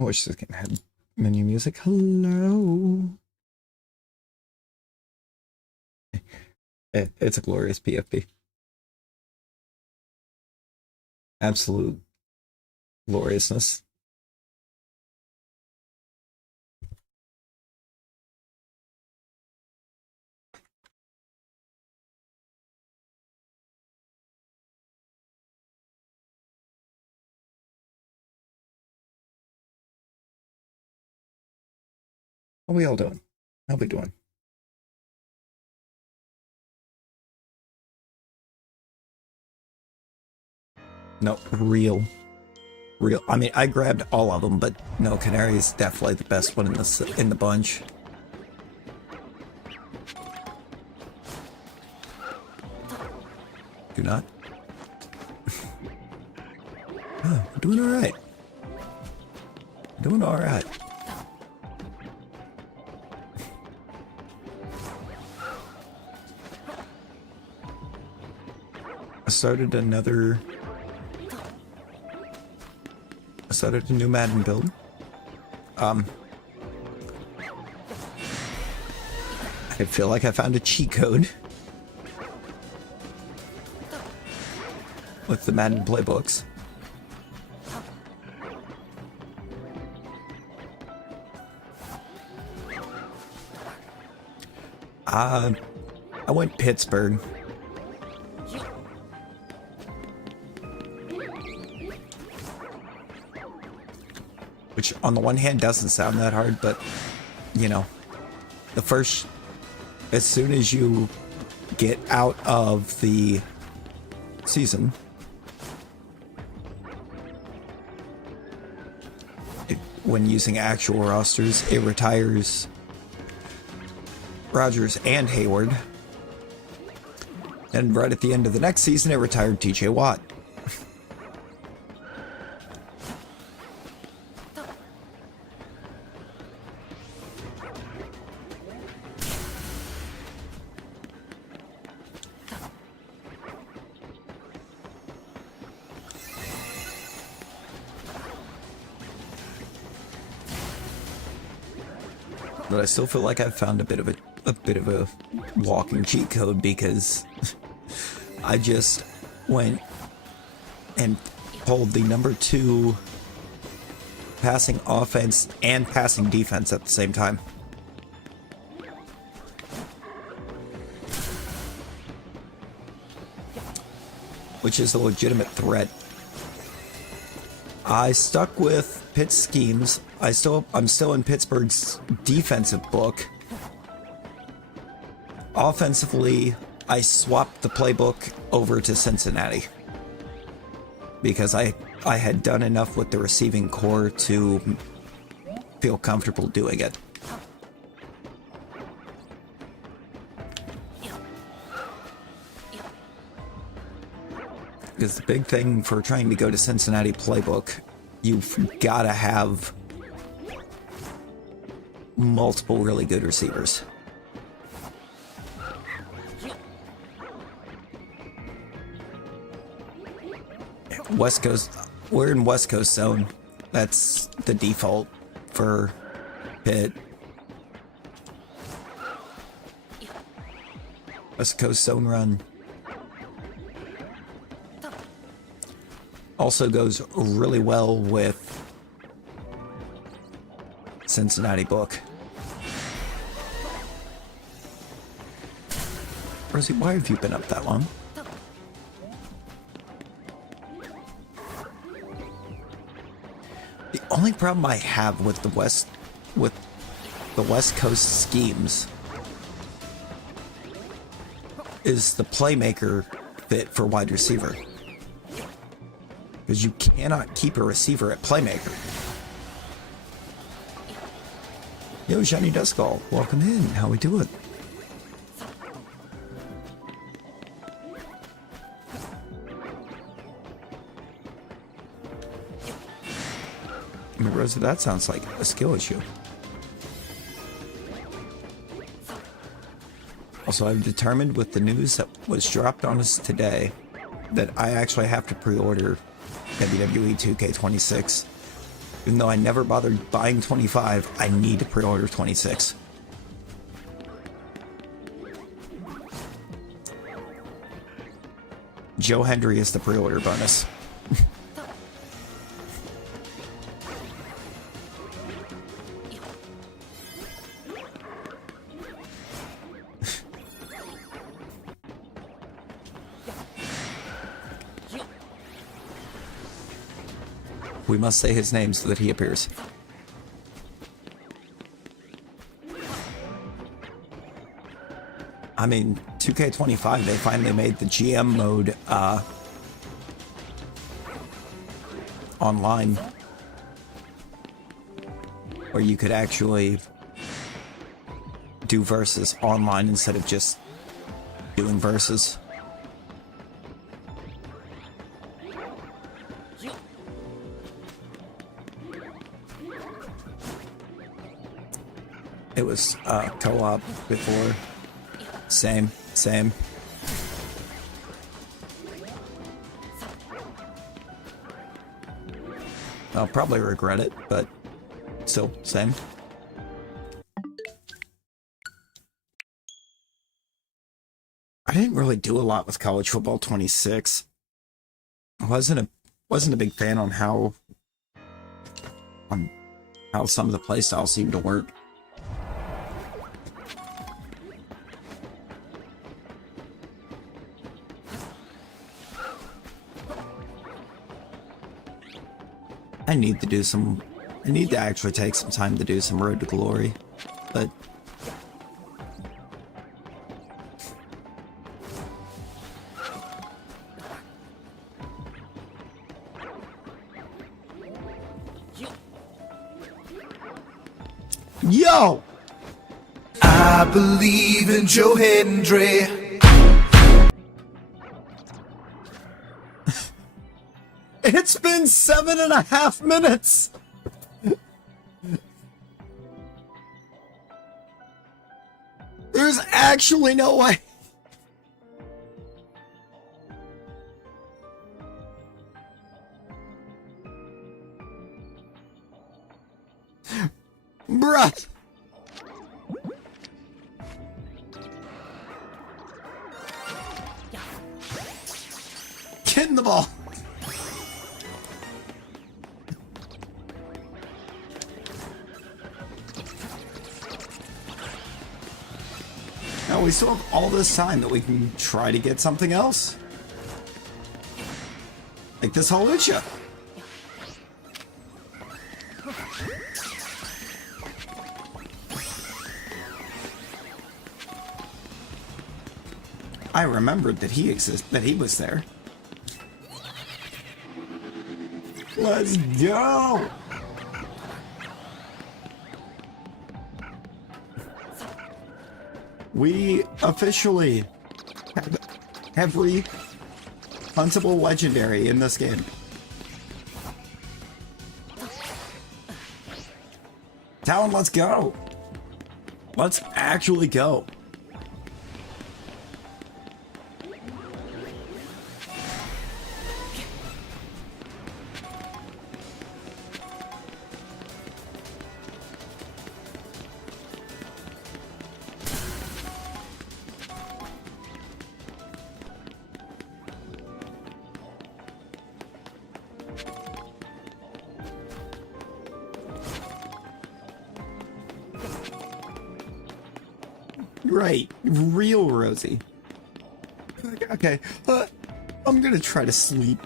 I wish this game had menu music. Hello. It's a glorious PFP. Absolute gloriousness. How we all doing? How we doing? No, real. I mean, I grabbed all of them, but no, Canary is definitely the best one in the bunch. Do not. Oh, we're doing all right. Doing all right. I started a new Madden build. I feel like I found a cheat code with the Madden playbooks. I went Pittsburgh. Which on the one hand doesn't sound that hard, but you know, as soon as you get out of the season, when using actual rosters, it retires Rodgers and Hayward. And right at the end of the next season, it retired TJ Watt. But I still feel like I've found a bit of a walking cheat code, because I just went and pulled the number 2 passing offense and passing defense at the same time. Which is a legitimate threat. I stuck with Pitt's schemes. I'm still in Pittsburgh's defensive book. Offensively, I swapped the playbook over to Cincinnati because I had done enough with the receiving core to feel comfortable doing it. Because the big thing for trying to go to Cincinnati playbook, you've got to have multiple really good receivers. West Coast, we're in West Coast zone. That's the default for Pitt. West Coast zone run. Also goes really well with Cincinnati book. Rosie, why have you been up that long? The only problem I have with the West Coast schemes is the playmaker fit for wide receiver. Because you cannot keep a receiver at playmaker. Yo, Shiny Duskull, welcome in. How we doing? I mean, Rosa, that sounds like a skill issue. Also, I've determined with the news that was dropped on us today that I actually have to pre-order WWE 2K26 Even though I never bothered buying 25, I need to pre-order 26. Joe Hendry is the pre-order bonus. We must say his name so that he appears. I mean, 2K25, they finally made the GM mode online, where you could actually do versus online instead of just doing versus. It was co-op before. Same. I'll probably regret it, but still, same. I didn't really do a lot with College Football 26. I wasn't a big fan on how some of the playstyles seemed to work. I need to actually take some time to do some Road to Glory, but yo! I believe in Joe Hendry. It's been 7.5 minutes! There's actually no way. Bruh. Get in the ball. No, we still have all this time that we can try to get something else. Like this whole lucha. I remembered that he was there. Let's go! We officially have every huntable legendary in this game. Talon, let's go! Let's actually go. Right, real Rosie. Okay, I'm gonna try to sleep.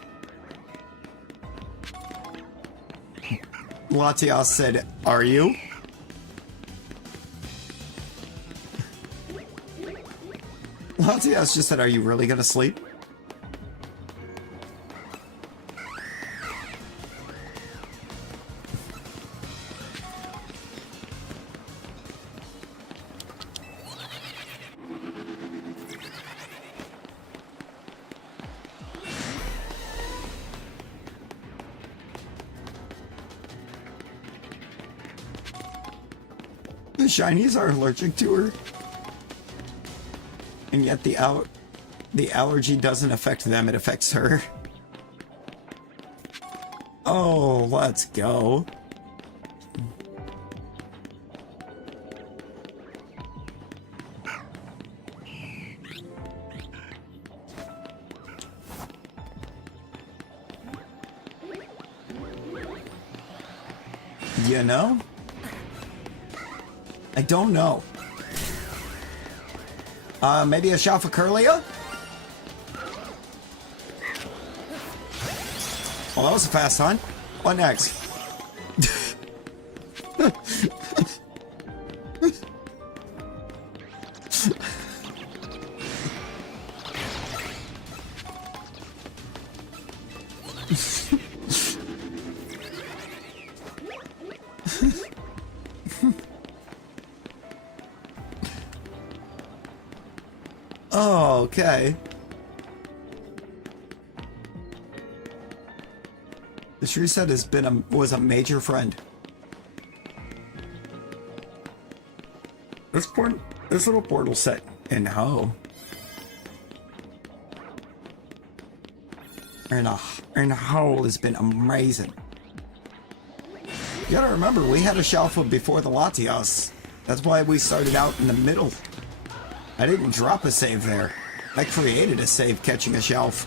Latias said, "Are you?" Latias just said, "Are you really gonna sleep?" The shinies are allergic to her, and yet the allergy doesn't affect them, it affects her. Oh, let's go. You know? I don't know. Maybe a shot for Curlia? Well, that was a fast hunt. What next? Oh, okay. The tree set was a major friend. This little portal set in Ho. And Ho has been amazing. You gotta remember, we had a shelf before the Latias. That's why we started out in the middle. I didn't drop a save there. I created a save catching a shelf.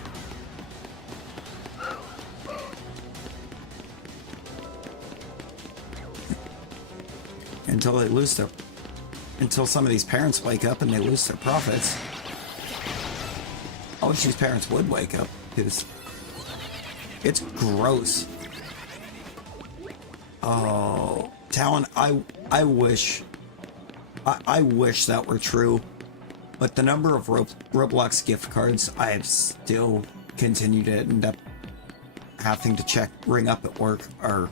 Until some of these parents wake up and they lose their profits. I wish these parents would wake up, because it's gross. Oh, Talon, I wish that were true. But the number of Roblox gift cards I have still continued to end up having to ring up at work are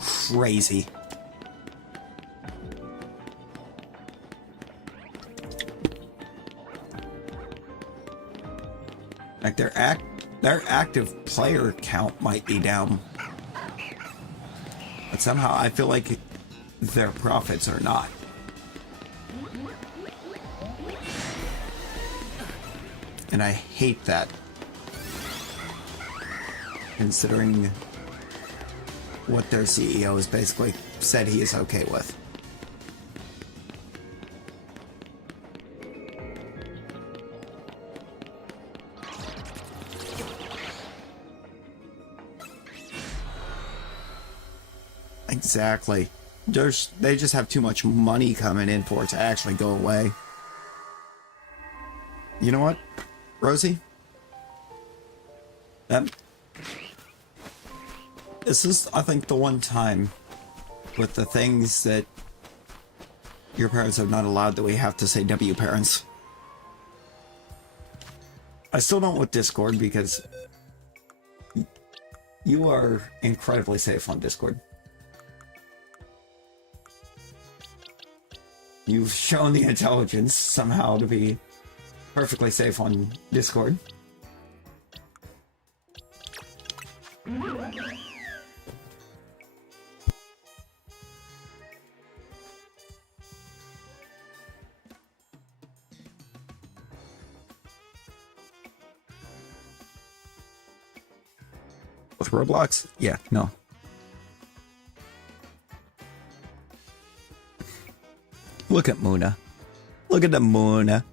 crazy. Like their active player count might be down, but somehow I feel like their profits are not. And I hate that, considering what their CEO has basically said he is okay with. Exactly. They just have too much money coming in for it to actually go away. You know what, Rosie? This is, I think, the one time with the things that your parents are not allowed that we have to say W parents. I still don't with Discord because you are incredibly safe on Discord. You've shown the intelligence somehow to be perfectly safe on Discord. With Roblox? Yeah, no. Look at Muna. Look at the Muna.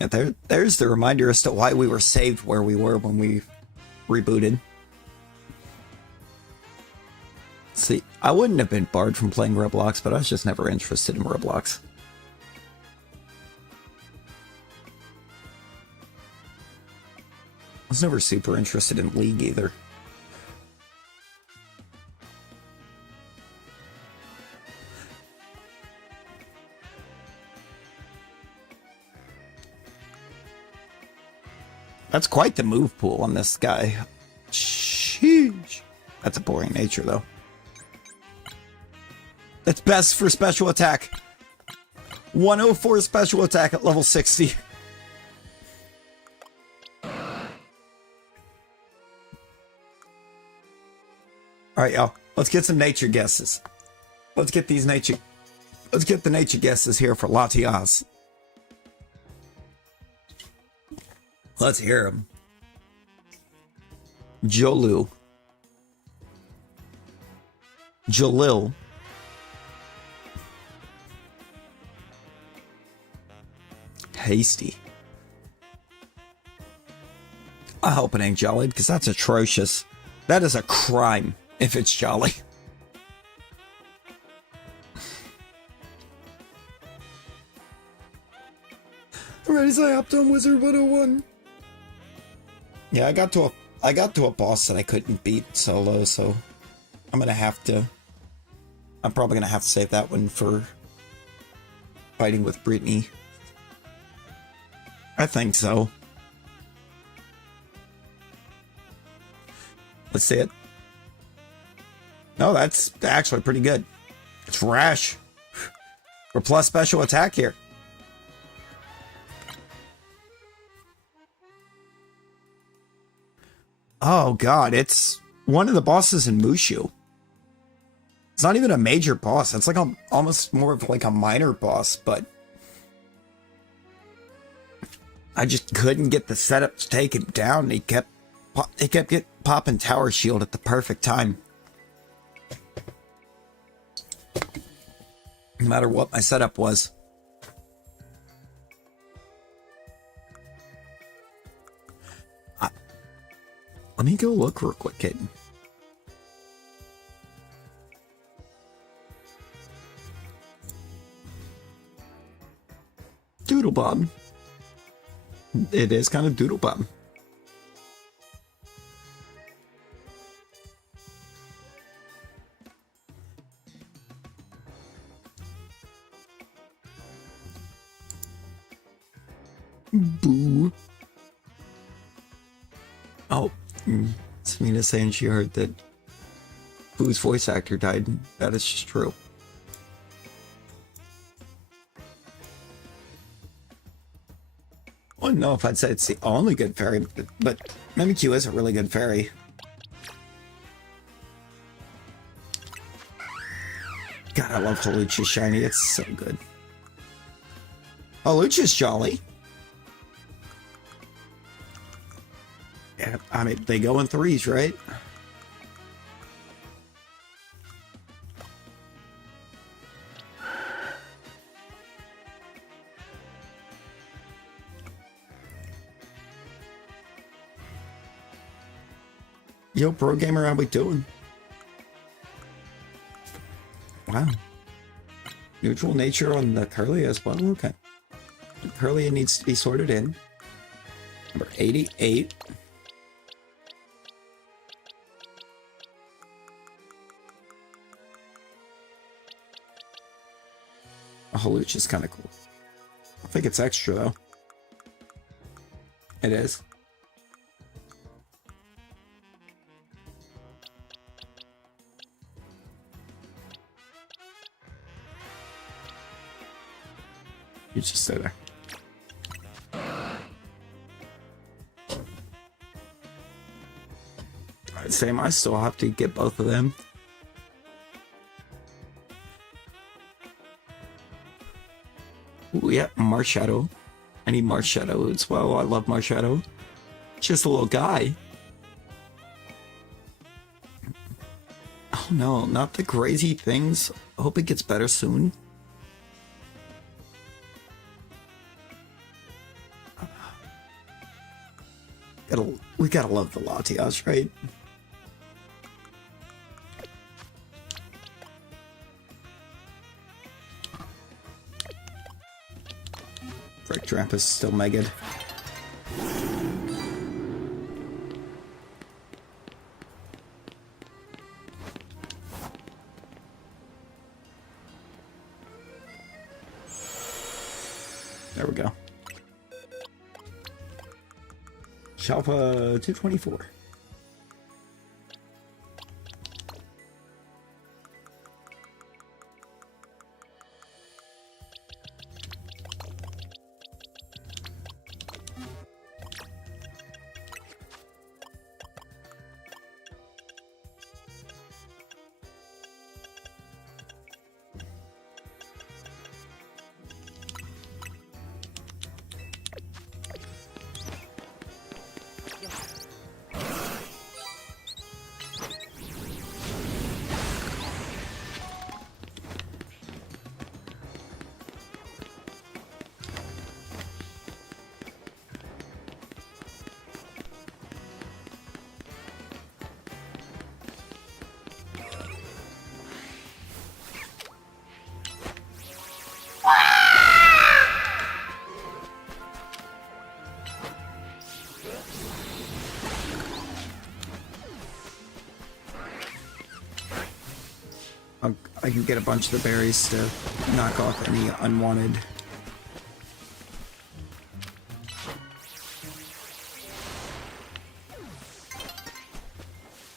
Yeah, there's the reminder as to why we were saved where we were when we rebooted. See, I wouldn't have been barred from playing Roblox, but I was just never interested in Roblox. I was never super interested in League either. That's quite the move pool on this guy. Sheesh. That's a boring nature, though. It's best for special attack. 104 special attack at level 60. Alright, y'all. Let's get some nature guesses. Let's get the nature guesses here for Latias. Let's hear him. Jolu. Jalil. Hasty. I hope it ain't Jolly, because that's atrocious. That is a crime if it's Jolly. Alright, so I hopped on Wizard 101. Yeah, I got to a boss that I couldn't beat solo, so I'm probably gonna have to save that one for fighting with Brittany. I think so. Let's see it. No, that's actually pretty good. It's Rash. We're plus special attack here. Oh god, it's one of the bosses in Mushu. It's not even a major boss. It's like almost more of like a minor boss, but I just couldn't get the setup to take it down. He kept popping Tower Shield at the perfect time. No matter what my setup was. Let me go look real quick, kitten. Doodlebob. It is kind of Doodlebob. Boo. Oh, Samina's saying she heard that Boo's voice actor died. That is just true. I don't know if I'd say it's the only good fairy, but Mimikyu is a really good fairy. God, I love Hawlucha's shiny. It's so good. Hawlucha's jolly. Yeah, I mean, they go in threes, right? Yo, Pro Gamer, how we doing? Wow. Neutral nature on the Curly as well? Okay. Curly needs to be sorted in. Number 88. Hawlucha is kind of cool. I think it's extra, though. It is. You just stay there. Alright, same. I still have to get both of them. Ooh, yeah, Marshadow. I need Marshadow as well. I love Marshadow. Just a little guy. Oh no, not the crazy things. I hope it gets better soon. We gotta love the Latias, right? Frick, Tramp is still Megad. There we go. Shalpa 224. I can get a bunch of the berries to knock off any unwanted.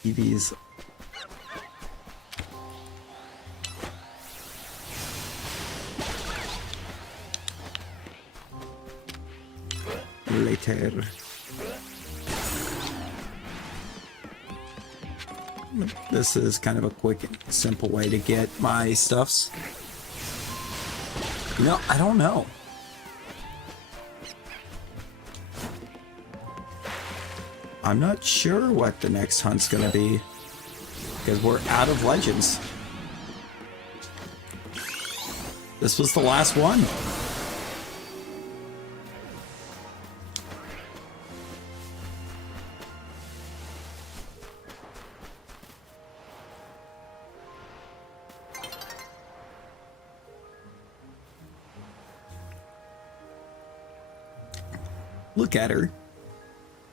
EVs. Later. This is kind of a quick and simple way to get my stuffs. You know, I don't know. I'm not sure what the next hunt's gonna be, because we're out of legends. This was the last one. Look at her.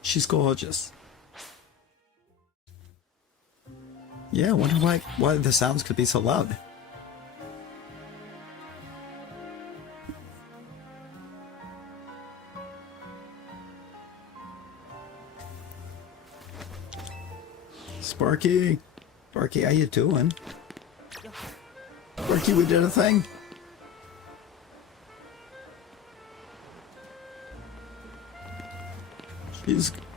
She's gorgeous. Yeah, I wonder why the sounds could be so loud. Sparky! Sparky, how you doing? Sparky, we did a thing.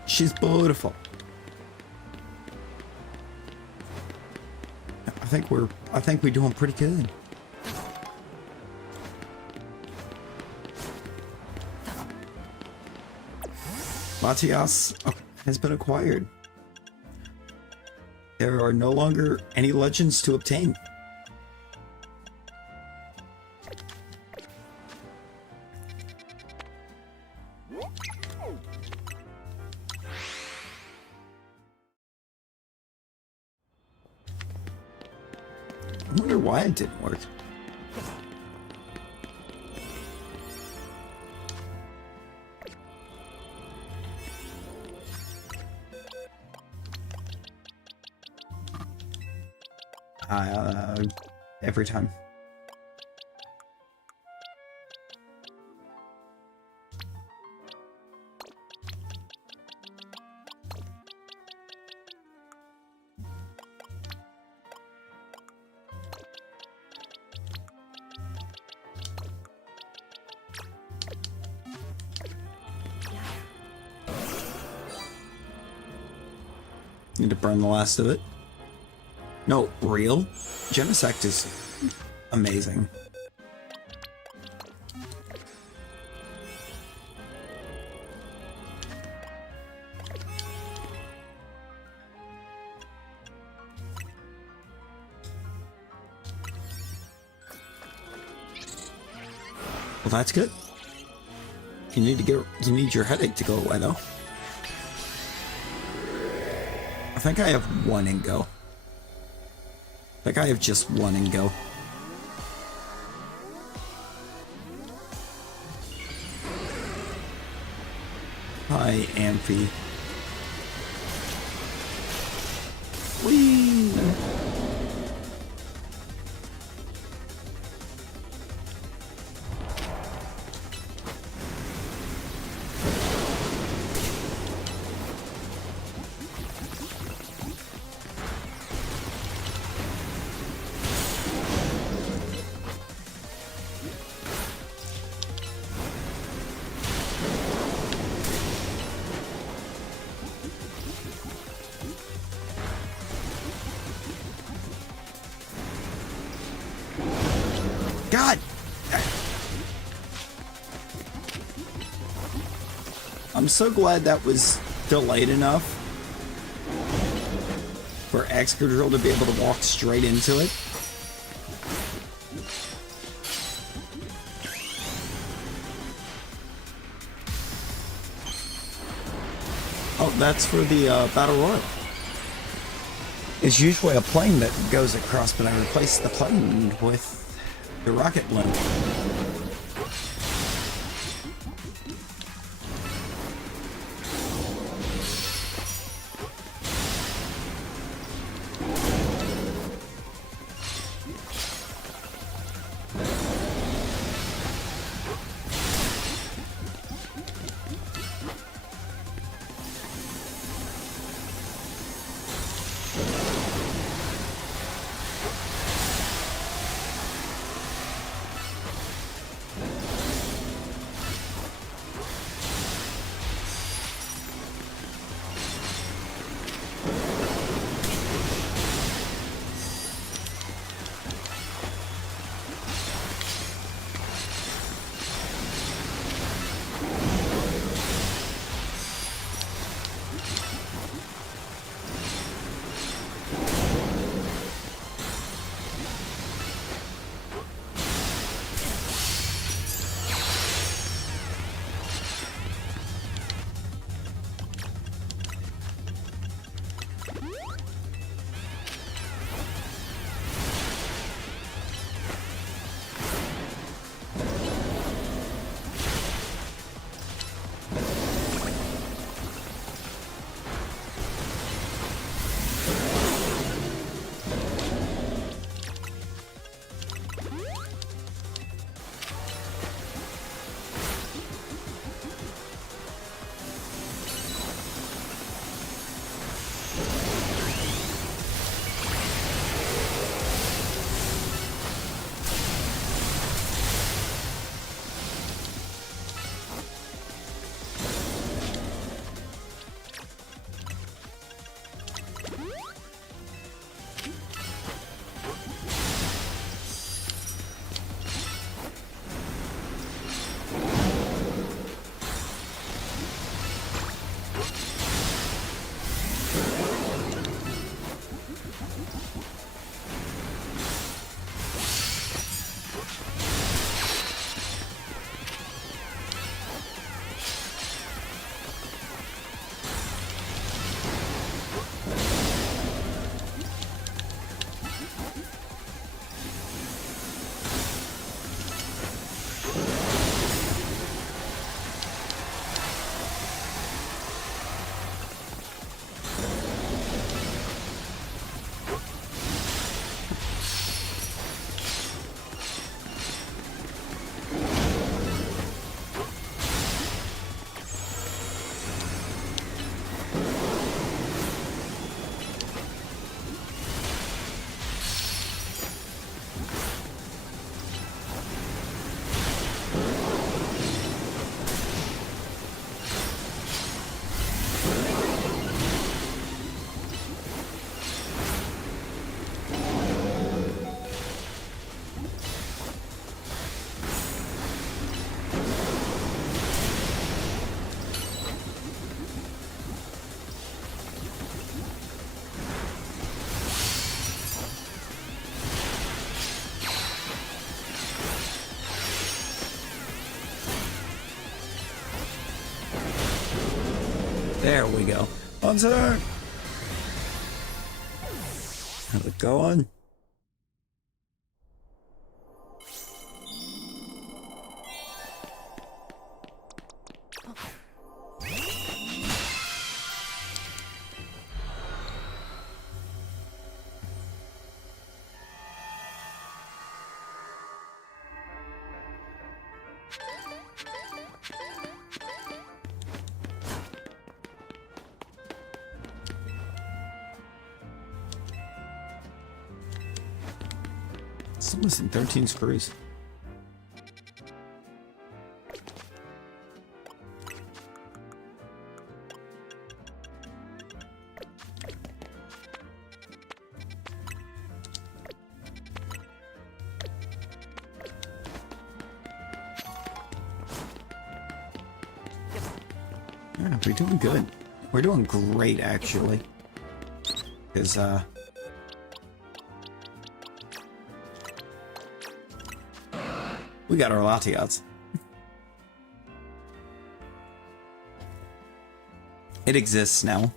She's beautiful. I think we're doing pretty good. Latias has been acquired. There are no longer any legends to obtain. I wonder why it didn't work. Every time. Need to burn the last of it. No, real? Genesect is amazing. Well, that's good. You need your headache to go away, though. I think I have one and go. I think I have just one and go. Hi, Amphi. Whee! God! I'm so glad that was delayed enough for Excadrill to be able to walk straight into it. Oh, that's for the Battle Royal. It's usually a plane that goes across, but I replaced the plane with the rocket balloon. There we go. Hunter! How's it going? Still missing 13 screws. Yeah, we're doing good. We're doing great, actually. Because, we got our Latias. It exists now.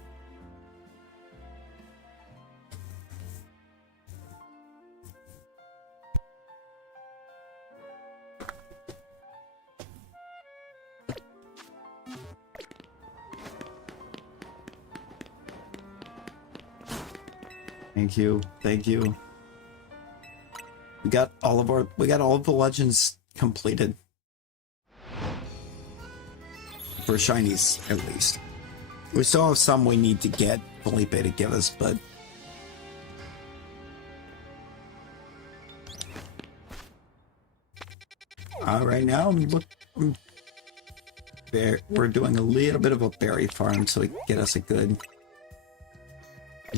Thank you. Thank you. We got all of the legends completed. For shinies, at least. We still have some we need to get Felipe to give us, but right now we're doing a little bit of a berry farm so we can get us a good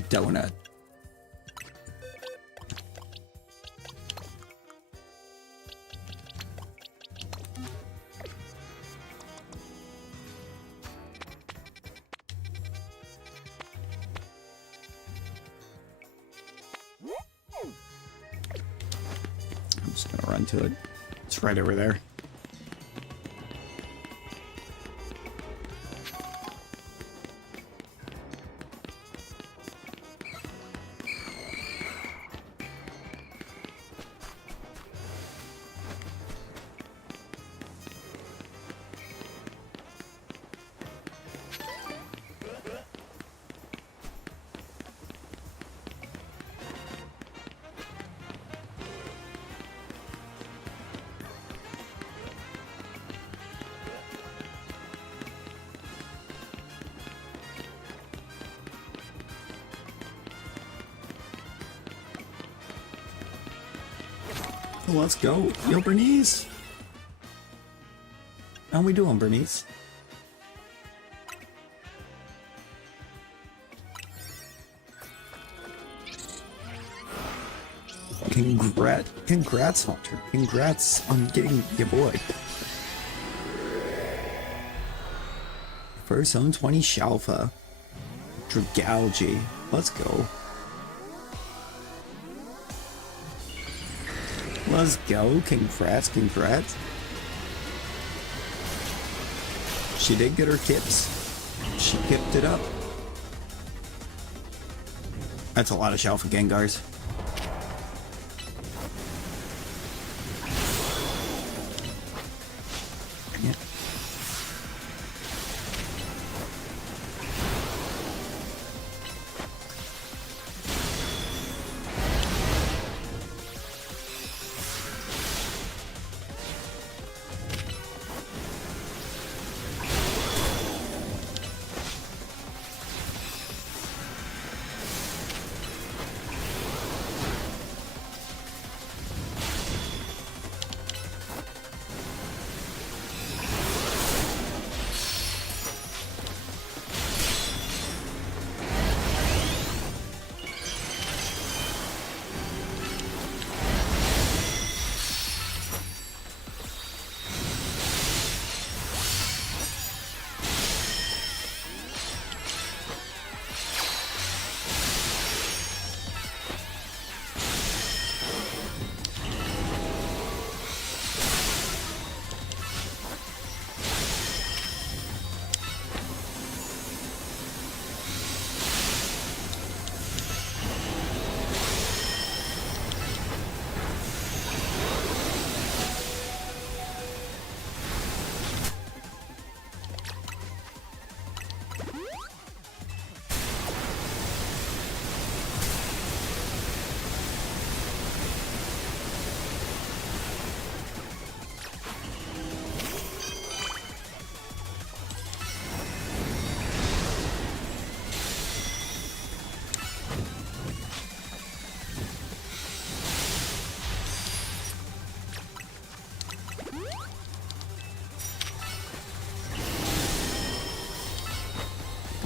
donut. I'm just gonna run to it. It's right over there. Let's go. Yo, Bernice. How we doing, Bernice? Congrats, Hunter. Congrats on getting your boy. First zone 20 Shalfa. Dragalge. Let's go. Let's go. Congrats, congrats. She did get her kips. She kipped it up. That's a lot of Shalfa Gengars. Yeah.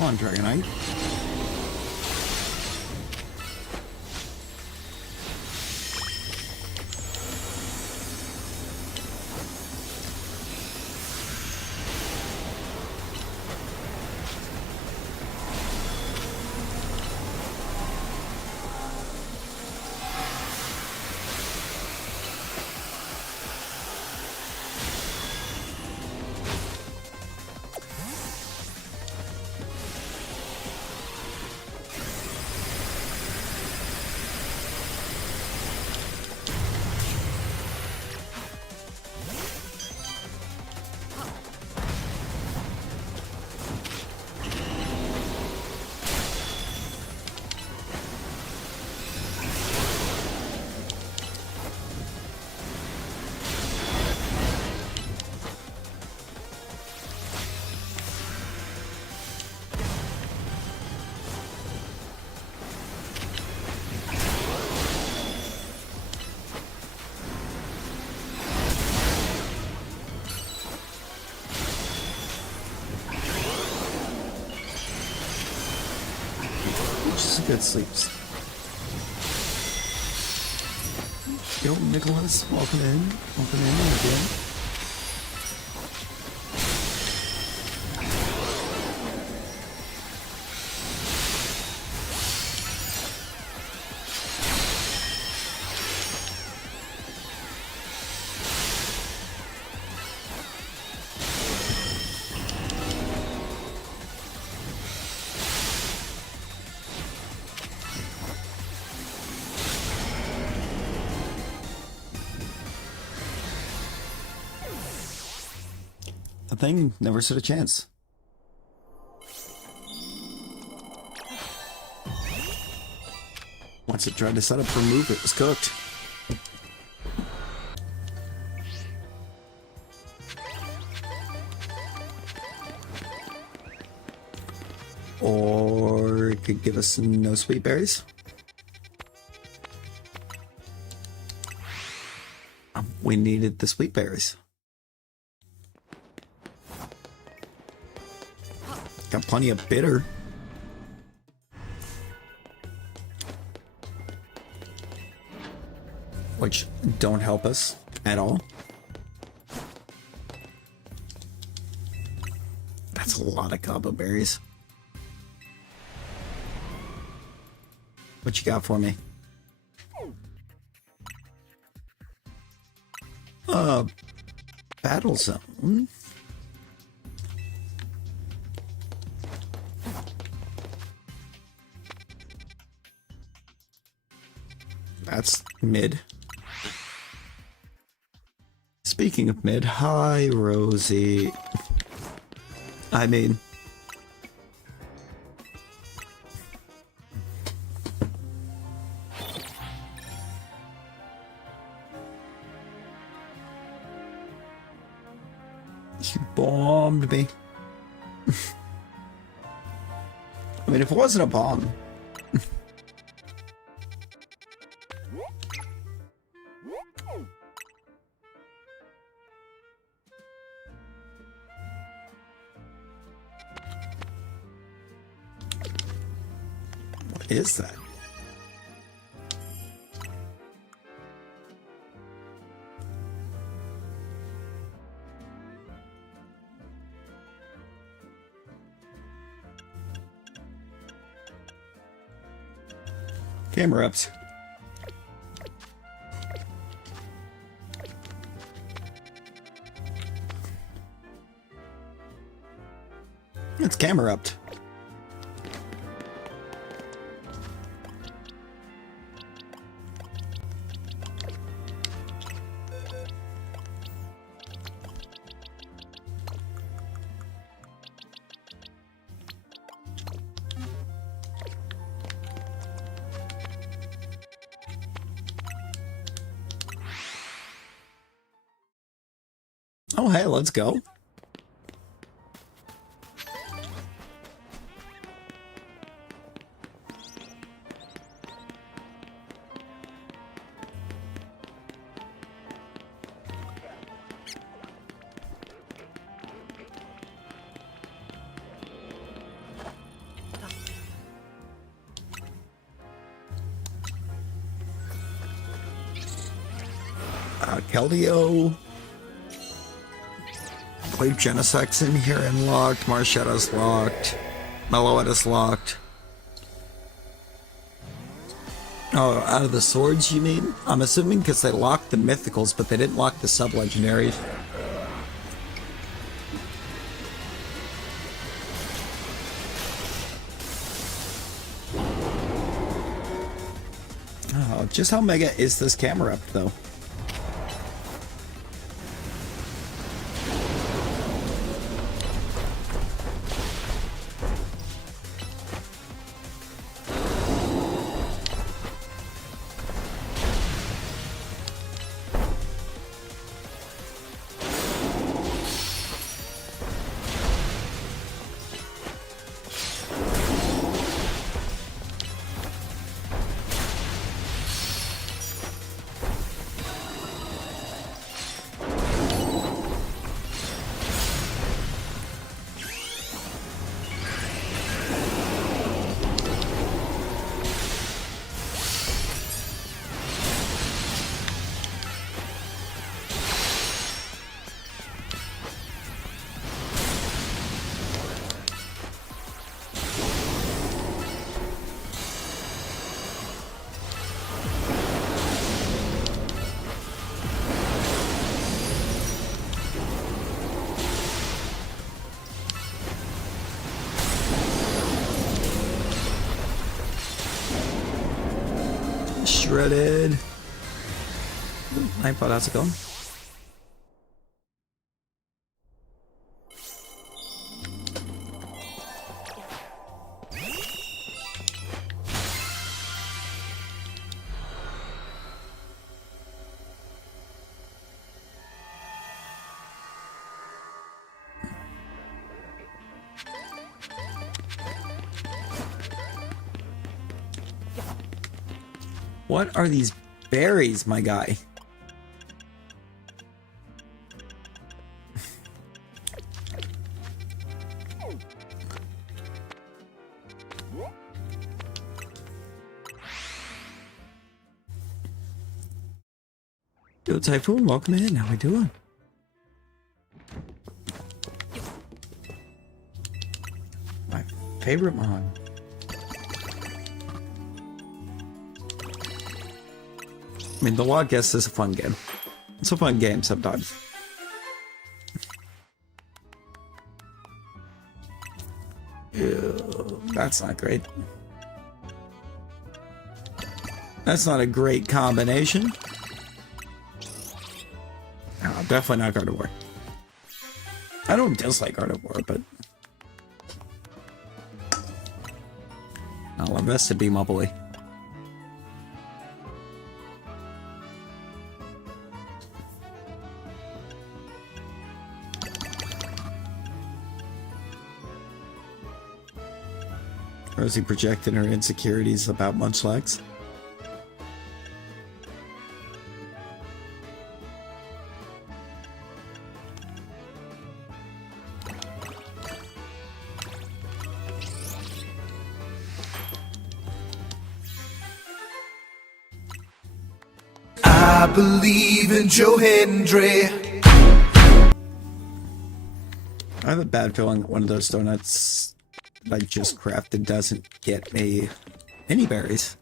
on, Dragonite. Just good sleeps. Yo, Nicholas, welcome in. Welcome in again. The thing never stood a chance. Once it tried to set up for move, it was cooked. Or it could give us no sweet berries. We needed the sweet berries. Got plenty of bitter. Which don't help us at all. That's a lot of combo berries. What you got for me? Battle zone. That's mid. Speaking of mid, hi Rosie. I mean, you bombed me. I mean, if it wasn't a bomb. What is that? Camera ups. It's camera upped. Oh, hey, let's go. Keldeo. Played Genesexin here and locked. Marshetta's locked. Meloetta's locked. Oh, out of the swords, you mean? I'm assuming because they locked the mythicals, but they didn't lock the sub-legendaries. Oh, just how mega is this camera up, though? Shredded. Nightbot, how's it going? What are these berries, my guy? Yo, Typhoon, welcome in. How we doing? My favorite mon. I mean, the Log Guest is a fun game. It's a fun game sometimes. Ew, that's not great. That's not a great combination. No, definitely not Gardevoir. I don't dislike Gardevoir, but I'll invest in Beam Up. Rosie projected her insecurities about Munchlax. I believe in Joe Hendry. I have a bad feeling that one of those donuts I just crafted doesn't get me any berries.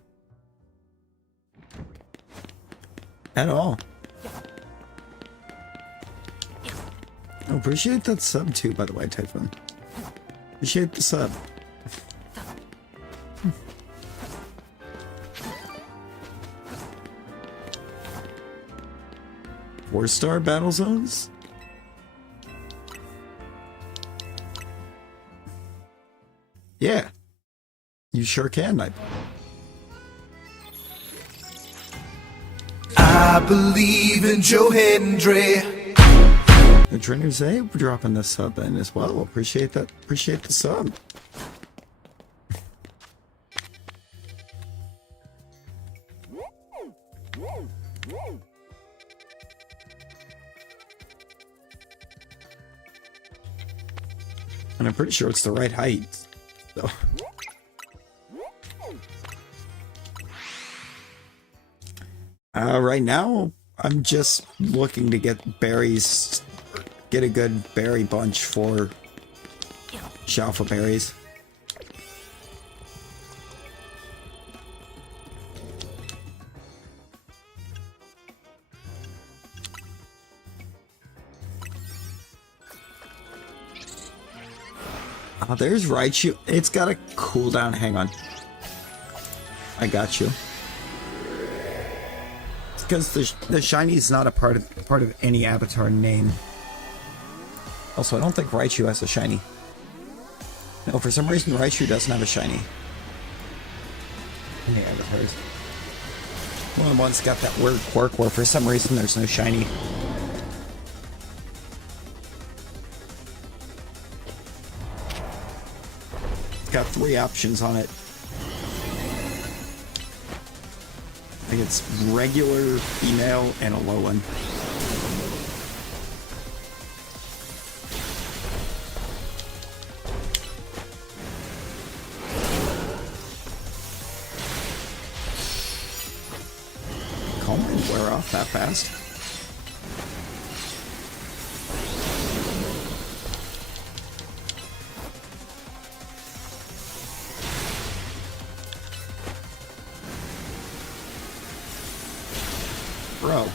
At all. Oh, appreciate that sub too, by the way, Typhoon. Appreciate the sub. 4-star battle zones? Yeah. You sure can, I believe in Joe Hendry. The trainers say we're dropping this sub in as well. Appreciate that. Appreciate the sub. And I'm pretty sure it's the right height. So. Right now, I'm just looking to get berries, get a good berry bunch for Shalfa berries. Oh, there's Raichu. It's got a cooldown. Hang on. I got you. Because the shiny is not a part of any avatar name. Also, I don't think Raichu has a shiny. No, for some reason Raichu doesn't have a shiny. Any avatars? Well, the one's got that weird quirk where for some reason there's no shiny. It's got 3 options on it. I think it's regular, female, and a low one. Calm and wear off that fast. Bro.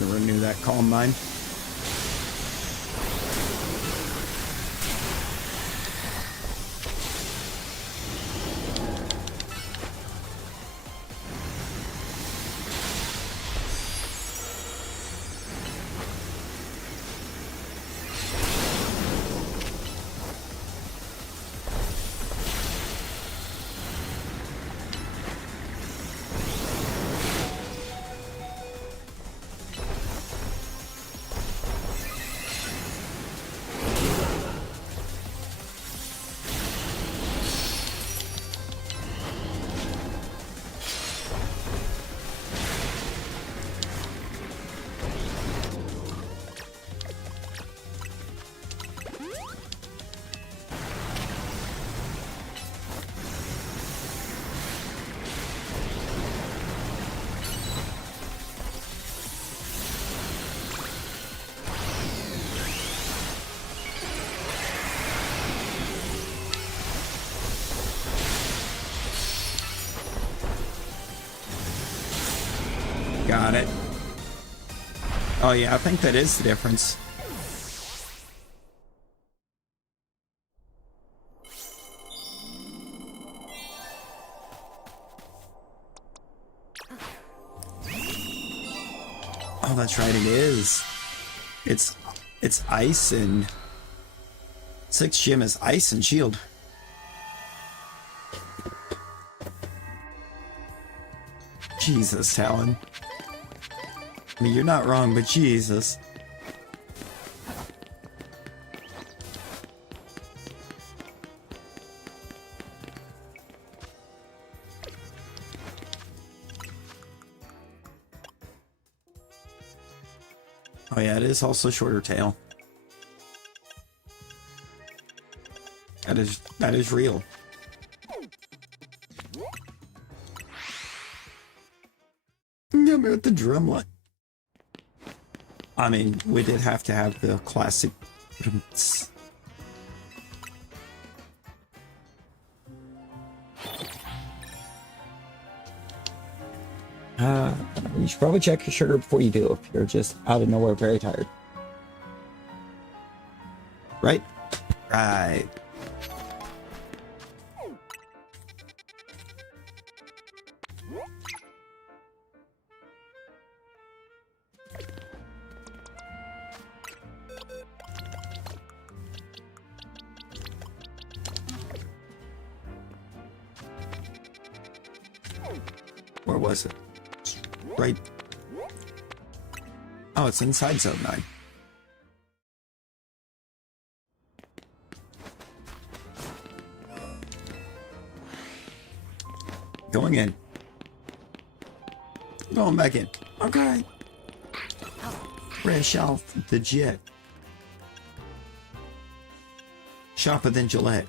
Renew that calm mind. Got it. Oh yeah, I think that is the difference. Oh, that's right, it is. It's ice and 6 gym is ice and shield. Jesus, Talon. I mean, you're not wrong, but Jesus. Oh yeah, it is also shorter tail. That is real. Yeah, with the drumlet. I mean, we did have to have the classic. You should probably check your sugar before you do if you're just out of nowhere very tired. Right? Right. Where was it? Right. Oh, it's inside Zone 9. Going in. Going back in. Okay. Fresh off the jet. Sharper than Gillette.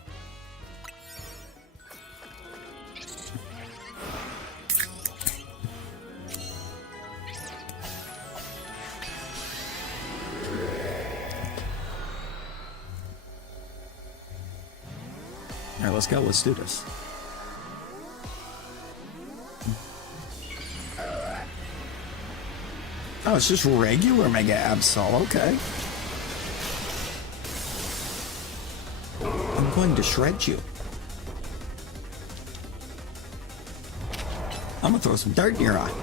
Alright, let's go. Let's do this. Oh, it's just regular Mega Absol. Okay. I'm going to shred you. I'm gonna throw some dirt in your eye.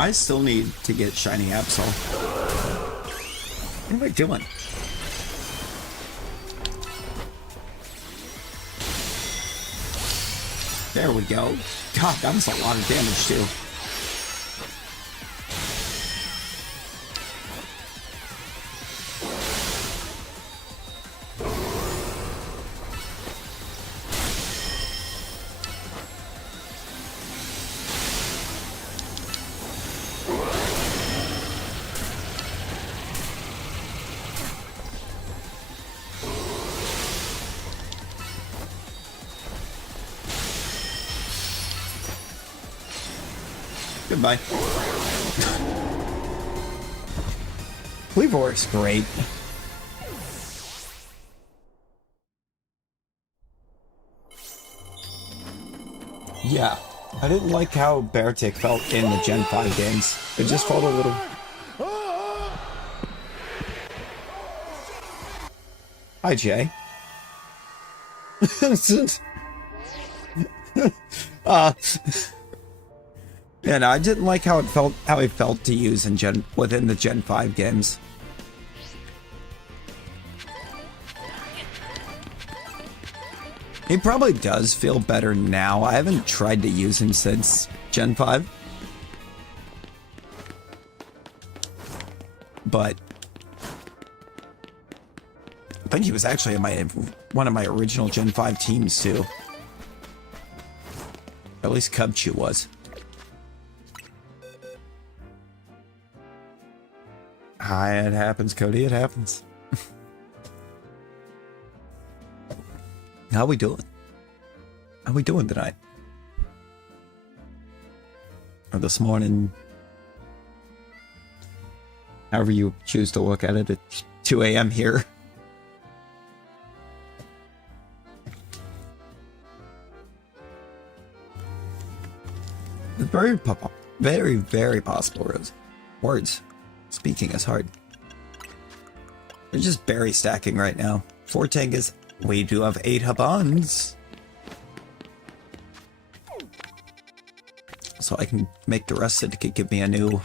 I still need to get Shiny Absol. What am I doing? There we go. God, that was a lot of damage too. Goodbye. Cleavor's great. Yeah, I didn't like how Beartic felt in the Gen 5 games. It just felt a little... Hi, Jay. Yeah, no, I didn't like how it felt to use in within the Gen 5 games. He probably does feel better now. I haven't tried to use him since Gen 5. But I think he was actually in one of my original Gen 5 teams too. At least Cubchoo was. Hi, it happens, Cody. It happens. How we doing? How we doing tonight? Or this morning? However you choose to look at it at 2 a.m. here. It's very possible, Rose. Words. Speaking is hard. We're just berry stacking right now. 4 Tengas. We do have 8 Habans. So I can make the rest of it to give me a new...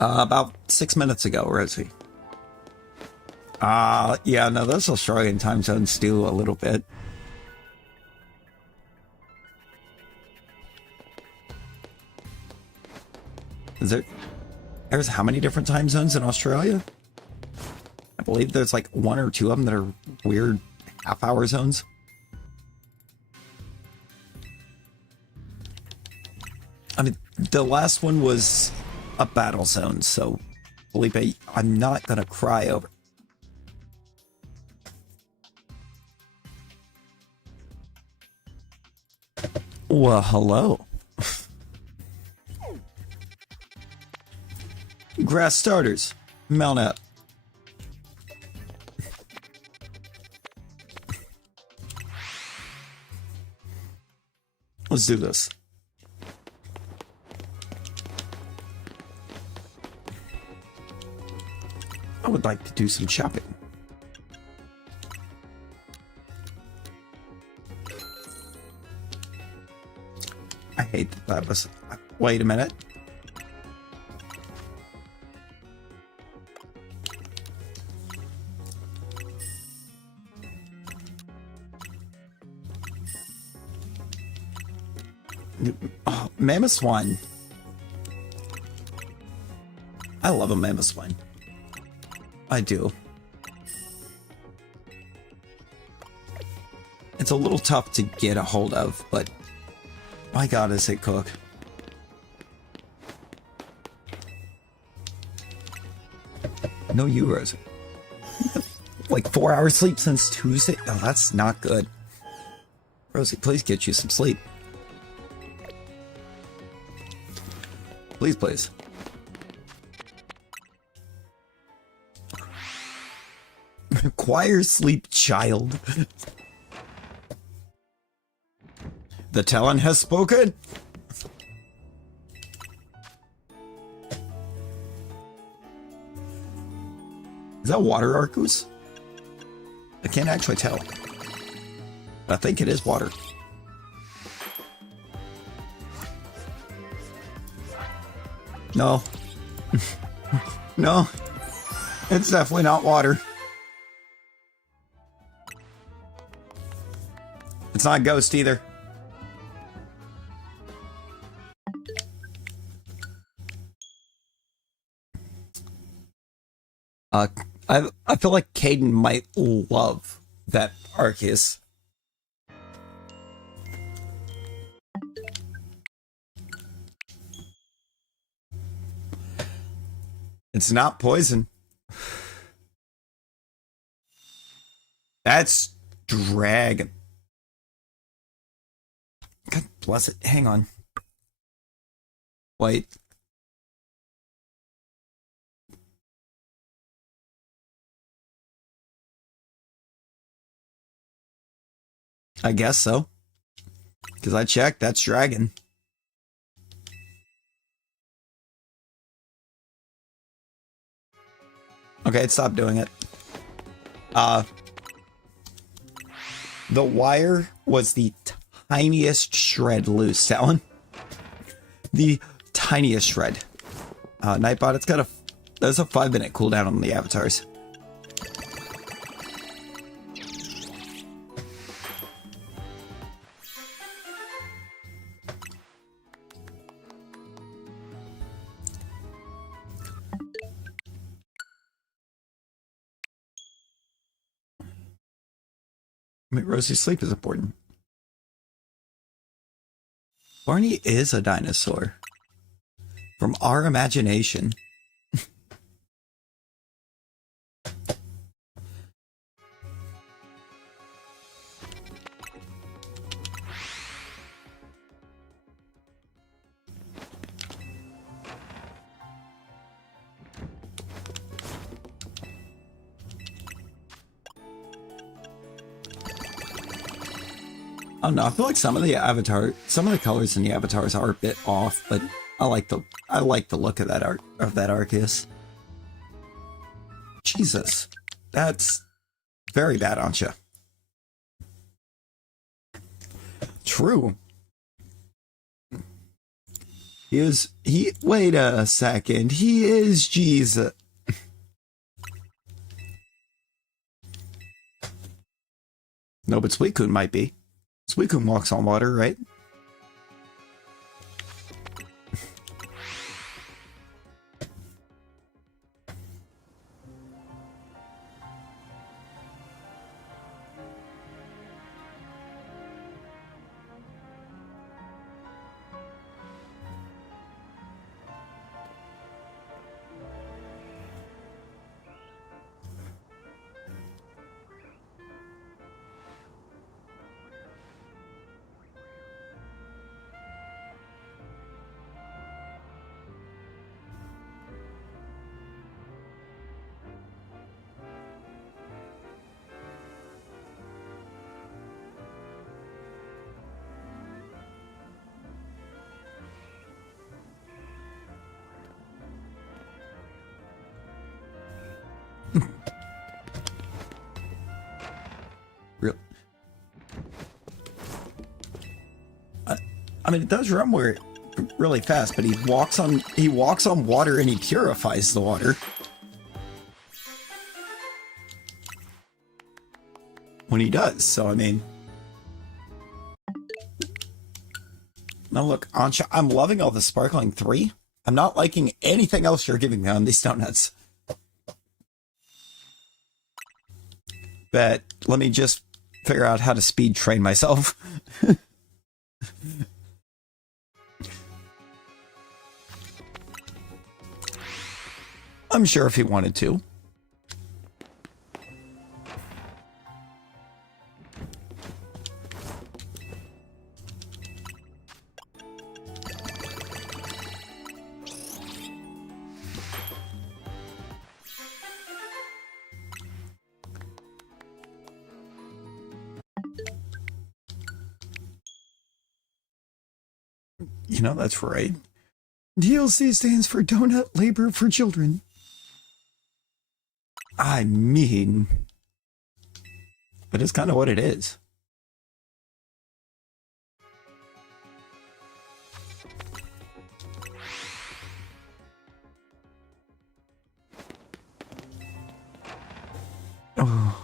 about 6 minutes ago, where is he? Yeah, no, those Australian time zones do a little bit. There's how many different time zones in Australia? I believe there's like one or two of them that are weird half-hour zones. I mean, the last one was a battle zone, so Felipe, I'm not gonna cry over. Well, hello. Grass starters, mount up. Let's do this. I would like to do some shopping. I hate that was. Wait a minute. Oh, mammoth swine. I love a mammoth swine. I do. It's a little tough to get a hold of, but my god, is it cook. No euros. Like 4 hours sleep since Tuesday? Oh, that's not good. Rosie, please get you some sleep. Please, please. Acquire sleep, child. The Talon has spoken. Is that water, Arcus? I can't actually tell. I think it is water. No. No. It's definitely not water. It's not ghost either. I feel like Caden might love that Arceus. It's not poison. That's dragon. God bless it. Hang on. Wait. I guess so. Because I checked, that's dragon. Okay, it stopped doing it. The wire was the tiniest shred loose, Talon. The tiniest shred. Nightbot, it's got there's a 5-minute cooldown on the avatars. I mean, Rosie's sleep is important. Barney is a dinosaur. From our imagination. I don't know. I feel like some of the colors in the avatars are a bit off, but I like the look of that Arceus. Jesus, that's very bad, aren't you? True. Wait a second. He is Jesus. No, but Suicune might be. Suicune walks on water, right? Real. I mean, it does run really fast, but he walks on water and he purifies the water. When he does, so I mean. Now look, Ansha, I'm loving all the sparkling 3. I'm not liking anything else you're giving me on these donuts. But let me just figure out how to speed train myself. I'm sure if he wanted to. You know, that's right. DLC stands for Donut Labor for Children. I mean, but it's kind of what it is. Oh.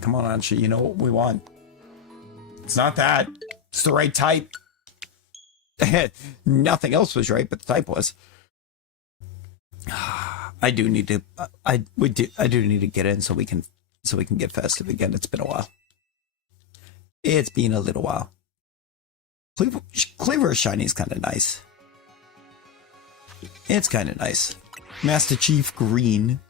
Come on, Ansha, you know what we want. It's not that. It's the right type. Nothing else was right, but the type was. I do need to. I do need to get in so we can get festive again. It's been a while. It's been a little while. Cleaver Shiny is kind of nice. It's kind of nice. Master Chief Green.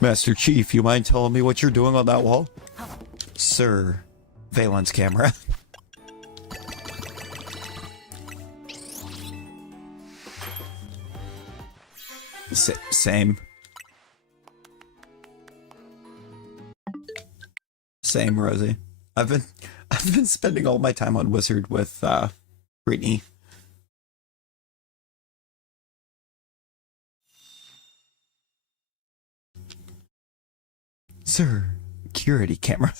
Master Chief, you mind telling me what you're doing on that wall? Sir, Valence camera. Same. Same, Rosie. I've been spending all my time on Wizard with Brittany. Sir, security camera.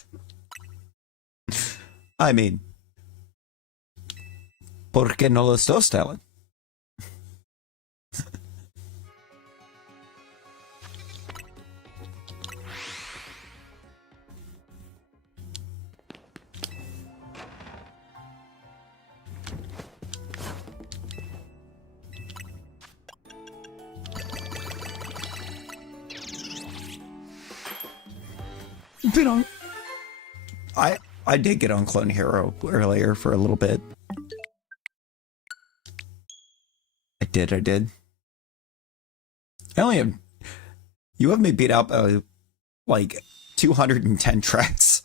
I mean, ¿por qué no lo estás telling? Been on. I did get on Clone Hero earlier for a little bit. I did. I only have. You have me beat out by like 210 tracks.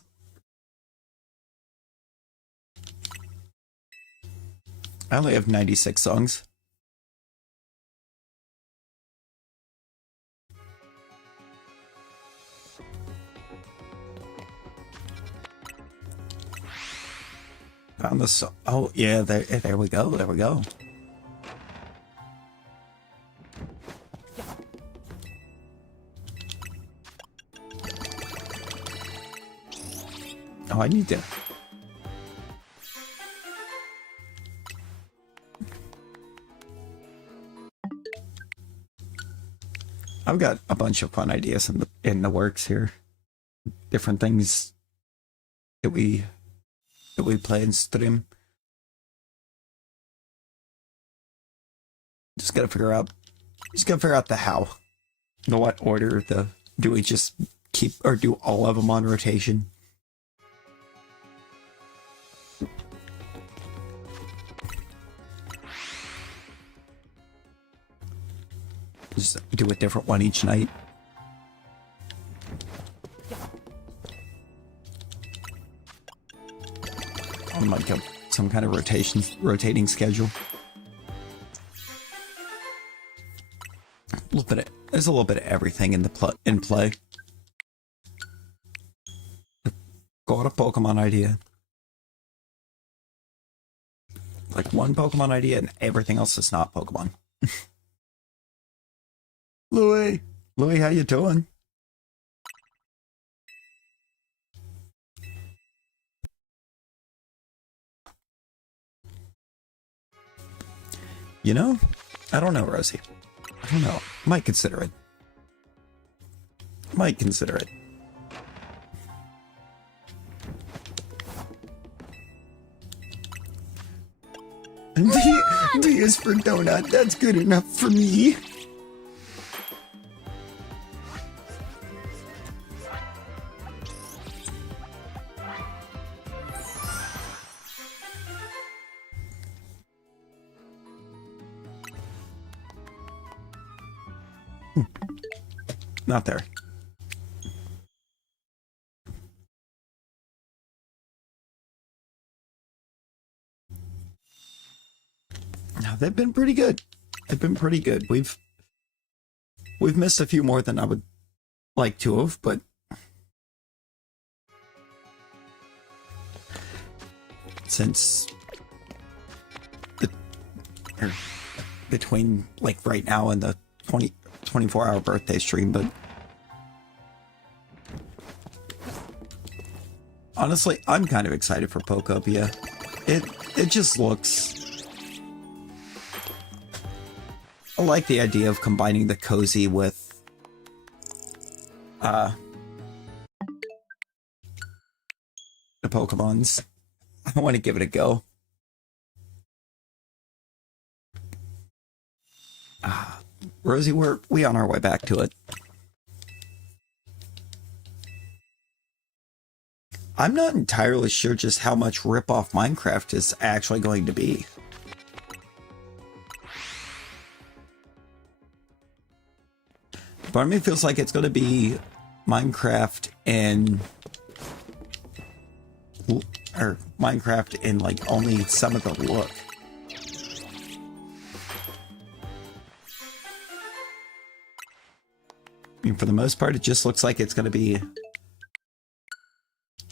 I only have 96 songs. Found the song. Oh yeah, there we go. There we go. Oh, I need to. I've got a bunch of fun ideas in the works here. Different things that we play and stream. Just gotta figure out the how. The what order, do we just keep or do all of them on rotation? Just do a different one each night. On like some kind of rotating schedule. There's a little bit of everything in play. got a Pokemon idea. Like one Pokemon idea and everything else is not Pokemon. Louie! Louie, how you doing? You know, I don't know, Rosie. I don't know. Might consider it. Might consider it. D is for donut. That's good enough for me. Not there. Now they've been pretty good. They've been pretty good. We've missed a few more than I would like to have, but since between like right now and the 24-hour birthday stream, but honestly, I'm kind of excited for Pokopia. It just looks. I like the idea of combining the cozy with the Pokemons. I want to give it a go. Rosie, we on our way back to it. I'm not entirely sure just how much rip-off Minecraft is actually going to be. Part of me feels like it's going to be Minecraft and... or Minecraft in like only some of the look. I mean, for the most part, it just looks like it's going to be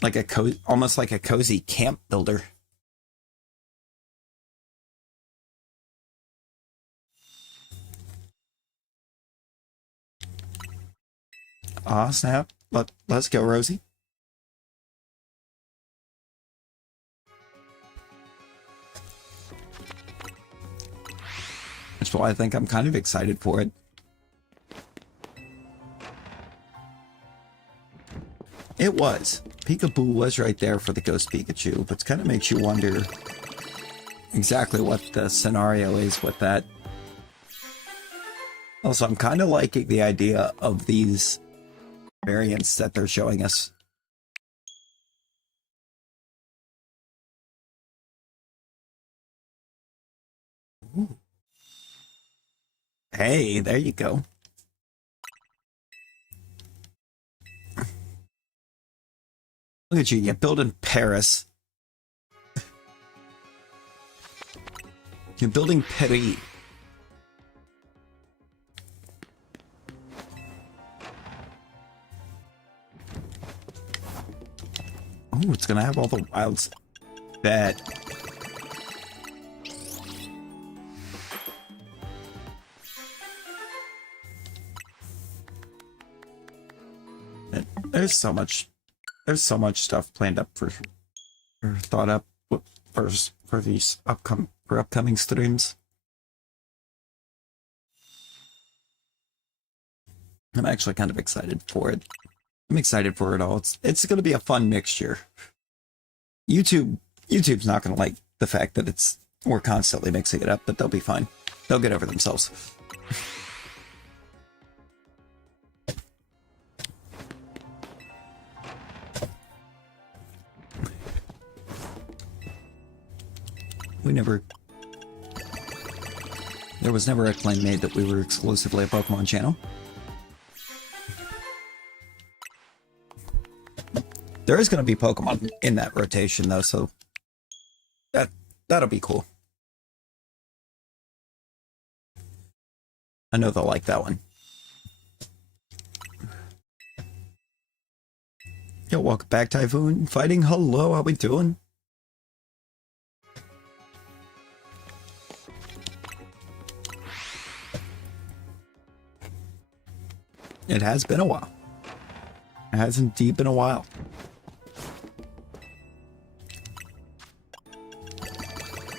like almost like a cozy camp builder. Aw, snap. Let's go, Rosie. That's why I think I'm kind of excited for it. It was. Peekaboo was right there for the Ghost Pikachu, but it kind of makes you wonder exactly what the scenario is with that. Also, I'm kind of liking the idea of these variants that they're showing us. Ooh. Hey, there you go. Look at you, you build in Paris. You're building Paris. Oh, it's gonna have all the wilds. Bet. There's so much stuff planned up for or thought up for these upcoming streams. I'm actually kind of excited for it. I'm excited for it all. It's going to be a fun mixture. YouTube's not going to like the fact that we're constantly mixing it up, but they'll be fine. They'll get over themselves. There was never a claim made that we were exclusively a Pokemon channel. There is going to be Pokemon in that rotation, though, so that'll be cool. I know they'll like that one. Yo, welcome back, Typhoon. Fighting, hello, how we doing? It has been a while. It has indeed been a while.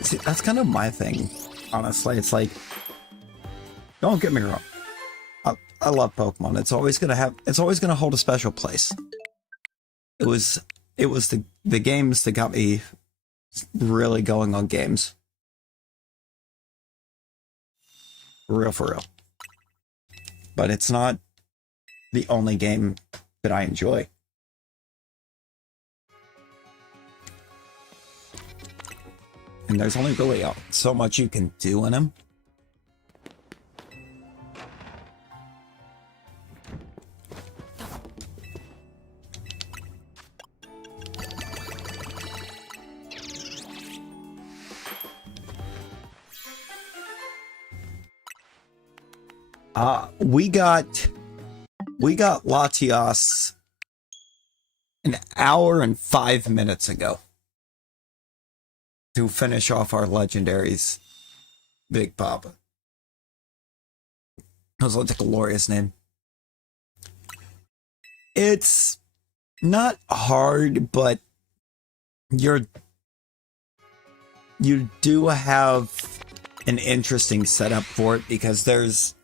See, that's kind of my thing, honestly. It's like, don't get me wrong. I love Pokemon. It's always gonna hold a special place. It was the games that got me really going on games. For real. But it's not the only game that I enjoy. And there's only really so much you can do in them. We got Latias an hour and 5 minutes ago to finish off our legendaries. Big Papa. That was like a glorious name. It's not hard, but you do have an interesting setup for it because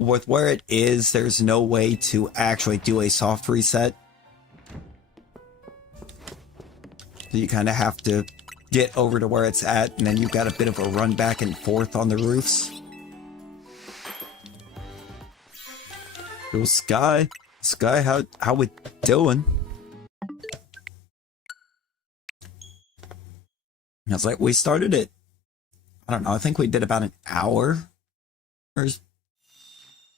with where it is, there's no way to actually do a soft reset. So you kind of have to get over to where it's at, and then you've got a bit of a run back and forth on the roofs. Yo, Sky, how we doing? And it's like we started it. I don't know. I think we did about an hour, or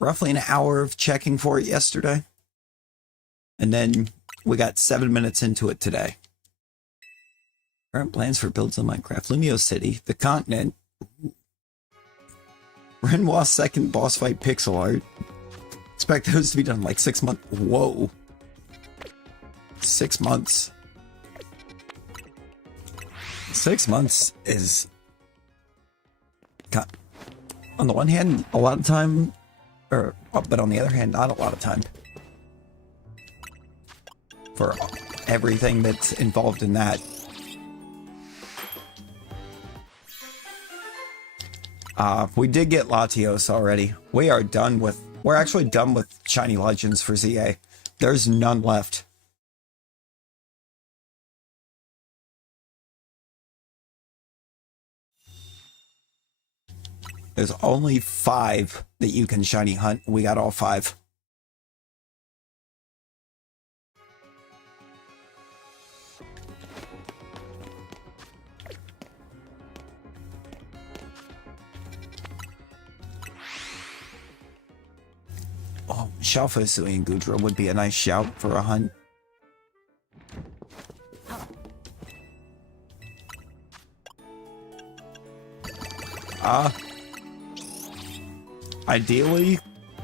roughly an hour of checking for it yesterday, and then we got 7 minutes into it today. Current plans for builds on Minecraft: Lumio City, the continent, Renoir's second boss fight pixel art. Expect those to be done in like 6 months. Whoa. 6 months. 6 months is, on the one hand, a lot of time, but on the other hand, not a lot of time for everything that's involved in that. We did get Latios already. We're actually done with Shiny Legends for ZA. There's none left. There's only 5 that you can shiny hunt. We got all 5. Oh, Shalfosui and Gudra would be a nice shout for a hunt. Ideally,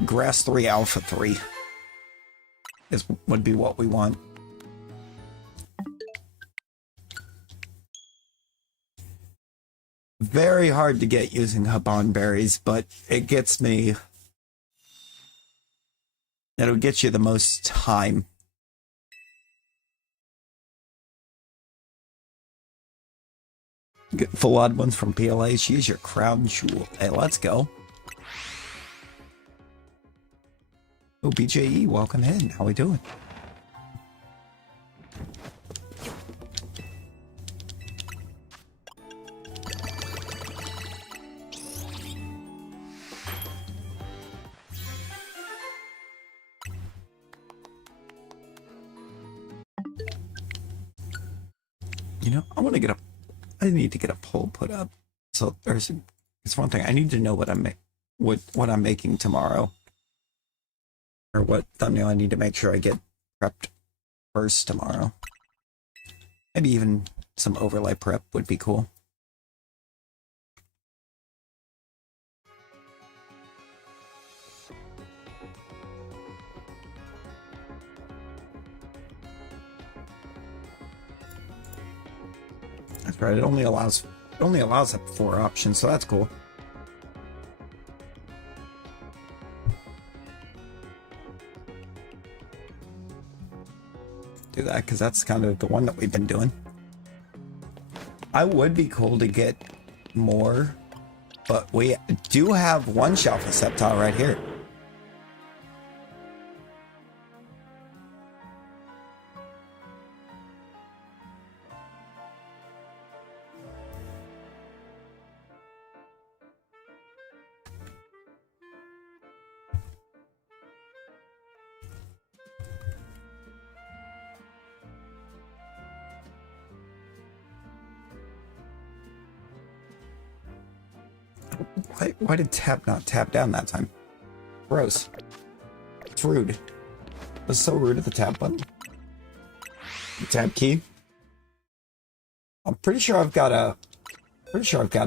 Grass 3, Alpha 3 would be what we want. Very hard to get using Haban berries, but it gets me. It'll get you the most time. Get full odd ones from PLA. She's your crown jewel. Hey, let's go. Oh, BJE, welcome in. How we doing? You know, I need to get a poll put up. So it's one thing. I need to know what I'm making tomorrow, or what thumbnail I need to make sure I get prepped first tomorrow. Maybe even some overlay prep would be cool. That's right. It only allows up to 4 options, so that's cool. Do that because that's kind of the one that we've been doing. I would be cool to get more, but we do have one shelf of Sceptile right here. Why did tab not tab down that time? Gross. It's rude. It was so rude at the tab button. The tab key. I'm pretty sure I've got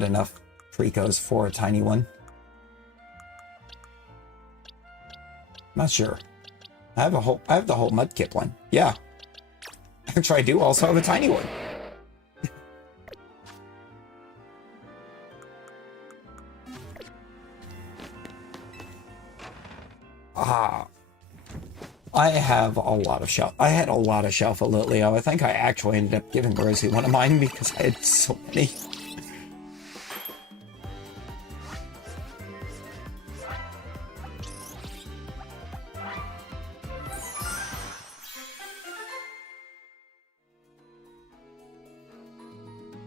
enough Tricos for a tiny one. Not sure. I have the whole Mudkip one. Yeah. Actually, I do also have a tiny one. I have a lot of shelf. I had a lot of shelf of Litleo. I think I actually ended up giving Rosie one of mine because I had so many.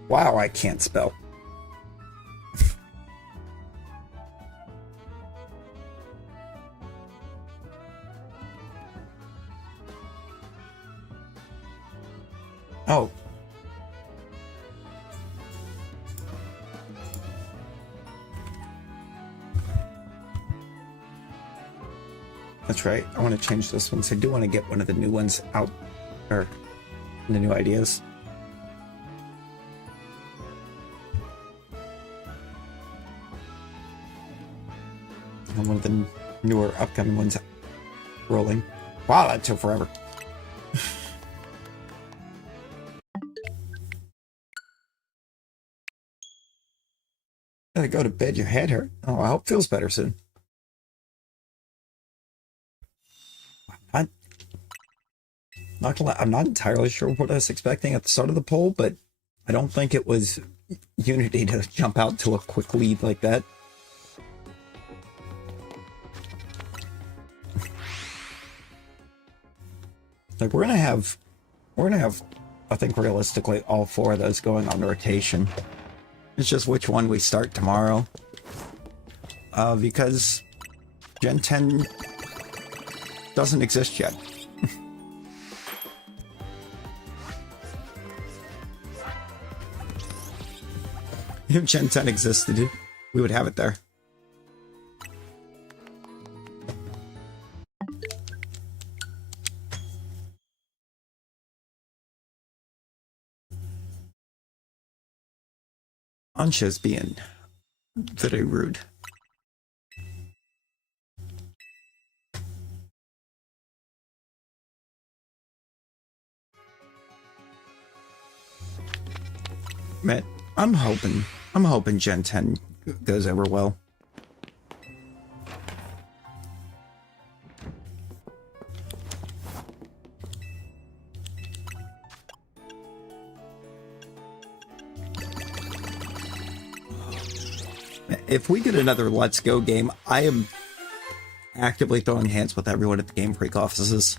Wow, I can't spell. Oh. That's right. I want to change this one. So I do want to get one of the new ones out, or the new ideas. And one of the newer upcoming ones rolling. Wow, that took forever. Gotta go to bed, your head hurt. Oh, I hope it feels better soon. I'm not entirely sure what I was expecting at the start of the poll, but I don't think it was Unity to jump out to a quick lead like that. Like we're gonna have, I think realistically all 4 of those going on rotation. It's just which one we start tomorrow. Because Gen 10 doesn't exist yet. If Gen 10 existed, we would have it there. Ansha's being very rude. Man, I'm hoping Gen 10 goes over well. If we get another Let's Go game, I am actively throwing hands with everyone at the Game Freak offices.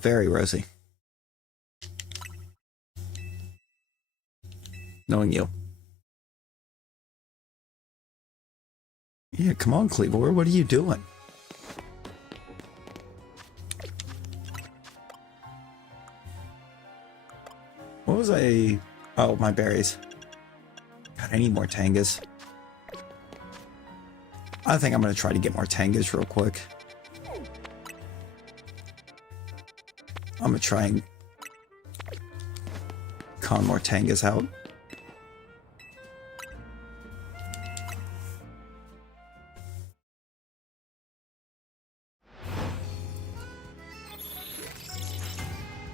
Very rosy. Knowing you. Yeah, come on, Cleavor, what are you doing? What was I... Oh, my berries. God, I need more Tangas. I think I'm going to try to get more Tangas real quick. I'm going to try and con more Tangas out.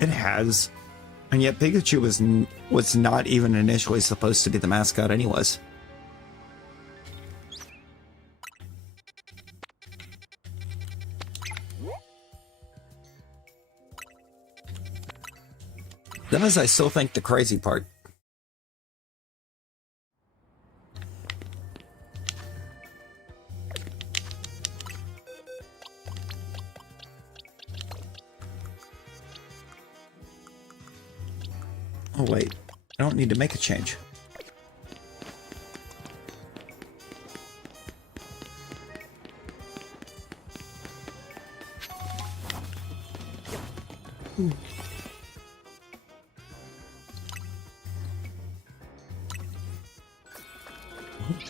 It has. And yet Pikachu was not even initially supposed to be the mascot anyways. That is, I still think the crazy part. Oh wait, I don't need to make a change.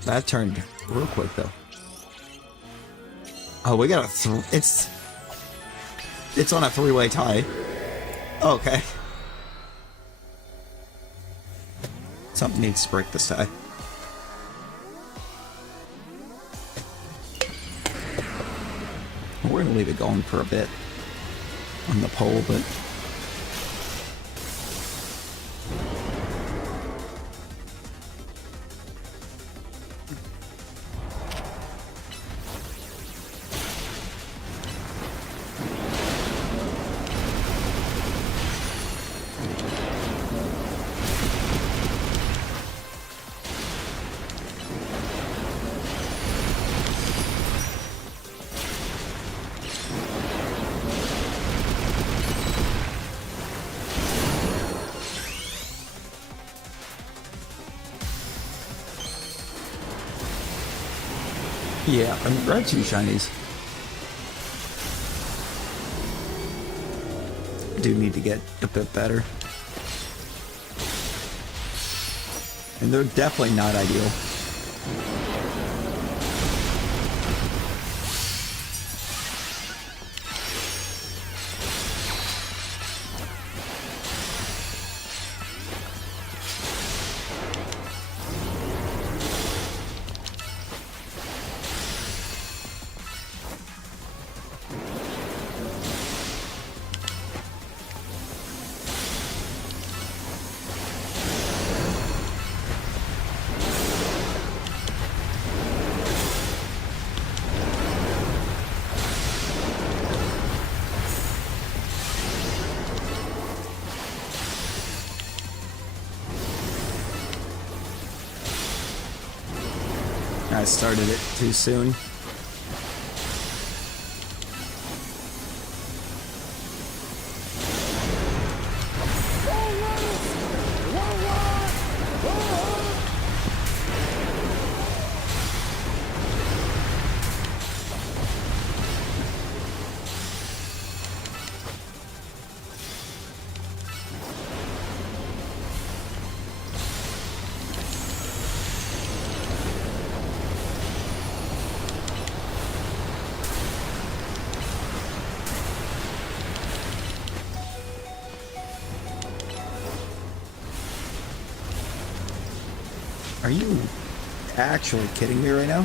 That turned real quick though. Oh, we got it's on a 3-way tie. Okay. Something needs to break this tie. We're gonna leave it going for a bit on the pole, but yeah, I'm grab 2 shinies. Do need to get a bit better. And they're definitely not ideal. I started it too soon. Are you actually kidding me right now?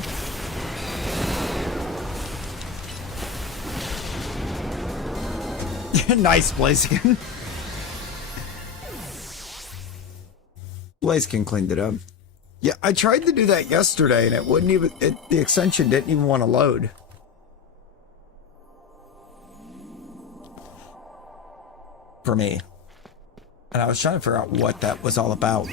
Nice, Blaziken. Blaziken cleaned it up. Yeah, I tried to do that yesterday and it wouldn't even, the extension didn't even want to load. For me. And I was trying to figure out what that was all about.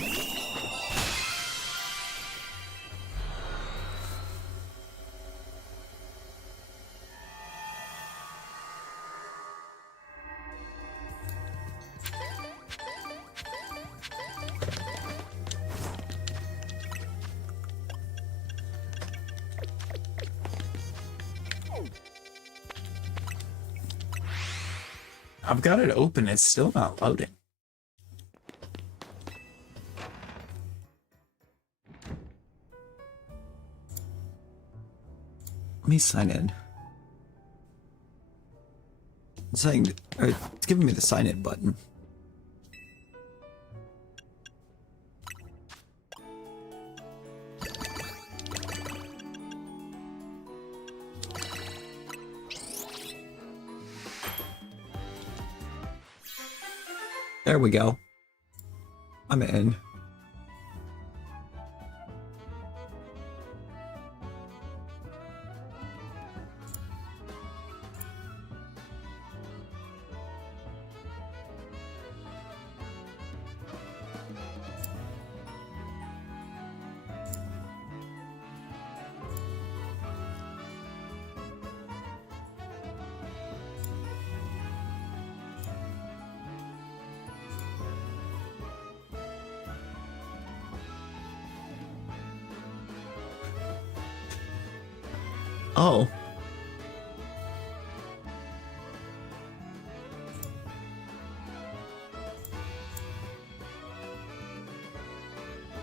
I've got it open, it's still not loading. Let me sign in. It's saying, it's giving me the sign in button. There we go. I'm in. Oh.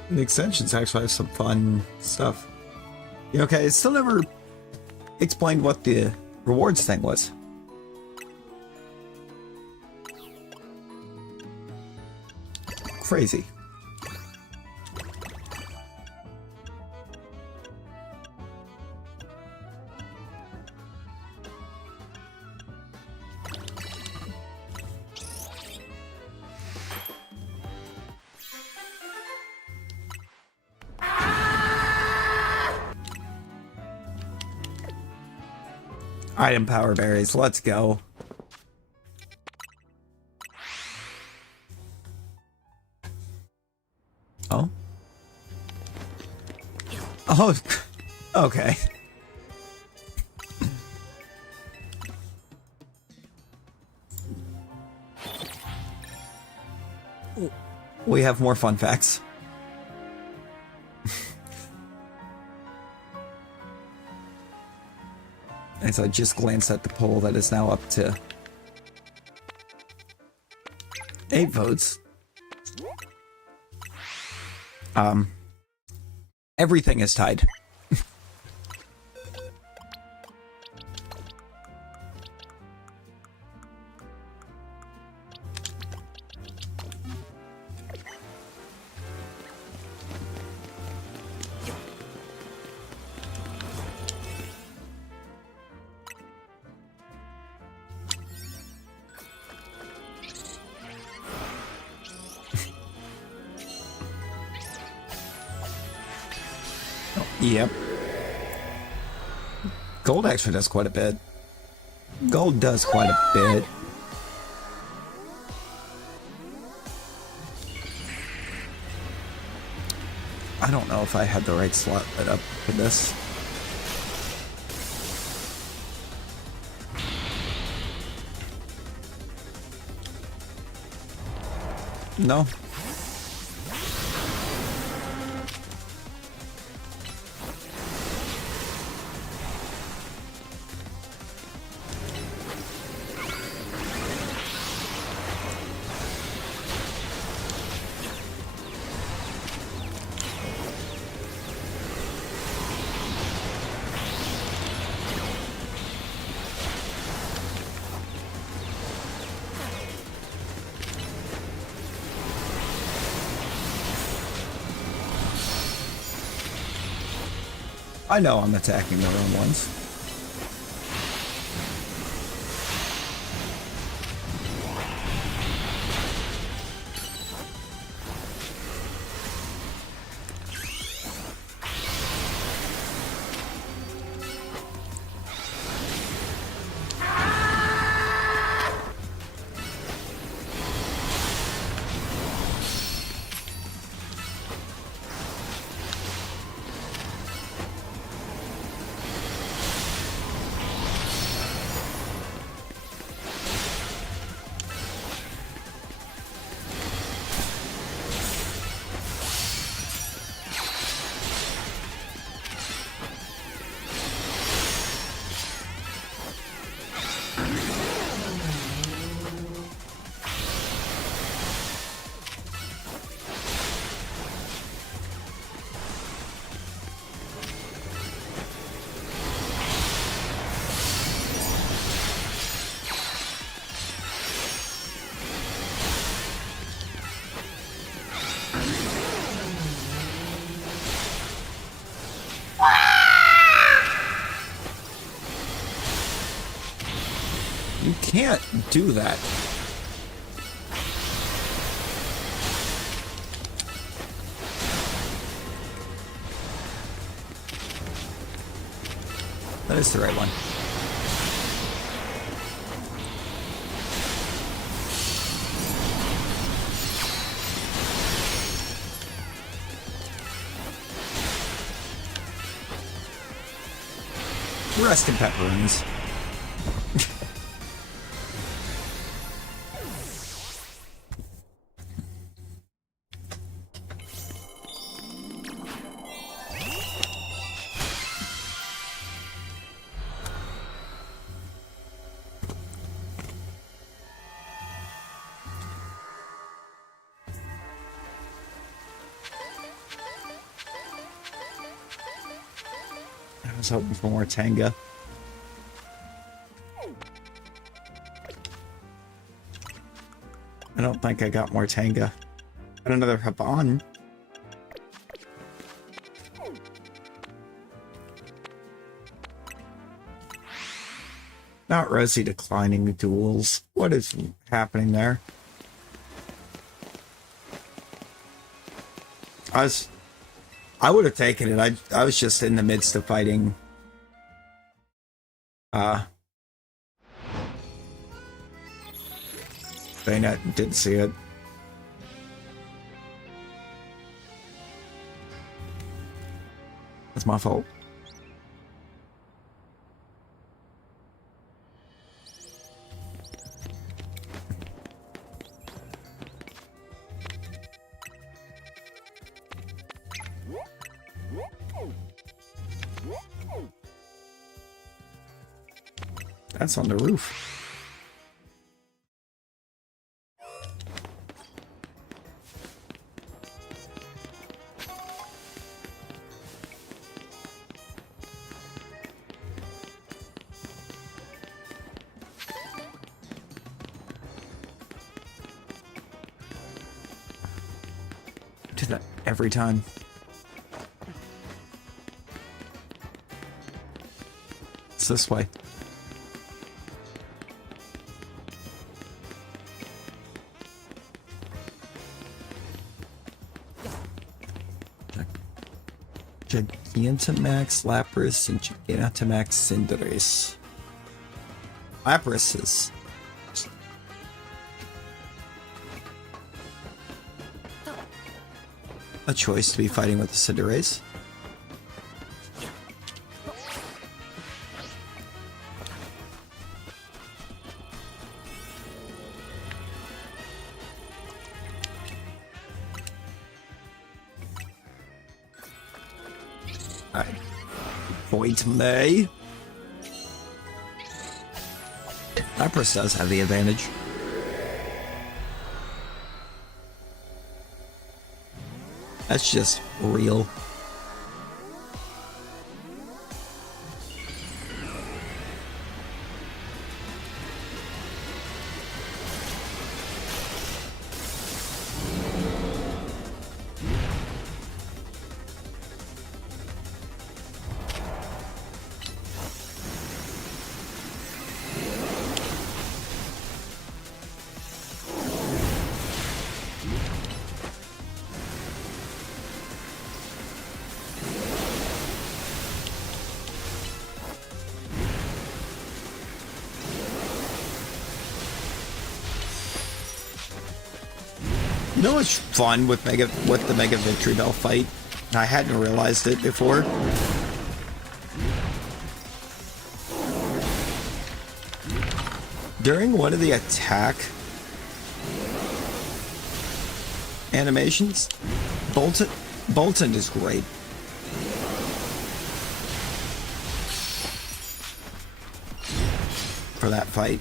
The extensions actually have some fun stuff. Yeah, okay, it still never explained what the rewards thing was. Crazy. Item power berries, let's go. Oh? Oh, okay. We have more fun facts. As I just glanced at the poll that is now up to 8 votes. Everything is tied. Yep. Gold actually does quite a bit. Gold does quite a bit. I don't know if I had the right slot lit up for this. No. I know I'm attacking the wrong ones. You can't do that. is the right one. Rest in pepperoons. I was hoping for more Tanga. I don't think I got more Tanga. Got another Haban. Not Resi declining duels. What is happening there? I would have taken it. I was just in the midst of fighting Baynet, didn't see it. That's my fault. That's on the roof. Do that every time. It's this way. Gigantamax, Lapras, and Gigantamax Cinderace. Lapras is... a choice to be fighting with the Cinderace. Point May. Lapras does have the advantage. That's just real. You know what's fun with the Mega Victory Bell fight? I hadn't realized it before. During one of the attack animations, Bolton is great. For that fight.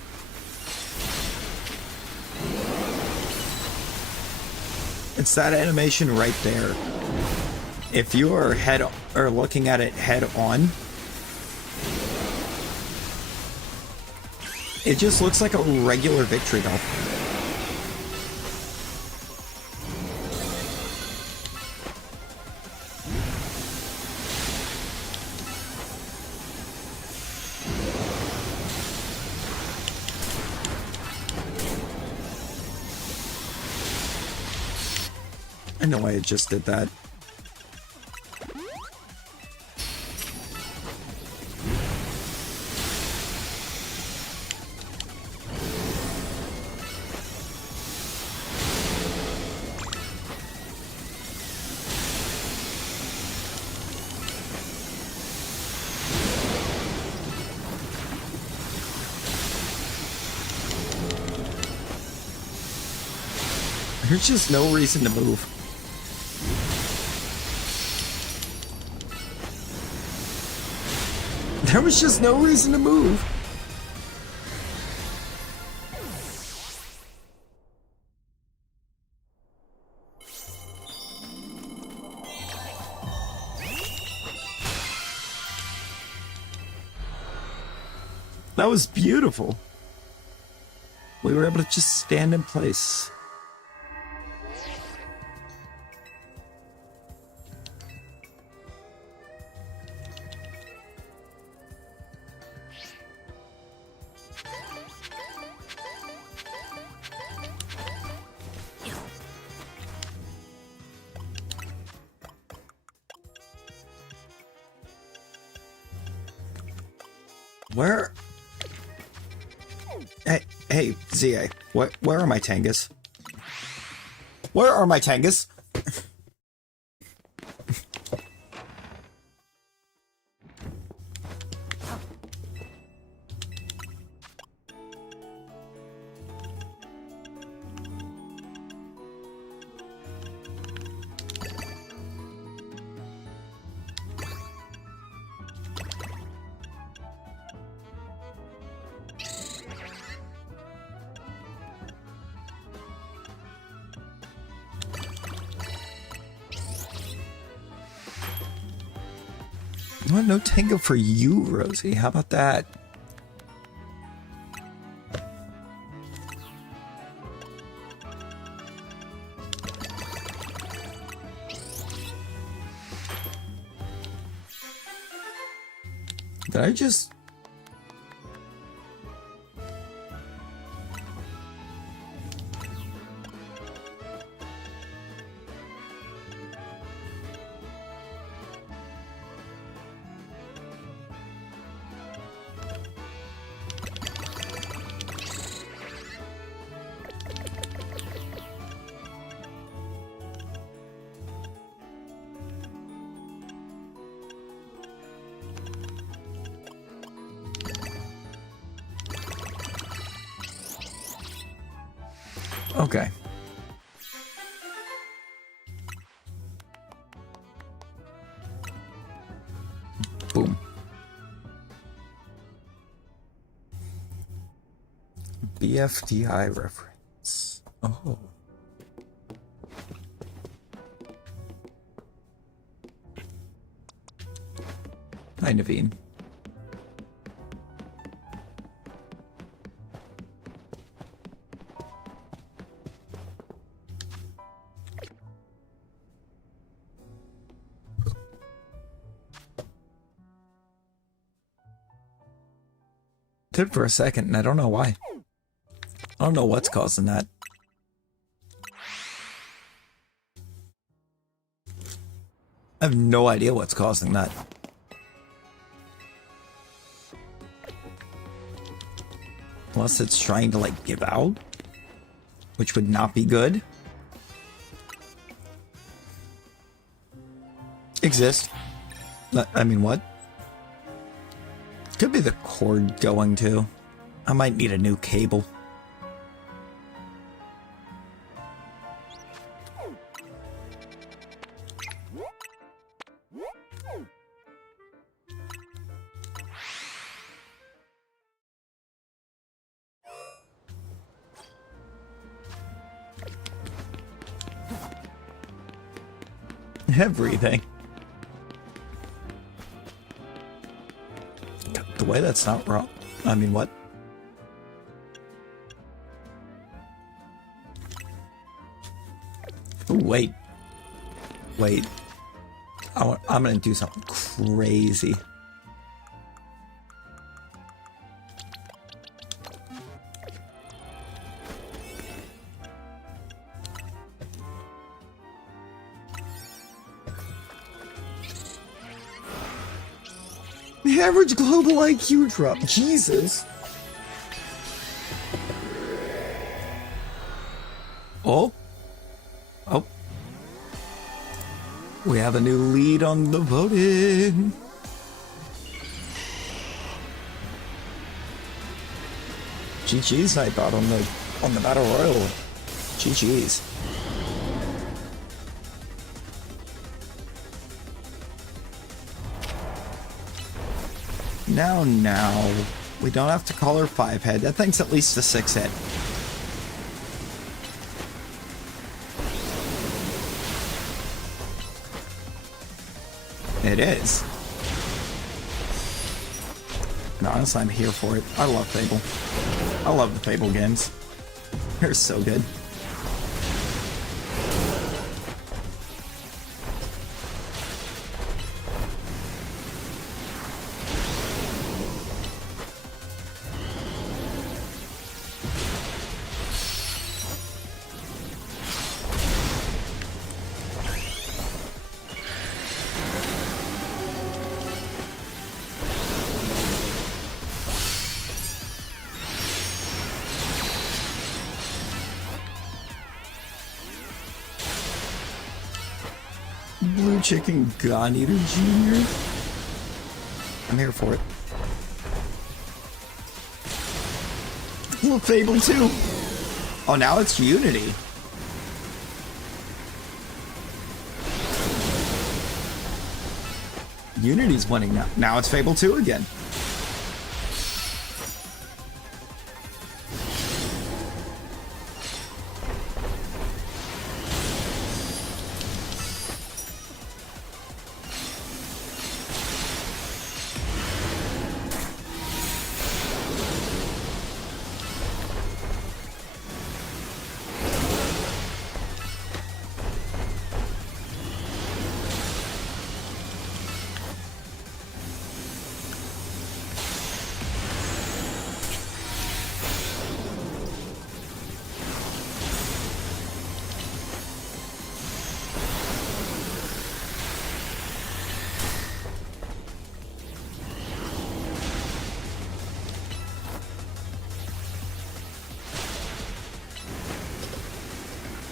It's that animation right there. If you are looking at it head on, it just looks like a regular Victory Bell. I know why it just did that. There's just no reason to move. There was just no reason to move. That was beautiful. We were able to just stand in place. Where? Hey, ZA, where are my Tangas? Where are my Tangas? Well, no tango for you, Rosie. How about that? Did I just... Okay. Boom. BFDI reference. Oh. Hi, Naveen. Did for a second, and I don't know why. I don't know what's causing that. I have no idea what's causing that. Unless it's trying to, like, give out, which would not be good. Exist. I mean, what? Could be the cord going too. I might need a new cable. Everything. The way that's not wrong. I mean, what? Ooh, wait. Wait. I'm gonna do something crazy. The average global IQ drop. Jesus. Oh. Oh. We have a new lead on the voting. GG's, Nightbot, on the Battle Royal. GG's. No, no. We don't have to call her 5-head. That thing's at least a 6-head. It is. And honestly, I'm here for it. I love Fable. I love the Fable games. They're so good. Blue Chicken God Eater Jr. I'm here for it. Well, Fable 2. Oh, now it's Unity. Unity's winning now. Now it's Fable 2 again.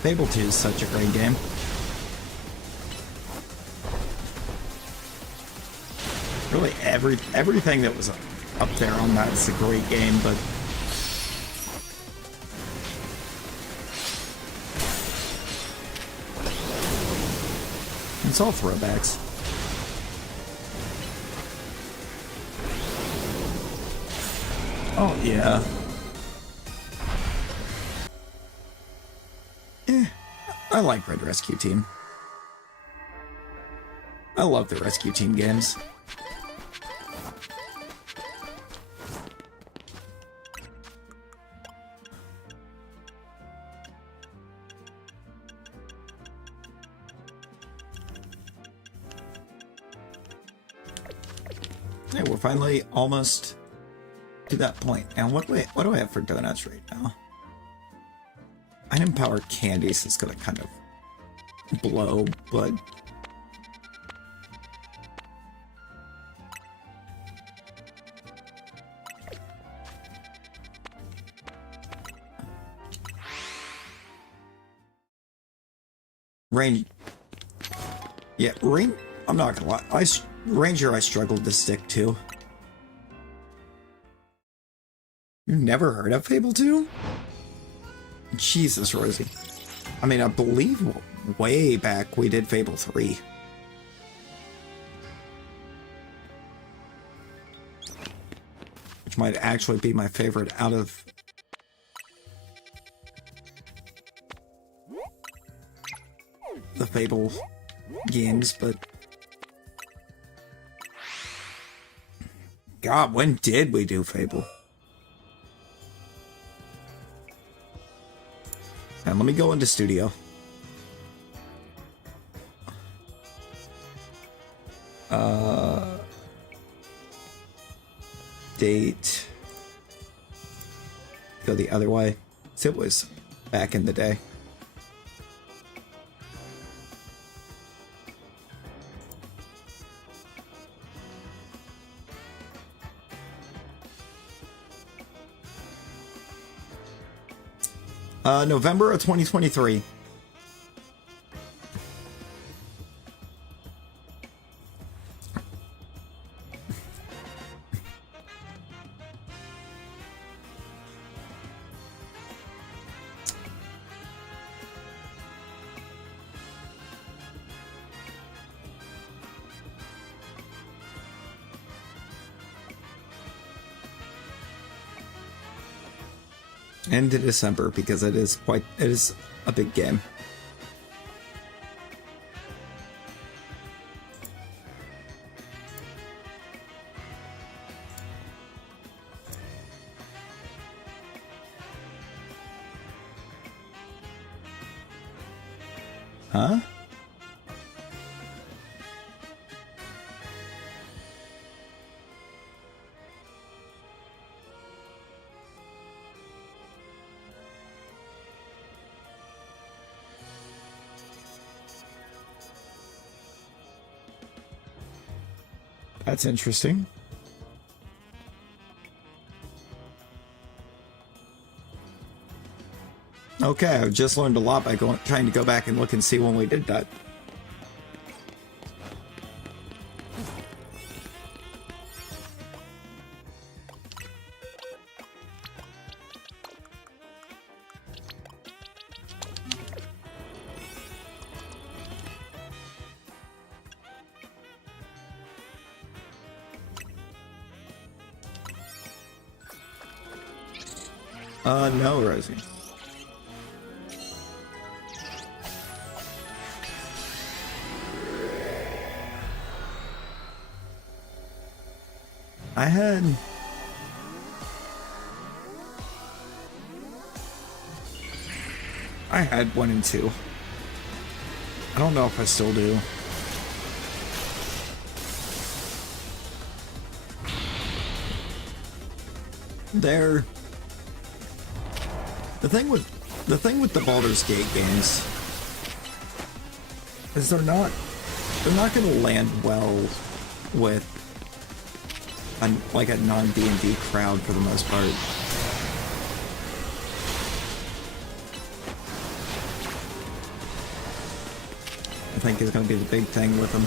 Fable 2 is such a great game. Really, everything that was up there on that is a great game, but it's all throwbacks. Oh, yeah. I like Red Rescue Team. I love the Rescue Team games. Hey, we're finally almost to that point. And what do I have for donuts right now? Item power candies is gonna kind of blow, but I'm not gonna lie. Ranger I struggled to stick to. You've never heard of Fable 2? Jesus, Rosie. I mean, I believe way back we did Fable 3. Which might actually be my favorite out of the Fable games, but God, when did we do Fable? And let me go into studio. Date. Go the other way. So it was back in the day. November of 2023. into December because it is a big game. Huh? That's interesting. Okay, I've just learned a lot by trying to go back and look and see when we did that. No, Rosie. I had 1 and 2. I don't know if I still do. The thing with the Baldur's Gate games is they're not going to land well with like a non-D&D crowd for the most part. I think is going to be the big thing with them.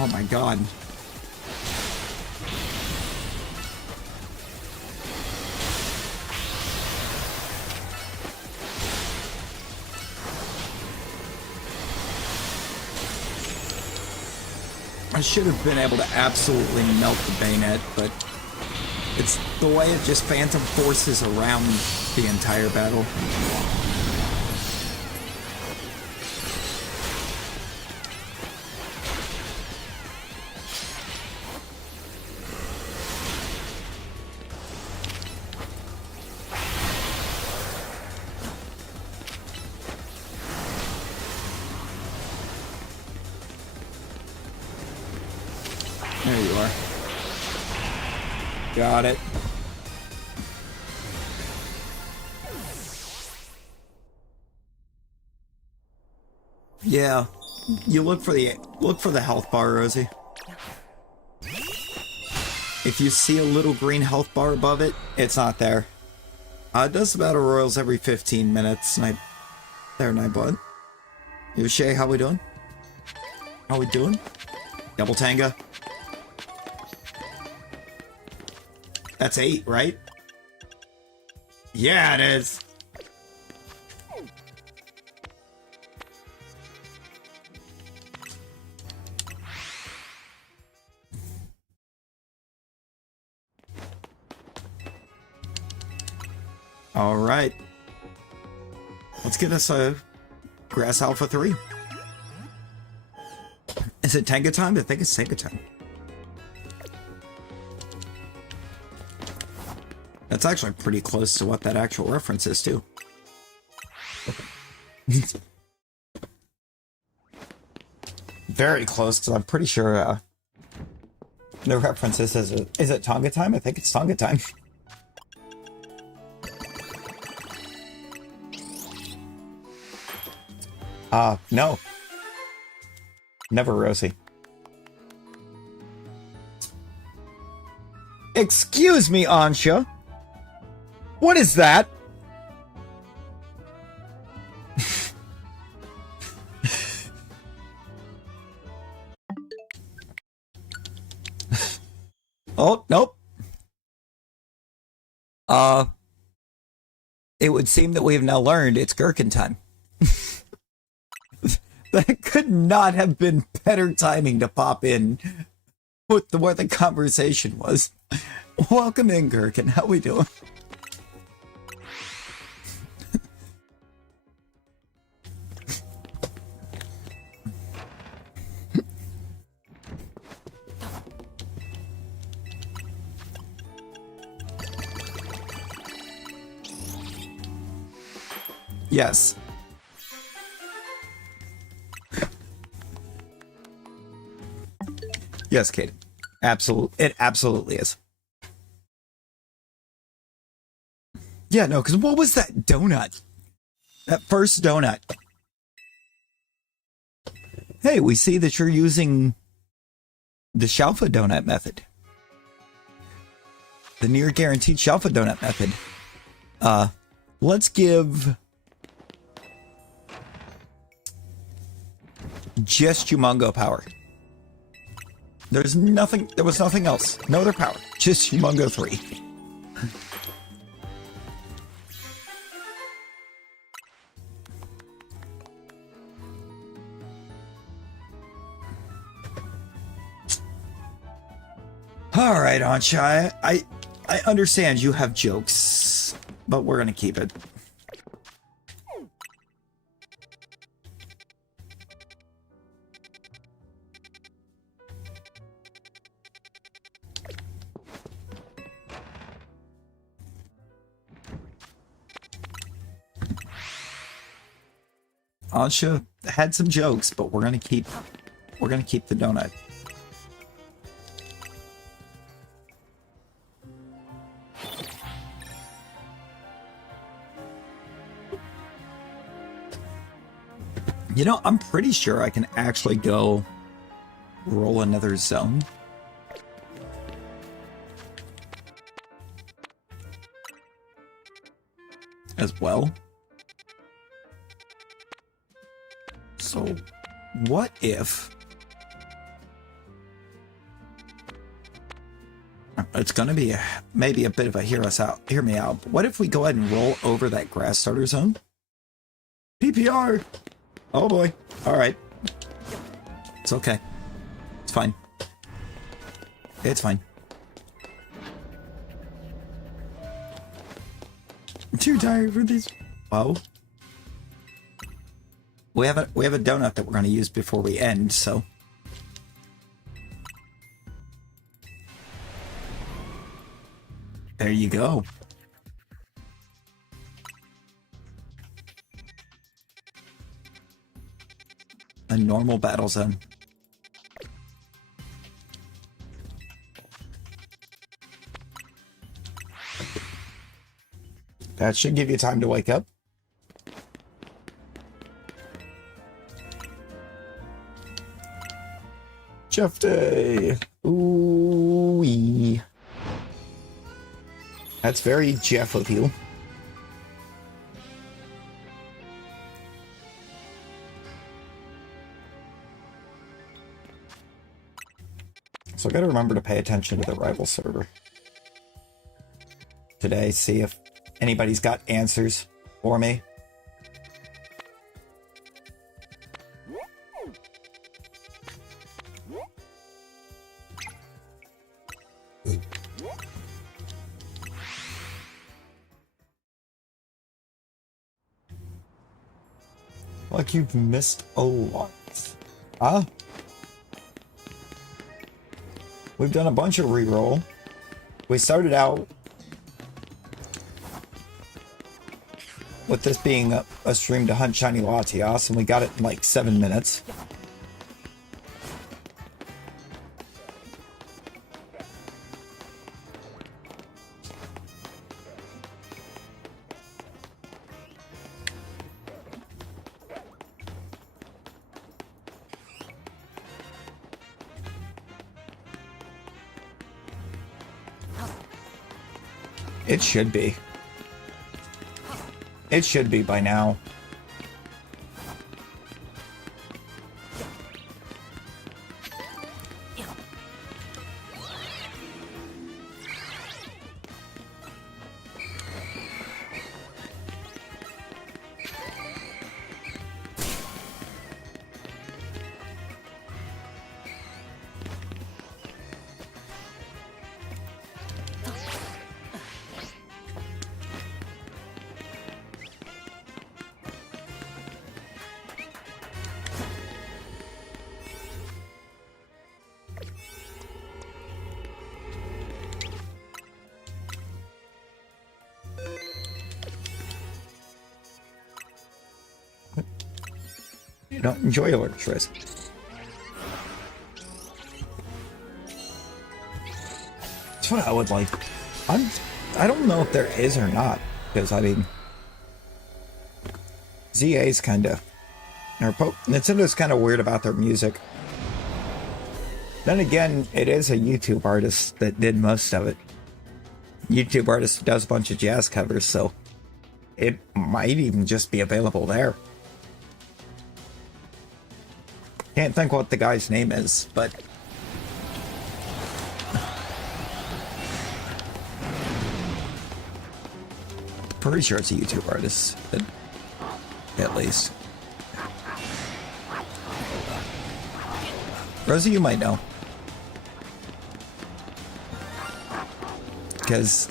Oh my god. I should have been able to absolutely melt the bayonet, but it's the way it just phantom forces around the entire battle. There you are. Got it. Yeah. You look for the health bar, Rosie. If you see a little green health bar above it, it's not there. It does the battle royals every 15 minutes. Nightblood. Shay, how we doing? How we doing? Double Tanga. That's 8, right? Yeah, it is. All right. Let's get us a Grass Alpha 3. Is it Tanga time? I think it's Tanga time. That's actually pretty close to what that actual reference is, too. Very close, because I'm pretty sure the reference is it Tonga time? I think it's Tonga time. No. Never Rosie. Excuse me, Ansha. What is that? Oh, nope. It would seem that we have now learned it's Gherkin time. That could not have been better timing to pop in with where the conversation was. Welcome in, Gherkin. How we doing? Yes. Yes, Kate. It absolutely is. Yeah, no, because what was that donut? That first donut. Hey, we see that you're using the Shalfa donut method. The near guaranteed Shalfa donut method. Let's give just Humongo power. There was nothing else. No other power. Just Humongo 3. All right, Ansha. I understand you have jokes, but we're gonna keep it. Ansha had some jokes, but we're gonna keep the donut. You know, I'm pretty sure I can actually go roll another zone. As well. So, what if... It's gonna be maybe a bit of a hear me out. But what if we go ahead and roll over that grass starter zone? PPR! Oh boy. Alright. It's okay. It's fine. It's fine. I'm too tired for this. Whoa. We have a donut that we're gonna use before we end, so. There you go. A normal battle zone. That should give you time to wake up. Jeff Day. Ooh-wee. That's very Jeff of you. So I gotta remember to pay attention to the rival server today, see if anybody's got answers for me. Like you've missed a lot. Huh? We've done a bunch of reroll. We started out with this being a stream to hunt shiny Latias, and we got it in like 7 minutes. It should be. It should be by now. You don't enjoy Electris. That's what I would like. I don't know if there is or not, because I mean, ZA's kind of, or Nintendo's kind of weird about their music. Then again, it is a YouTube artist that did most of it. YouTube artist does a bunch of jazz covers, so it might even just be available there. Can't think what the guy's name is, but pretty sure it's a YouTube artist, at least. Rosie, you might know, because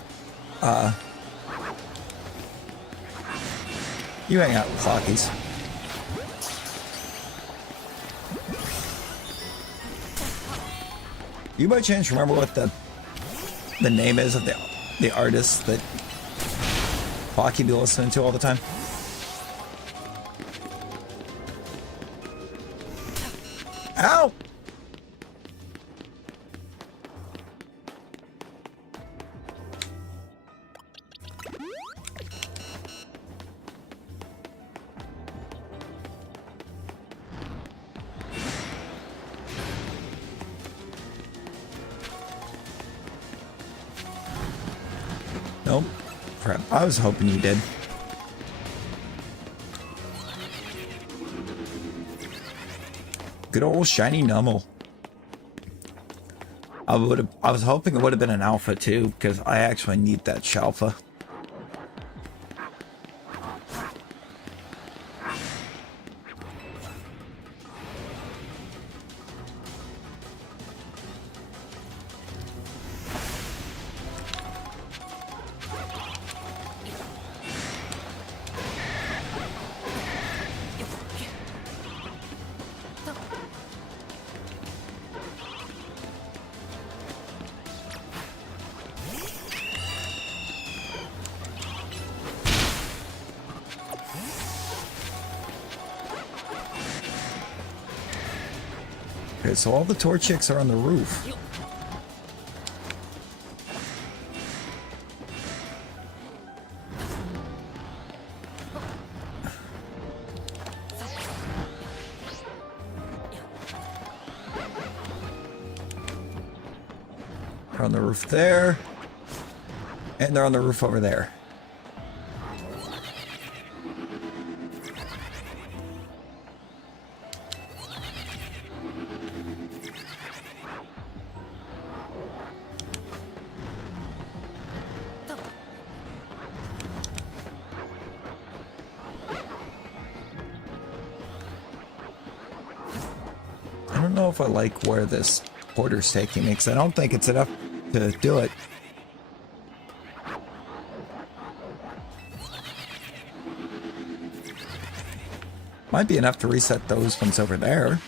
you hang out with Latias. You by chance remember what the name is of the artist that Flocky be listening to all the time? Ow! Nope. Crap. I was hoping you did. Good old shiny Nummel. I was hoping it would have been an alpha too, because I actually need that Shalfa. Okay, so all the Torchics are on the roof. They're on the roof there. And they're on the roof over there. I don't know if I like where this porter's taking me, because I don't think it's enough to do it. Might be enough to reset those ones over there.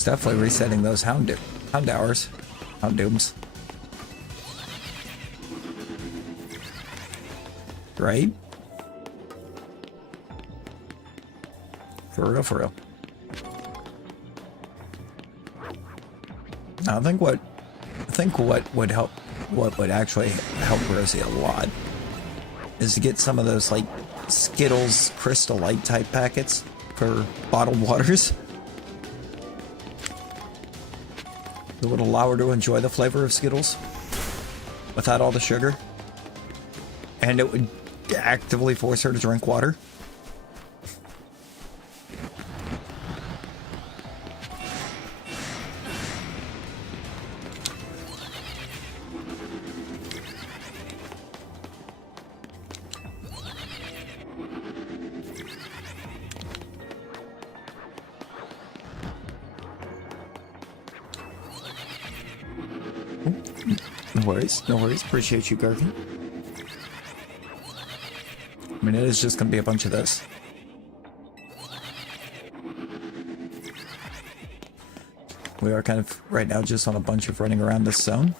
It's definitely resetting those hound hours. Hound dooms. Right? For real, for real. I think what would help, what would actually help Rosie a lot is to get some of those like Skittles Crystal Light type packets for bottled waters. It would allow her to enjoy the flavor of Skittles without all the sugar. And it would actively force her to drink water. No worries, no worries. Appreciate you, Gherkin. I mean, it is just going to be a bunch of this. We are kind of, right now, just on a bunch of running around this zone.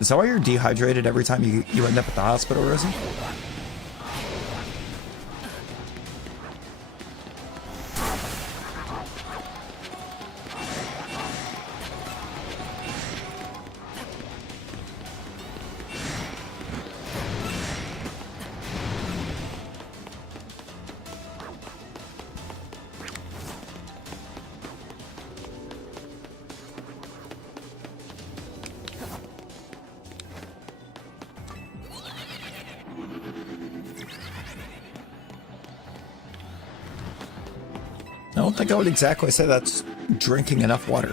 Is that why you're dehydrated every time you end up at the hospital, Rosie? I don't think I would exactly say that's drinking enough water.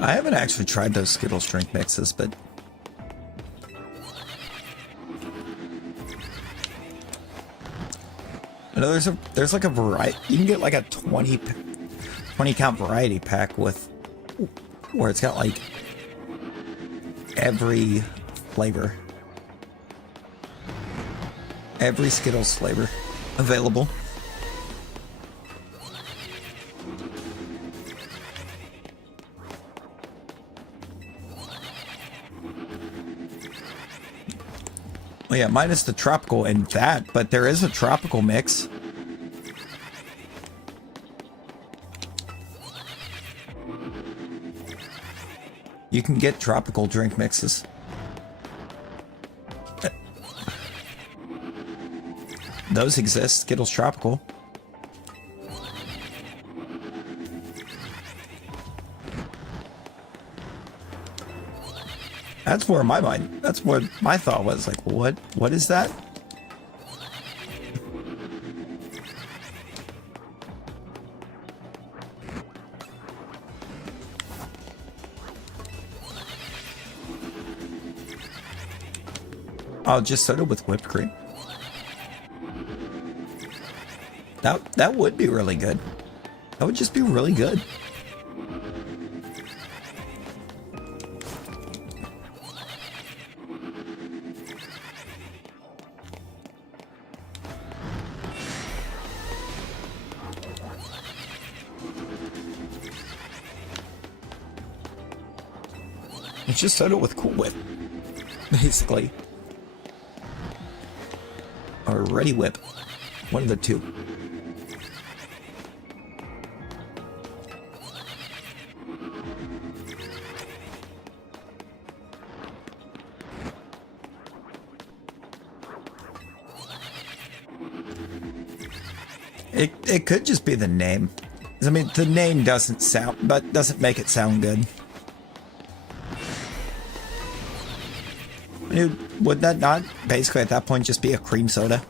I haven't actually tried those Skittles drink mixes, but I know there's like a variety. You can get like a 20 count variety pack with where it's got like every flavor, every Skittles flavor available. Well, yeah, minus the tropical and that, but there is a tropical mix. You can get tropical drink mixes. Those exist, Skittles Tropical. That's where that's what my thought was, like, what is that? Oh, just soda with whipped cream. That would be really good. That would just be really good. It's just soda with Cool Whip, basically. Or Ready Whip. One of the two. It could just be the name. I mean, the name doesn't make it sound good. Dude, would that not basically at that point just be a cream soda?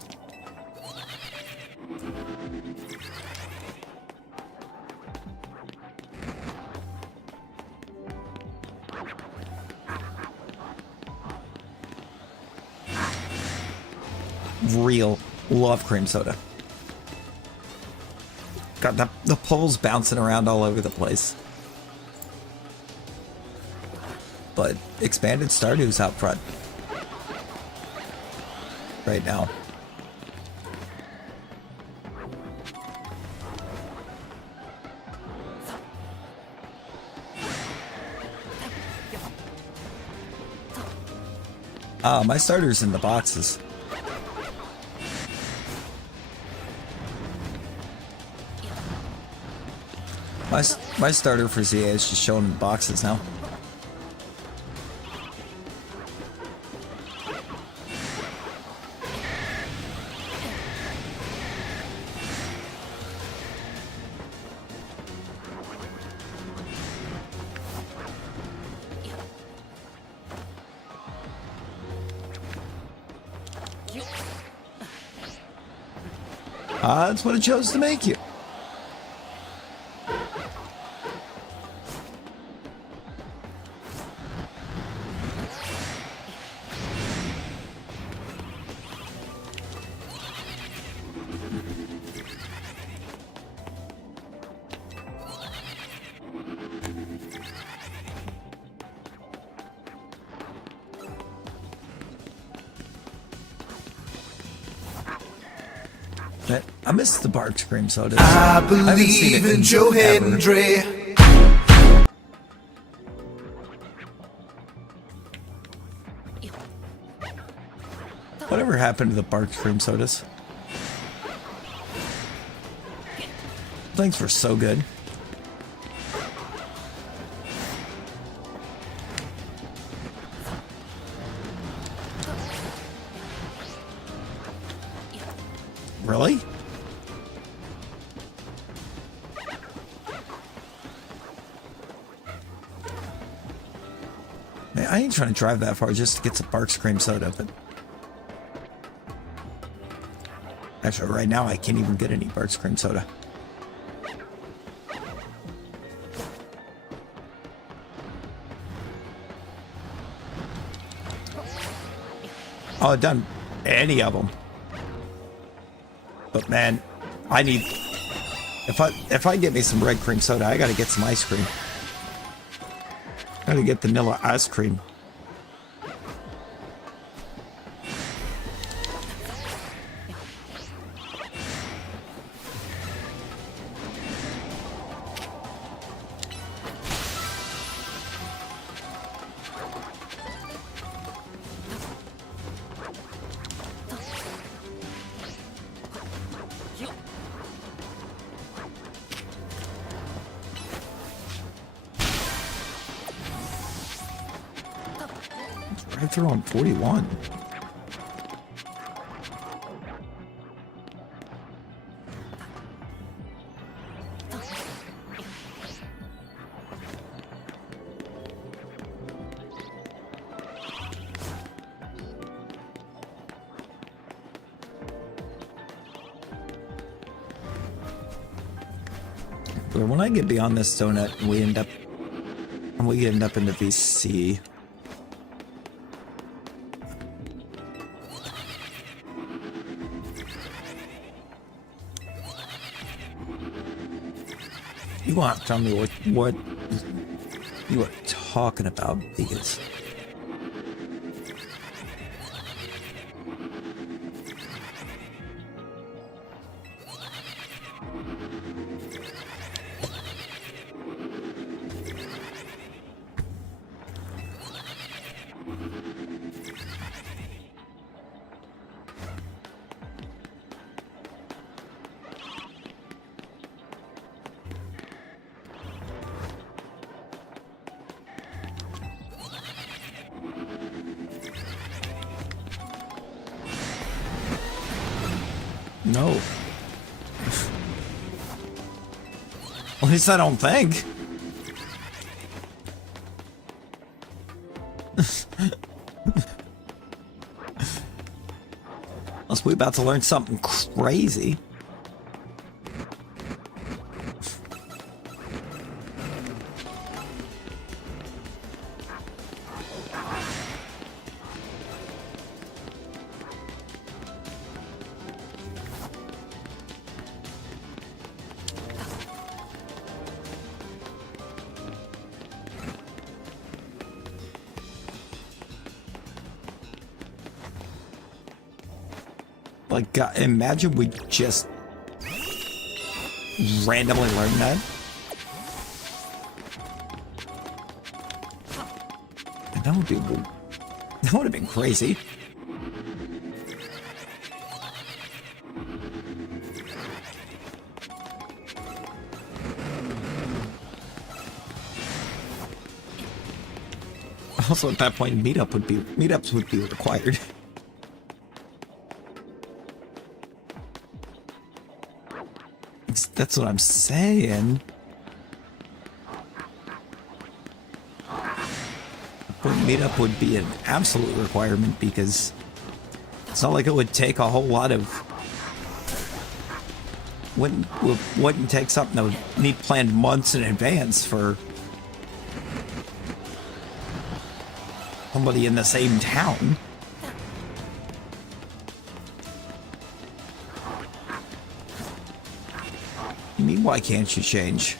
Real love cream soda. Got the poles bouncing around all over the place. but expanded Stardew's out front right now. My starter's in the boxes. My starter for ZA is just showing in boxes now. That's what it chose to make you. I miss the Barks cream sodas. I believe in Joe Hendry. Whatever happened to the Barks cream sodas? Things were so good. Really? Man, I ain't trying to drive that far just to get some Barks cream soda, but actually right now I can't even get any Barks cream soda. Oh, I've done any of them. But man, I need, if I get me some red cream soda, I gotta get some ice cream. Gotta get vanilla ice cream. Right through on 41. But when I get beyond this donut, we end up in the VC. You want to tell me what you are talking about, because no. At least I don't think. Unless we're about to learn something crazy. Like, God, imagine we just randomly learned that. And that would have been crazy. Also, at that point, meetups would be required. That's what I'm saying. But meetup would be an absolute requirement because it's not like it would take a whole lot of. Wouldn't take something that would need planned months in advance for somebody in the same town. You mean, why can't you change?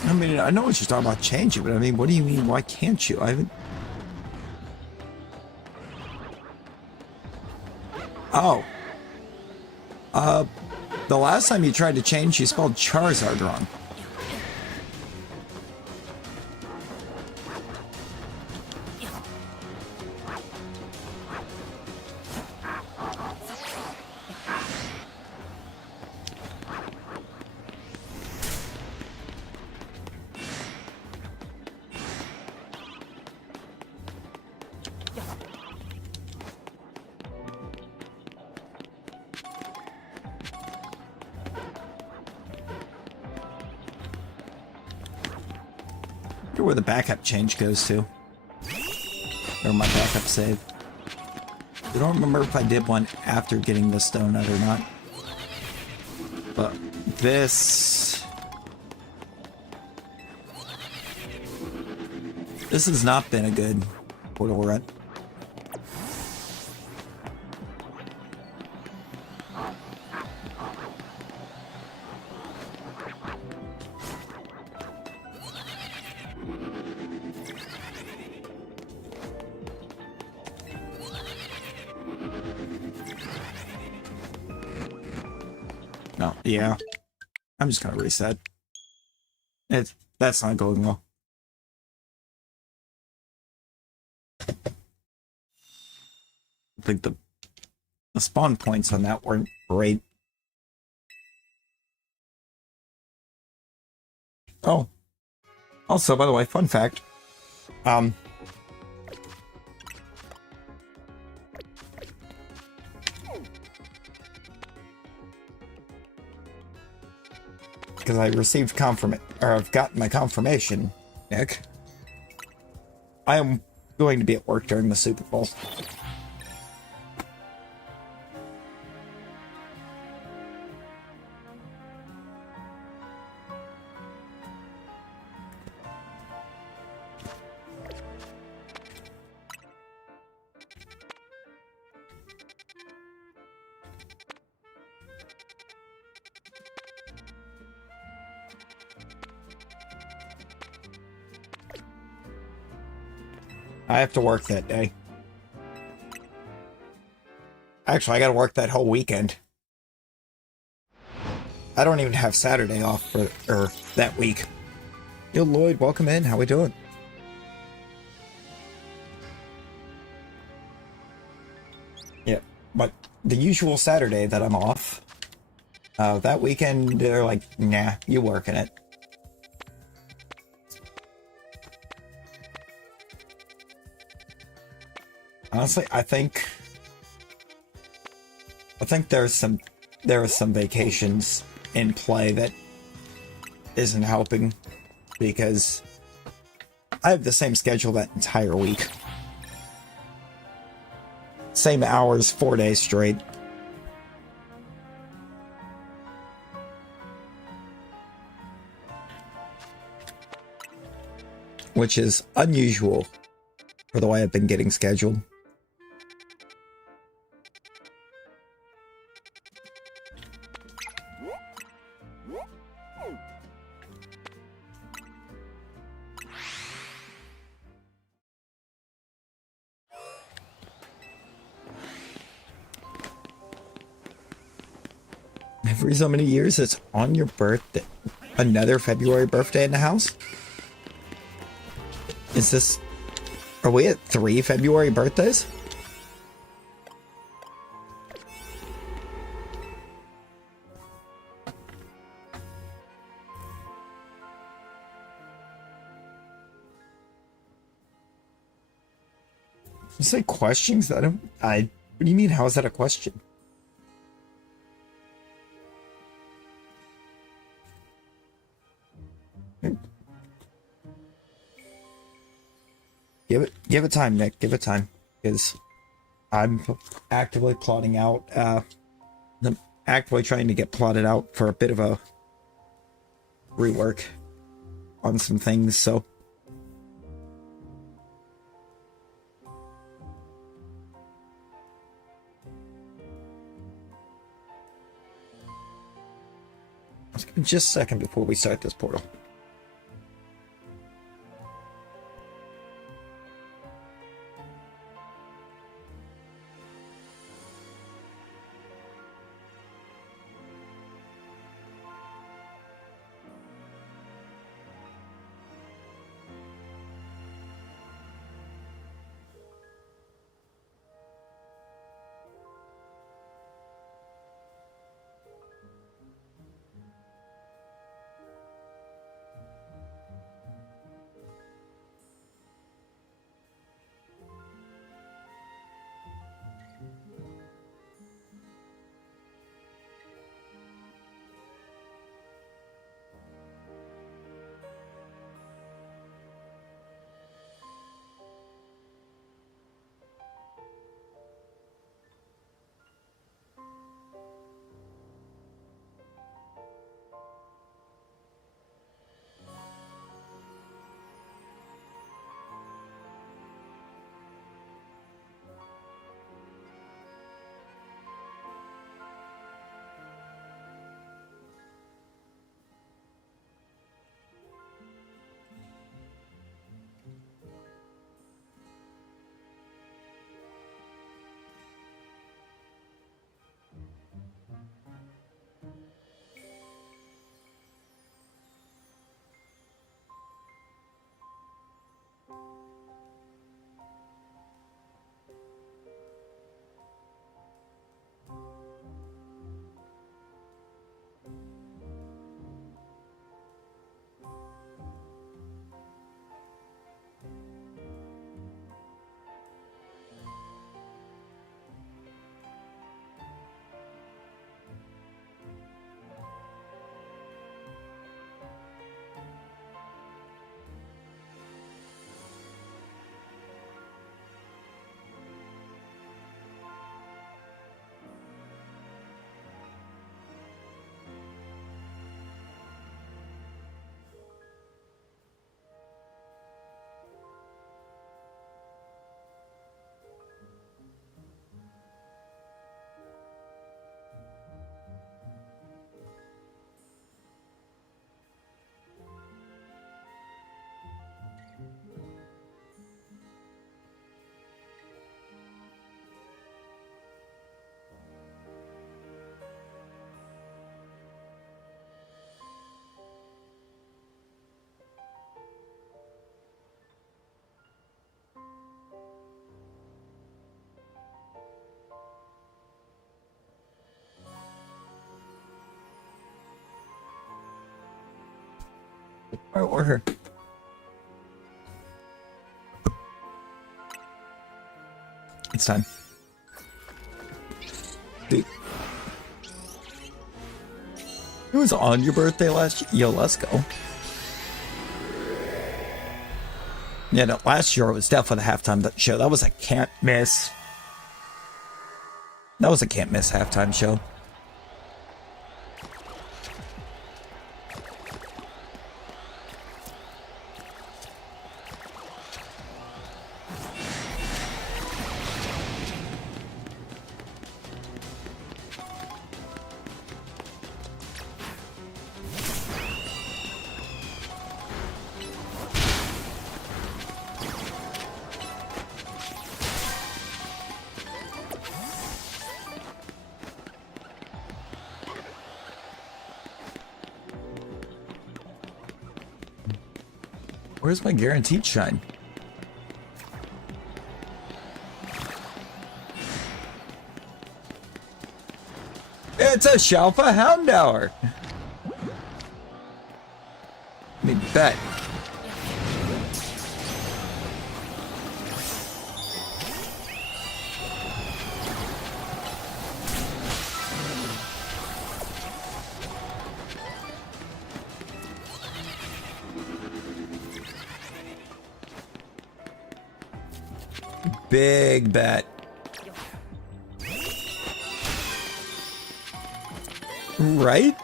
I mean, I know what you're talking about changing, but I mean, what do you mean, why can't you? I haven't... Oh. The last time you tried to change, you spelled Charizard wrong. I wonder where the backup change goes to. Or my backup save. I don't remember if I did one after getting the donut or not. But this has not been a good portal run. No, yeah. I'm just gonna reset. That's not going well. I think the spawn points on that weren't great. Oh. Also, by the way, fun fact. Because I received I've gotten my confirmation, Nick. I am going to be at work during the Super Bowl. I have to work that day. Actually, I gotta work that whole weekend. I don't even have Saturday off for that week. Yo, Lloyd, welcome in. How we doing? Yeah, but the usual Saturday that I'm off, that weekend, they're like, nah, you working it. Honestly, I think there are some vacations in play that isn't helping because I have the same schedule that entire week. Same hours, 4 days straight. which is unusual for the way I've been getting scheduled. Every so many years, it's on your birthday. Another February birthday in the house? Is this... Are we at 3 February birthdays? You say questions? What do you mean, how is that a question? Give it time, Nick. Give it time, because I'm actively plotting out. I'm actively trying to get plotted out for a bit of a rework on some things. So just a second before we start this portal. Order. It's time. Dude. It was on your birthday last year. Yo, let's go. Yeah, no, last year it was definitely the halftime show. That was a can't miss. That was a can't miss halftime show. Where's my guaranteed shine? It's a Shalfa Houndour! I mean, bet. Big bet. Right?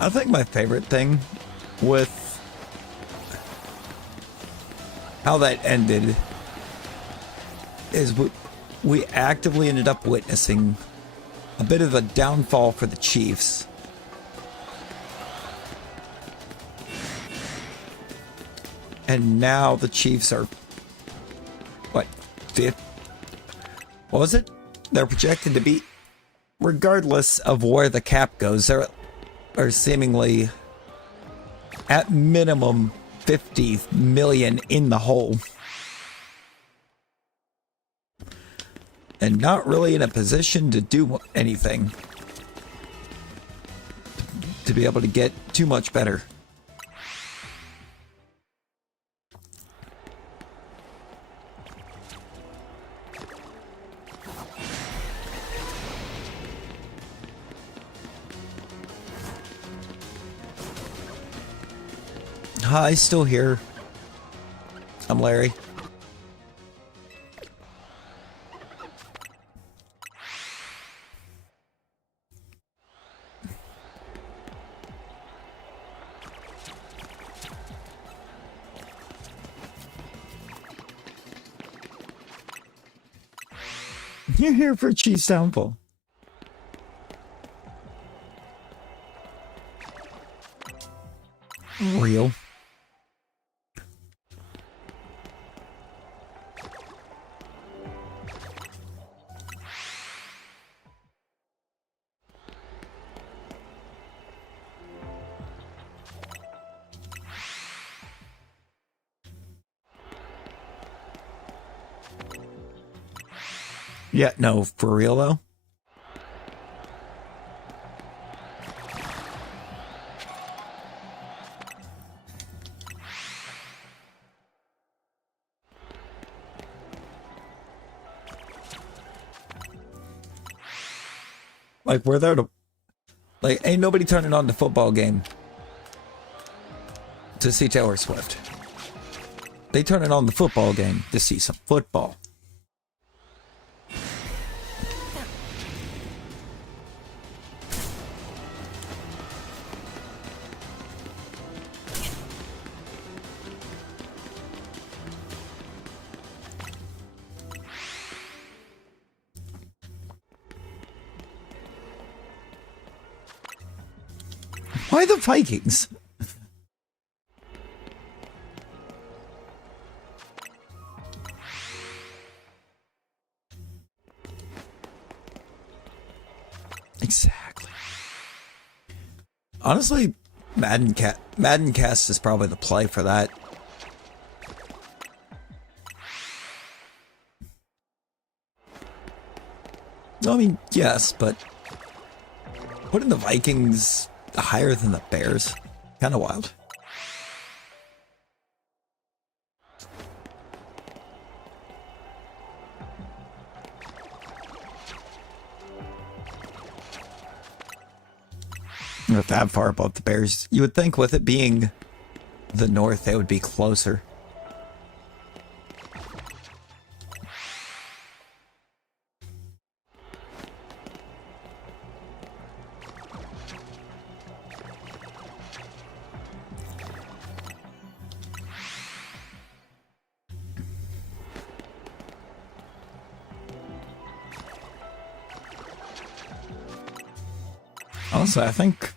I think my favorite thing with how that ended is we actively ended up witnessing a bit of a downfall for the Chiefs. And now the Chiefs are, what, fifth? What was it? They're projected to be, regardless of where the cap goes, they're are seemingly at minimum 50 million in the hole. And not really in a position to do anything to be able to get too much better. Hi, still here. I'm Larry. You're here for Chiefs downfall. Real. Yeah, no, for real though. Like, we're there to, like, ain't nobody turning on the football game to see Taylor Swift. They turn it on the football game to see some football. Why the Vikings? Exactly. Honestly, Madden Cast is probably the play for that. I mean, yes, but putting the Vikings higher than the Bears, kind of wild. Not that far above the Bears. You would think with it being the North, they would be closer. Also, I think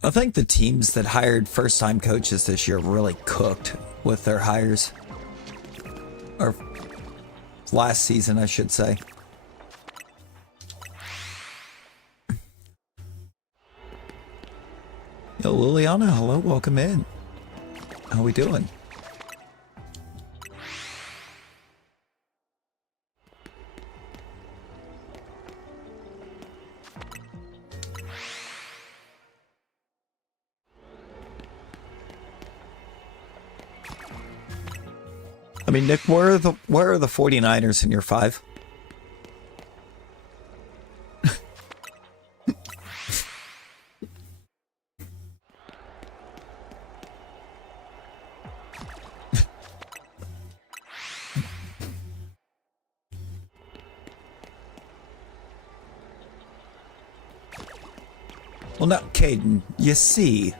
the teams that hired first-time coaches this year really cooked with their hires. Or last season, I should say. Yo, Liliana, hello, welcome in. How we doing? I mean, Nick, where are the 49ers in your 5? Well, now, Caden, you see,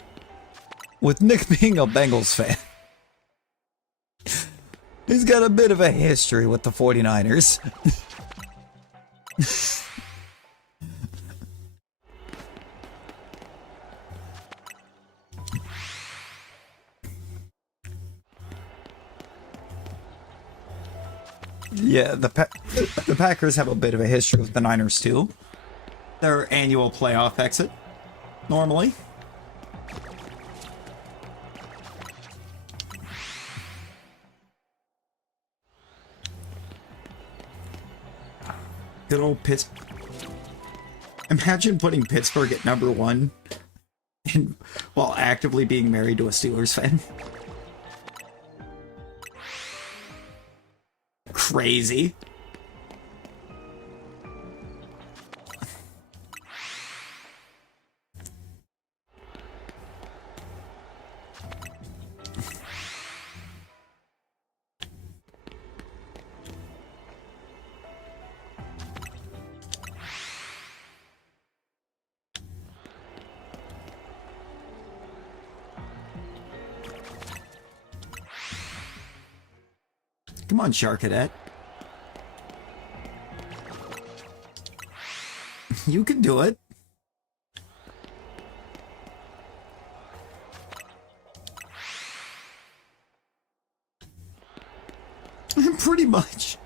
with Nick being a Bengals fan, he's got a bit of a history with the 49ers. Yeah, the Packers have a bit of a history with the Niners too. Their annual playoff exit, normally. Good old Pittsburgh. Imagine putting Pittsburgh at #1 and while actively being married to a Steelers fan. Crazy. Come on, Shark Cadet. You can do it. Pretty much.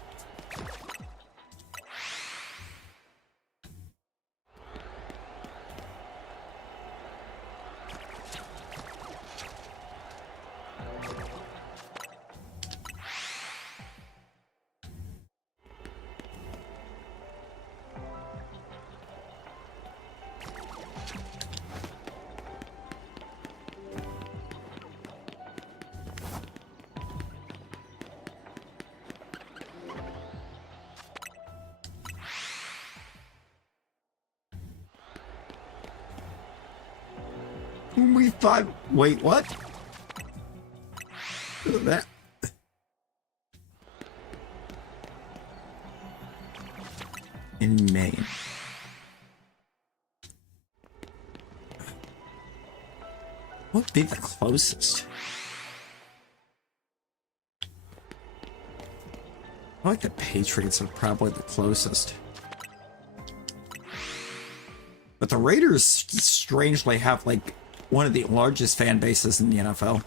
We thought. Wait, what? Look at that. In Maine. What would be the closest? I like the Patriots are probably the closest. But the Raiders strangely have like one of the largest fan bases in the NFL.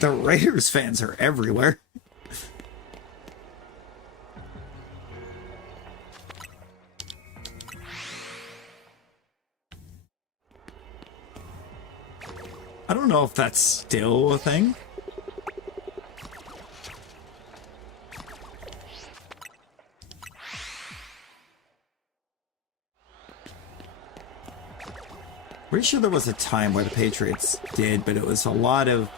The Raiders fans are everywhere. I don't know if that's still a thing. Pretty sure there was a time where the Patriots did, but it was a lot of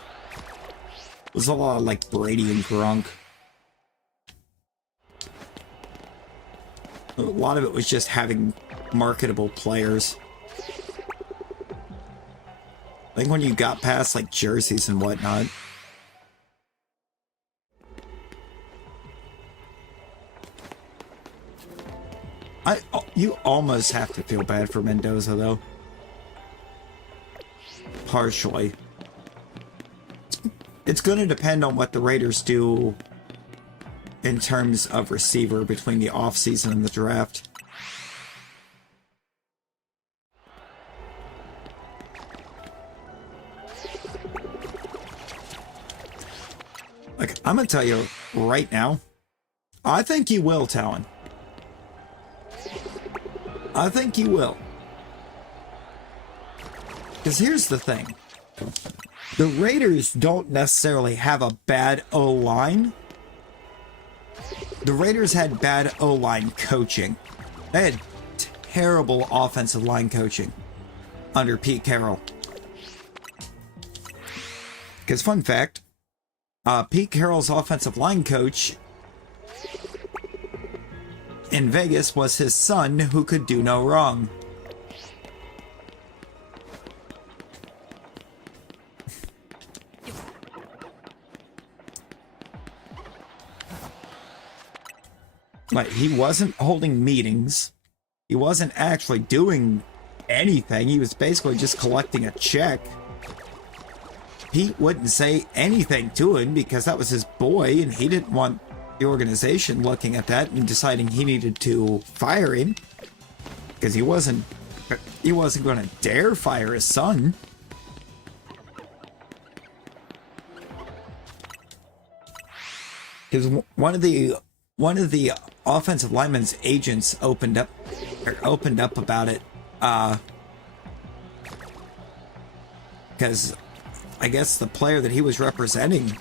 like Brady and Gronk. A lot of it was just having marketable players. I think when you got past like jerseys and whatnot. You almost have to feel bad for Mendoza though. partially. It's going to depend on what the Raiders do in terms of receiver between the offseason and the draft. Like, I'm going to tell you right now, I think you will, Talon. I think you will. Because here's the thing. The Raiders don't necessarily have a bad O-line. The Raiders had bad O-line coaching. They had terrible offensive line coaching under Pete Carroll. Because fun fact, Pete Carroll's offensive line coach in Vegas was his son, who could do no wrong. Like, he wasn't holding meetings. He wasn't actually doing anything. He was basically just collecting a check. Pete wouldn't say anything to him because that was his boy, and he didn't want the organization looking at that and deciding he needed to fire him, because he wasn't going to dare fire his son. Because one of the offensive lineman's agents opened up about it, because I guess the player that he was representing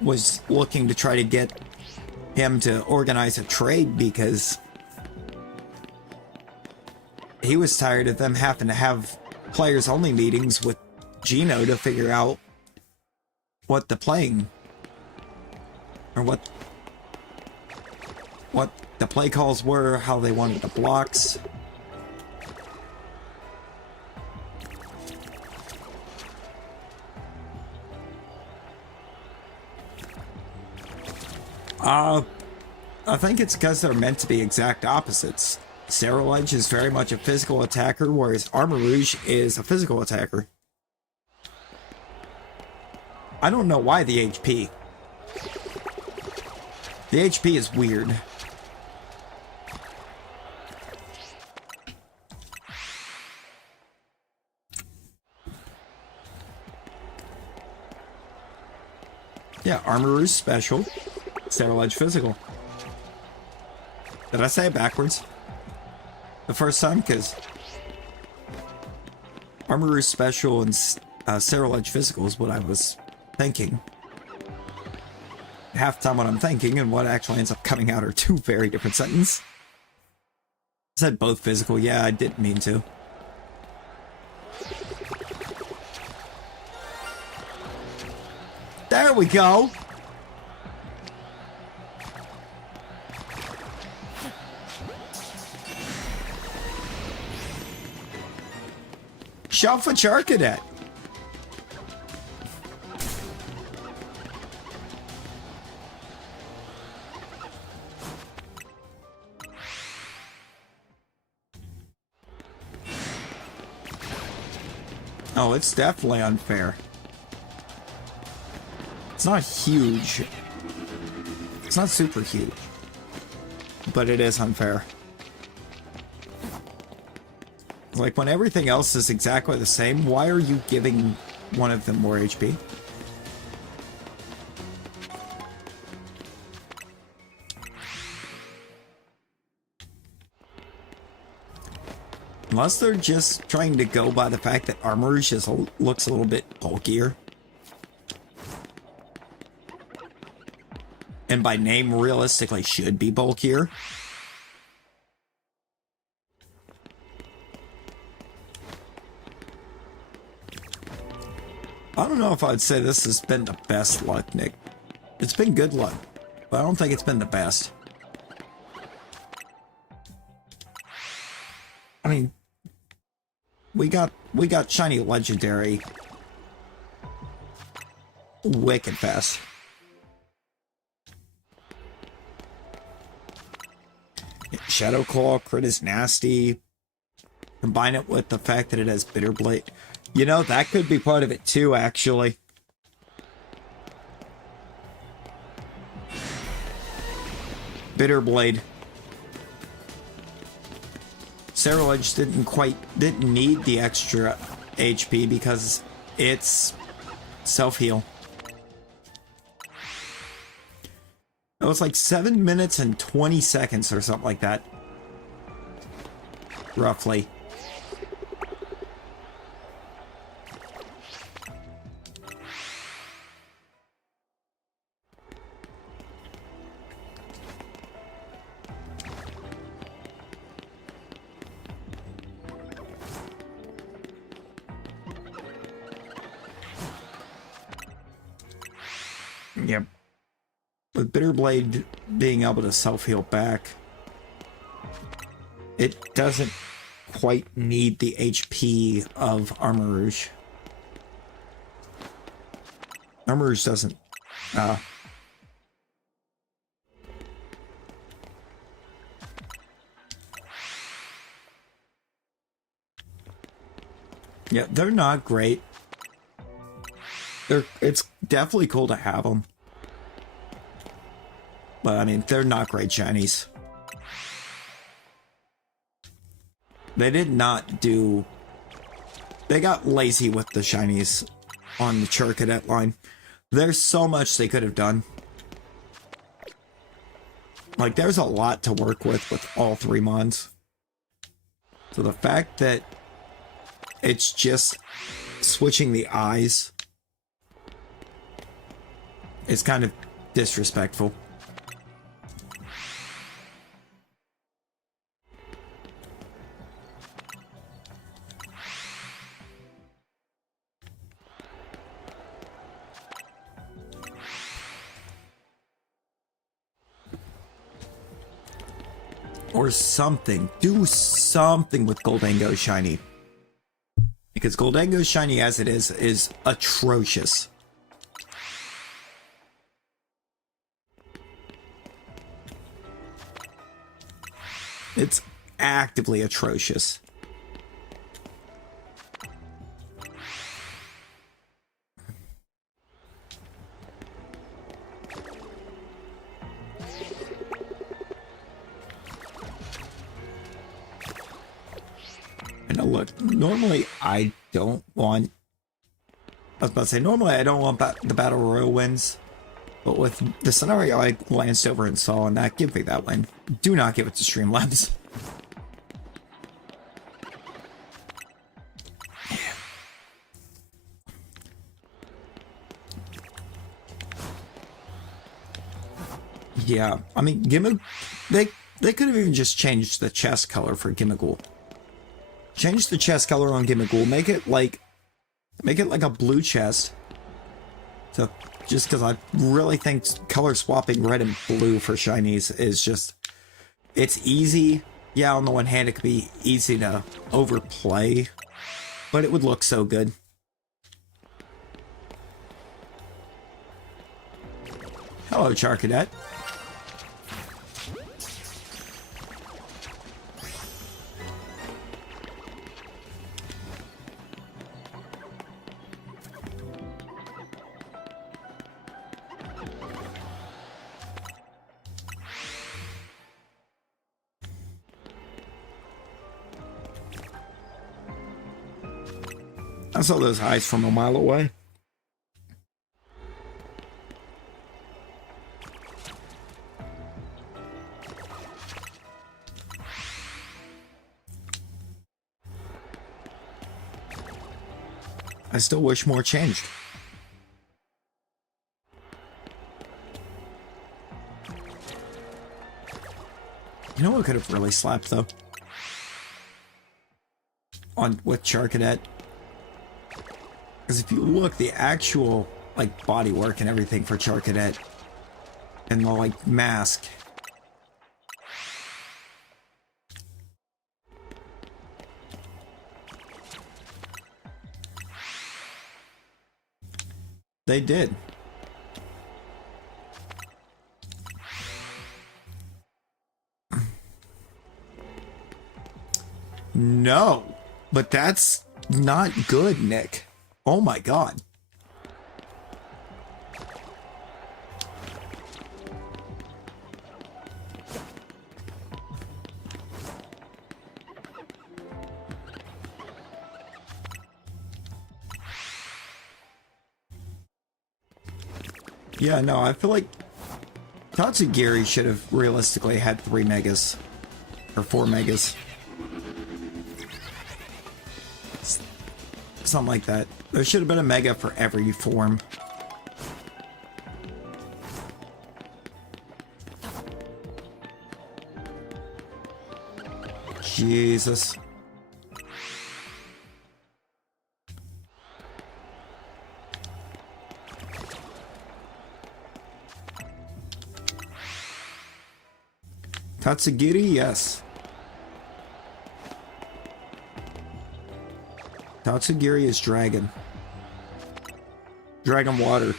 was looking to try to get him to organize a trade, because he was tired of them having to have players only meetings with Gino to figure out what the playing, or what the play calls were, how they wanted the blocks. I think it's because they're meant to be exact opposites. Sarah Edge is very much a physical attacker, whereas Armor Rouge is a physical attacker. I don't know why the HP. The HP is weird. Yeah, Armor Rouge special, Sarah Edge physical. Did I say it backwards the first time? Because Armor Rouge special and Sarah Edge physical is what I was thinking. Half the time what I'm thinking and what actually ends up coming out are two very different sentences. I said both physical. Yeah, I didn't mean to. There we go. Shot for Charcadet. Oh, it's definitely unfair. It's not huge. It's not super huge. But it is unfair. Like, when everything else is exactly the same, why are you giving one of them more HP? Unless they're just trying to go by the fact that Armor Rouge just looks a little bit bulkier. And by name, realistically, should be bulkier. I don't know if I'd say this has been the best luck, Nick. It's been good luck, but I don't think it's been the best. I mean, we got shiny legendary wicked fast. Shadow Claw crit is nasty. Combine it with the fact that it has Bitter Blade. You know, that could be part of it too, actually. Bitter Blade. Cerulege didn't need the extra HP because it's self-heal. It was like 7 minutes and 20 seconds or something like that. Roughly. Yep. With Bitter Blade being able to self-heal back, it doesn't quite need the HP of Armor Rouge. Armor Rouge doesn't. Yeah, they're not great. It's definitely cool to have them. But, I mean, they're not great shinies. They did not do... They got lazy with the shinies on the Charcadet line. There's so much they could have done. Like, there's a lot to work with all three mons. So the fact that it's just switching the eyes is kind of disrespectful. Or something. Do something with Goldango Shiny. Because Goldango Shiny as it is atrocious. It's actively atrocious. And now look, normally I don't want... I was about to say, normally I don't want the Battle Royal wins. But with the scenario I glanced over and saw, and that, give me that win. Do not give it to Streamlabs. Yeah, I mean, they could have even just changed the chest color for Gimmighoul. Change the chest color on Gimmighoul, make it like a blue chest. So, just because I really think color swapping red and blue for shinies is just, it's easy. Yeah, on the one hand, it could be easy to overplay, but it would look so good. Hello, Charcadet. I saw those eyes from a mile away. I still wish more changed. You know what could have really slapped though? With Charcadet. Because if you look, the actual like bodywork and everything for Charcadet and the like mask. They did. No, but that's not good, Nick. Oh my god. Yeah, no, I feel like Tatsugiri should have realistically had 3 megas. Or 4 megas. Something like that. There should have been a mega for every form. Jesus. Tatsugiri, yes. Tatsugiri is dragon. Dragon water.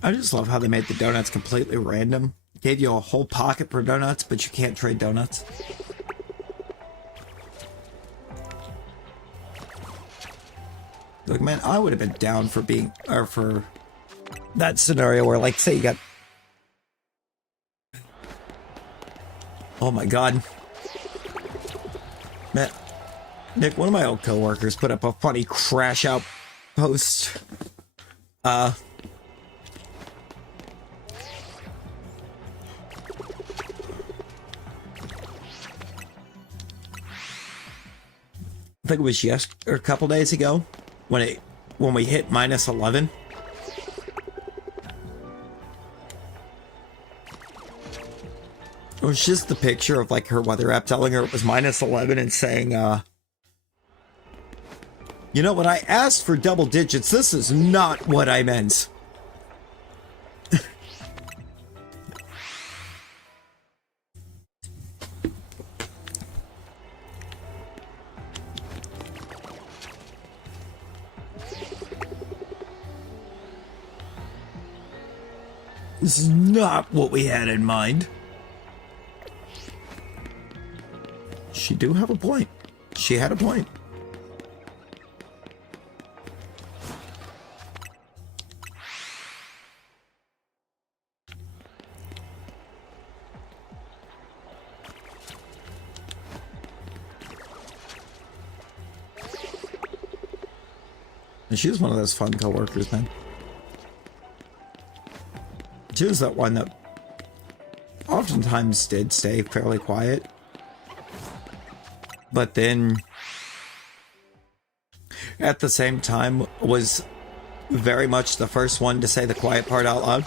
I just love how they made the donuts completely random. Gave you a whole pocket for donuts, but you can't trade donuts. Look, man, I would have been down for being, or for that scenario where, like, say you got... Oh my god. Man, Nick, one of my old coworkers put up a funny crash out post. I think it was a couple days ago when we hit minus 11. It was just the picture of like her weather app telling her it was minus 11 and saying, you know, when I asked for double digits, this is not what I meant. This is not what we had in mind. She do have a point. She had a point. And she was one of those fun coworkers, man. She was that one that oftentimes did stay fairly quiet. But then, at the same time, was very much the first one to say the quiet part out loud.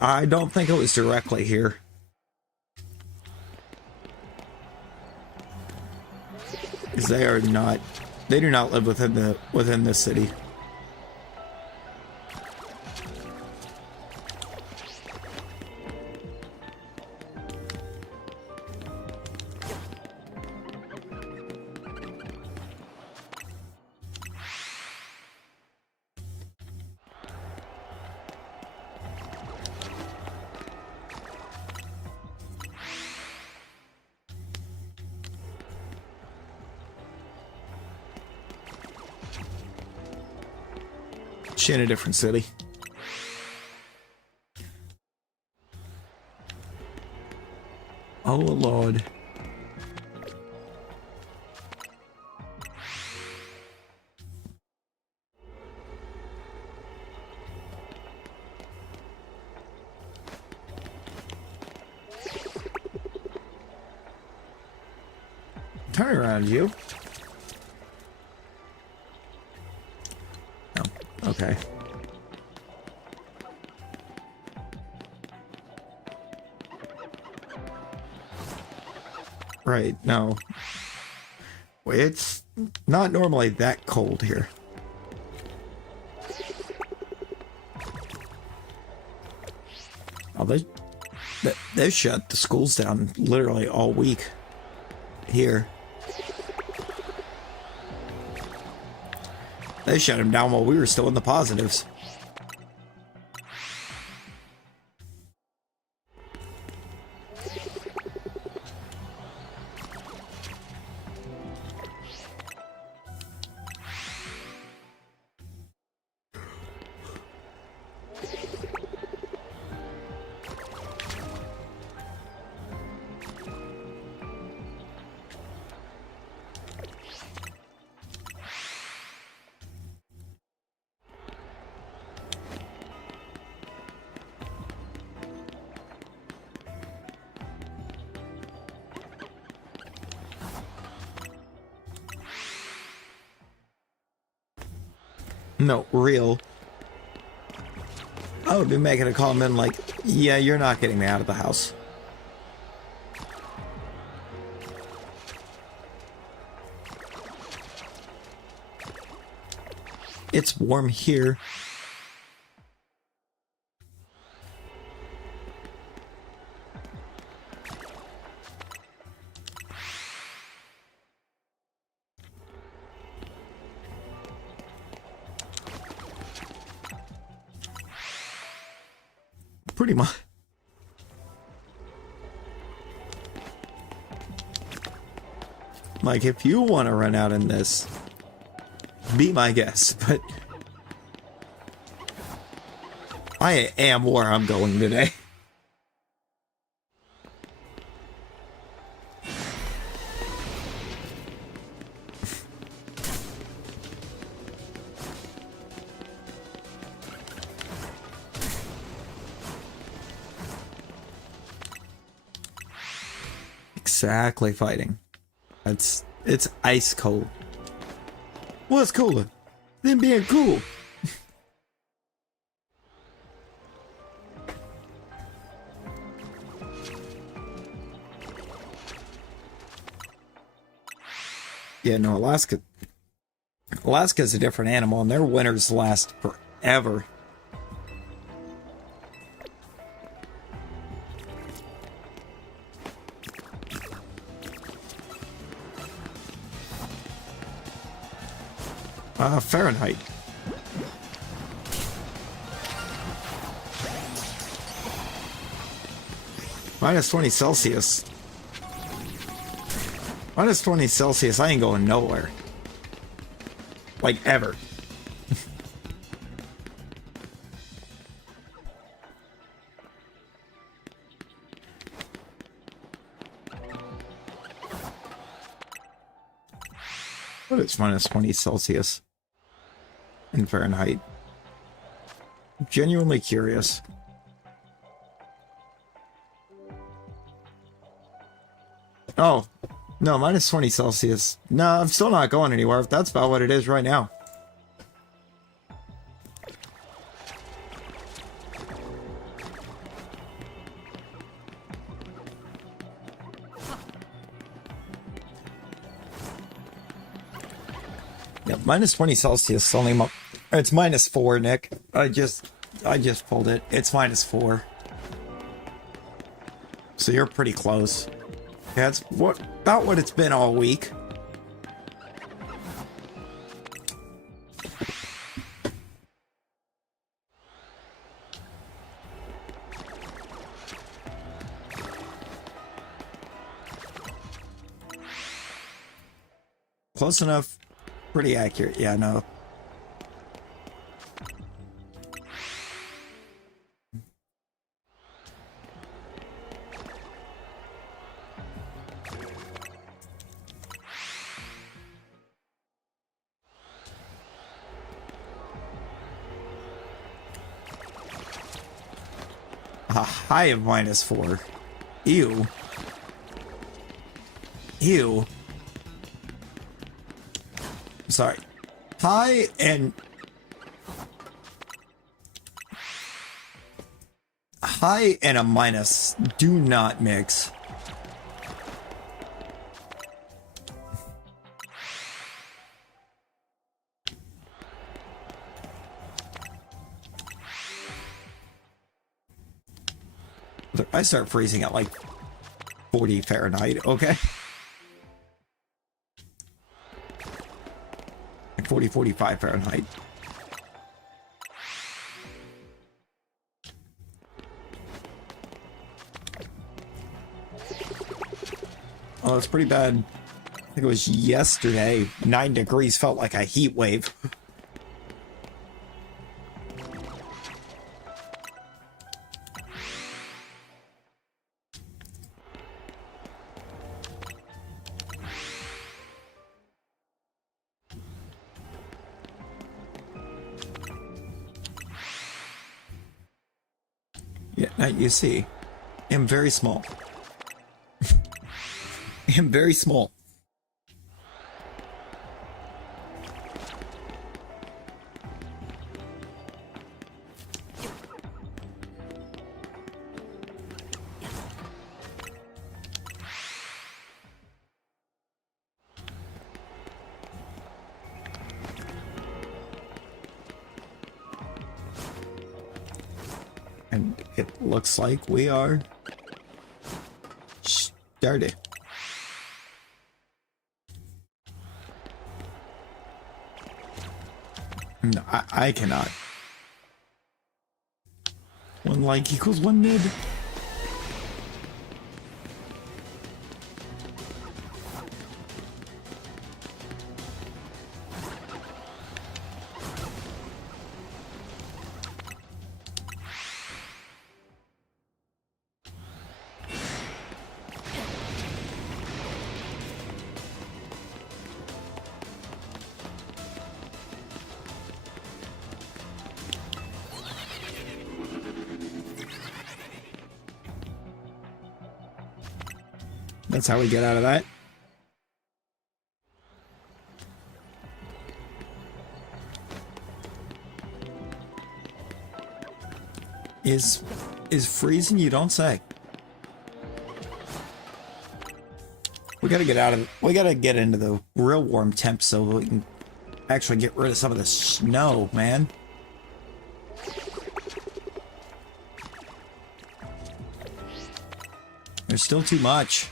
I don't think it was directly here. Because they do not live within this city. She in a different city. Oh Lord. Turn around, you. Oh, okay. Right, no. It's not normally that cold here. Oh, they shut the schools down literally all week here. They shut them down while we were still in the positives. No, real. I would be making a comment like, yeah, you're not getting me out of the house. It's warm here. Pretty much. Like, if you want to run out in this, be my guest, but I am where I'm going today. Exactly, fighting. It's ice cold. What's cooler than being cool? Yeah, no, Alaska's a different animal, and their winters last forever. Fahrenheit. Minus 20 Celsius. Minus 20 Celsius, I ain't going nowhere. Like, ever. What is minus 20 Celsius in Fahrenheit? I'm genuinely curious. Oh, no, minus 20 Celsius. No, I'm still not going anywhere. That's about what it is right now. Yeah, minus 20 Celsius only. It's minus 4, Nick. I just pulled it. It's minus 4. So you're pretty close. Yeah, it's about what it's been all week. Close enough. Pretty accurate. Yeah, no. A high of minus 4. Ew. Ew. Sorry. High and a minus do not mix. I start freezing at like 40 Fahrenheit, okay? Like 40, 45 Fahrenheit. Oh, it's pretty bad. I think it was yesterday. 9 degrees felt like a heat wave. Yeah, now you see, I'm very small. I'm very small. And it looks like we are started. No, I cannot. 1 like equals 1 mid. That's how we get out of that. Is freezing, you don't say. We gotta get out of, we gotta get into the real warm temps so we can actually get rid of some of the snow, man. There's still too much.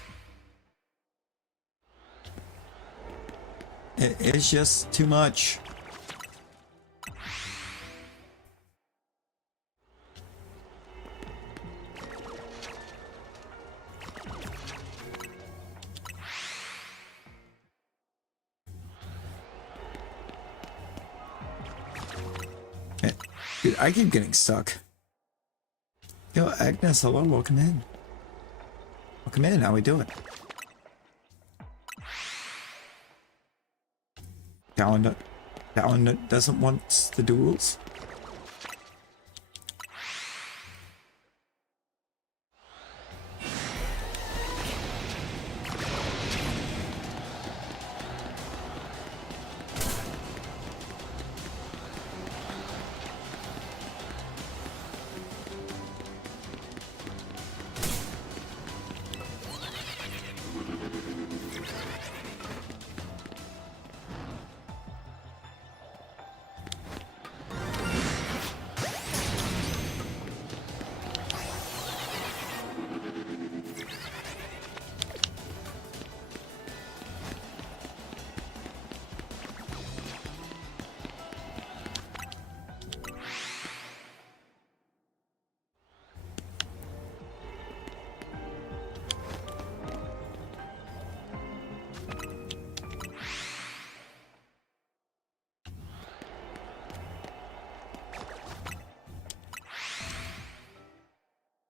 It's just too much. Dude, I keep getting stuck. Yo, Agnes, hello, welcome in. Welcome in, how we doing? Talon doesn't want the duels.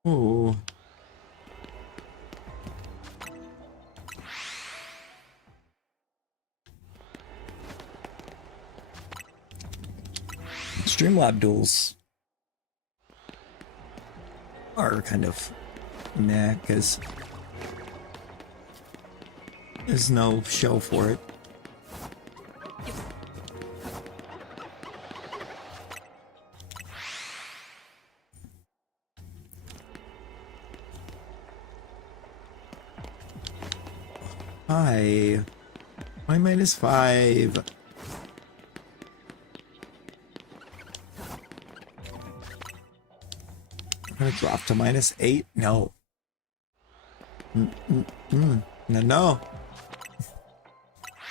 Ooh. Streamlab duels are kind of meh, because there's no show for it. Hi. Why -5? gonna drop to -8? No. No, no.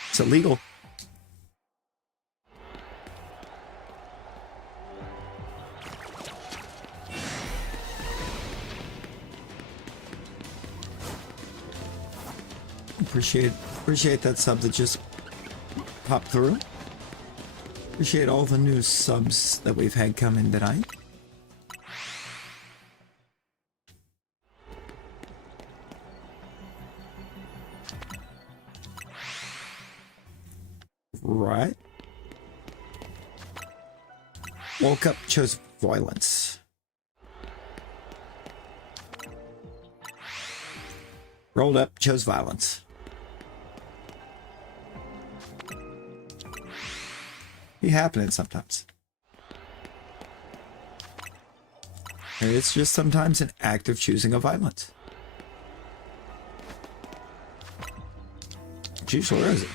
It's illegal. Appreciate that sub that just popped through. Appreciate all the new subs that we've had come in tonight. Right. Woke up, chose violence. Rolled up, chose violence. Be happening sometimes. It's just sometimes an act of choosing a violence. Gee, sure is it?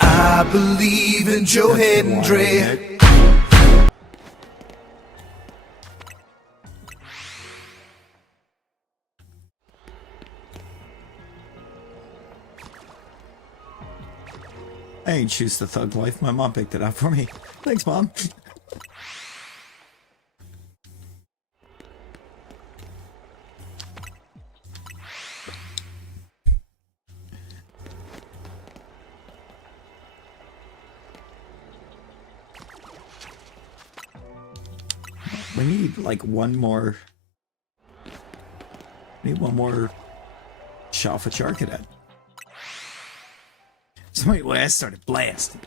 I believe in Joe Hendry. I ain't choose the thug life. My mom picked it up for me. Thanks, Mom. We need like one more. Need one more Shalfa Charcadet. So anyway, I started blasting.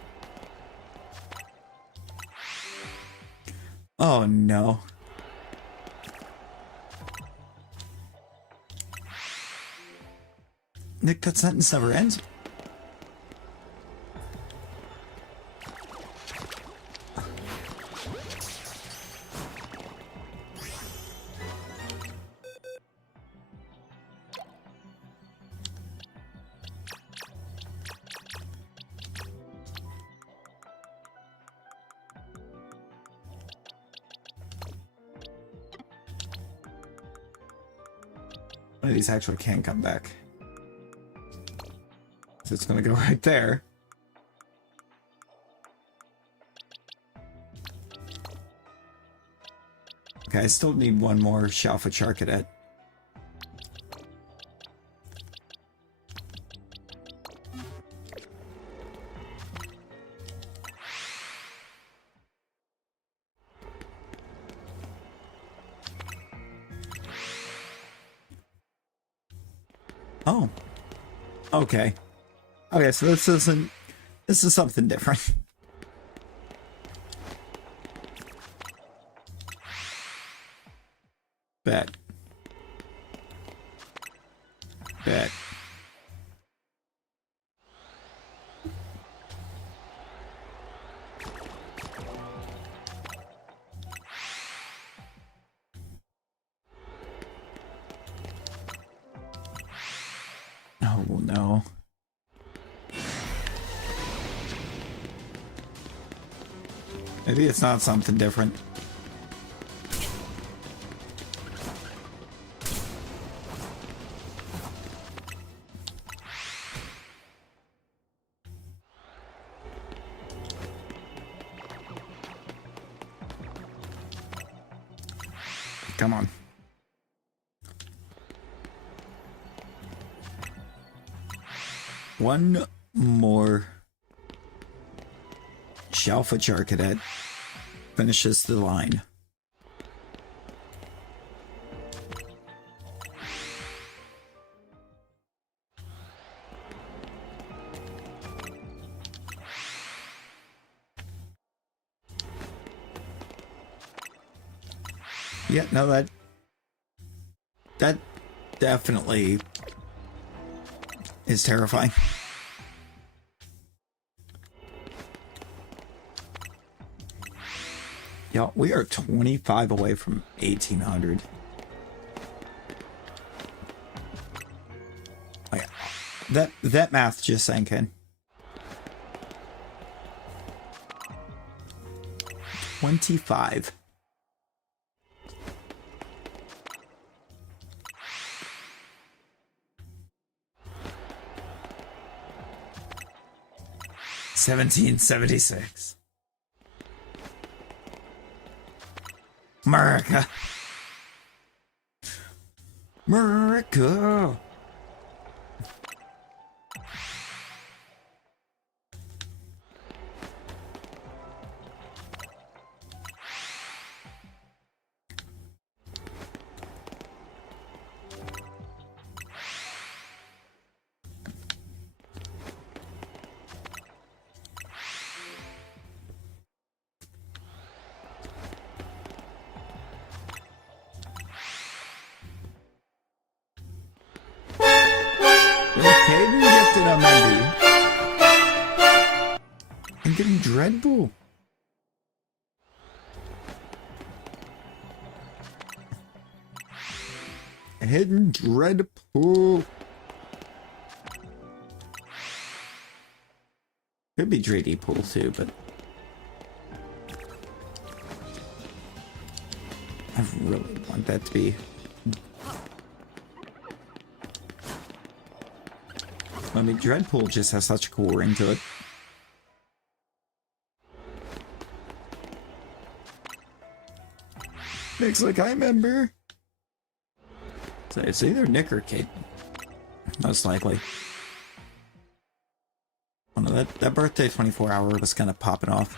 Oh no. Nick, that sentence never ends. One of these actually can come back. So it's going to go right there. Okay, I still need one more Shalfa Charcadet. Oh. Okay. Okay, so this is something different. Bet. Bet. Oh no. Maybe it's not something different. Come on. One more Shalfa Charcadet finishes the line. Yeah, no, that definitely is terrifying. Yeah, we are 25 away from 1800. Like, that math just sank in. 25. $17.76. America. America. Hayden gifted on Mendy. I'm getting Dreadpool. Hidden Dreadpool. Could be 3D pool too, but I really want that to be. I mean, Dreadpool just has such a cool ring to it. Looks like I remember. So it's either Nick or Kate. Most likely. Oh no, that birthday 24-hour was kind of popping off.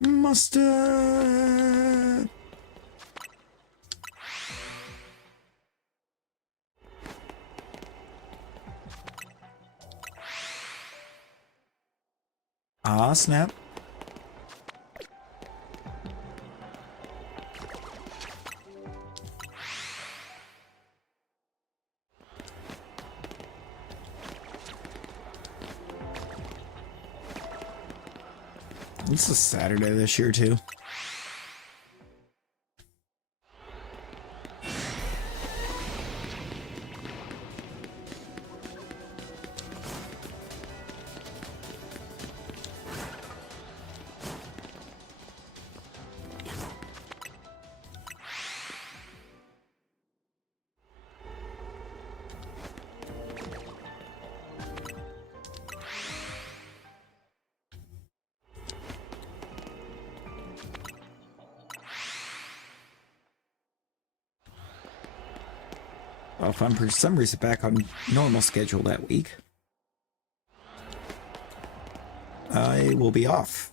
Mustard. Ah, snap. This is Saturday this year, too. Well, if I'm for some reason back on normal schedule that week, I will be off.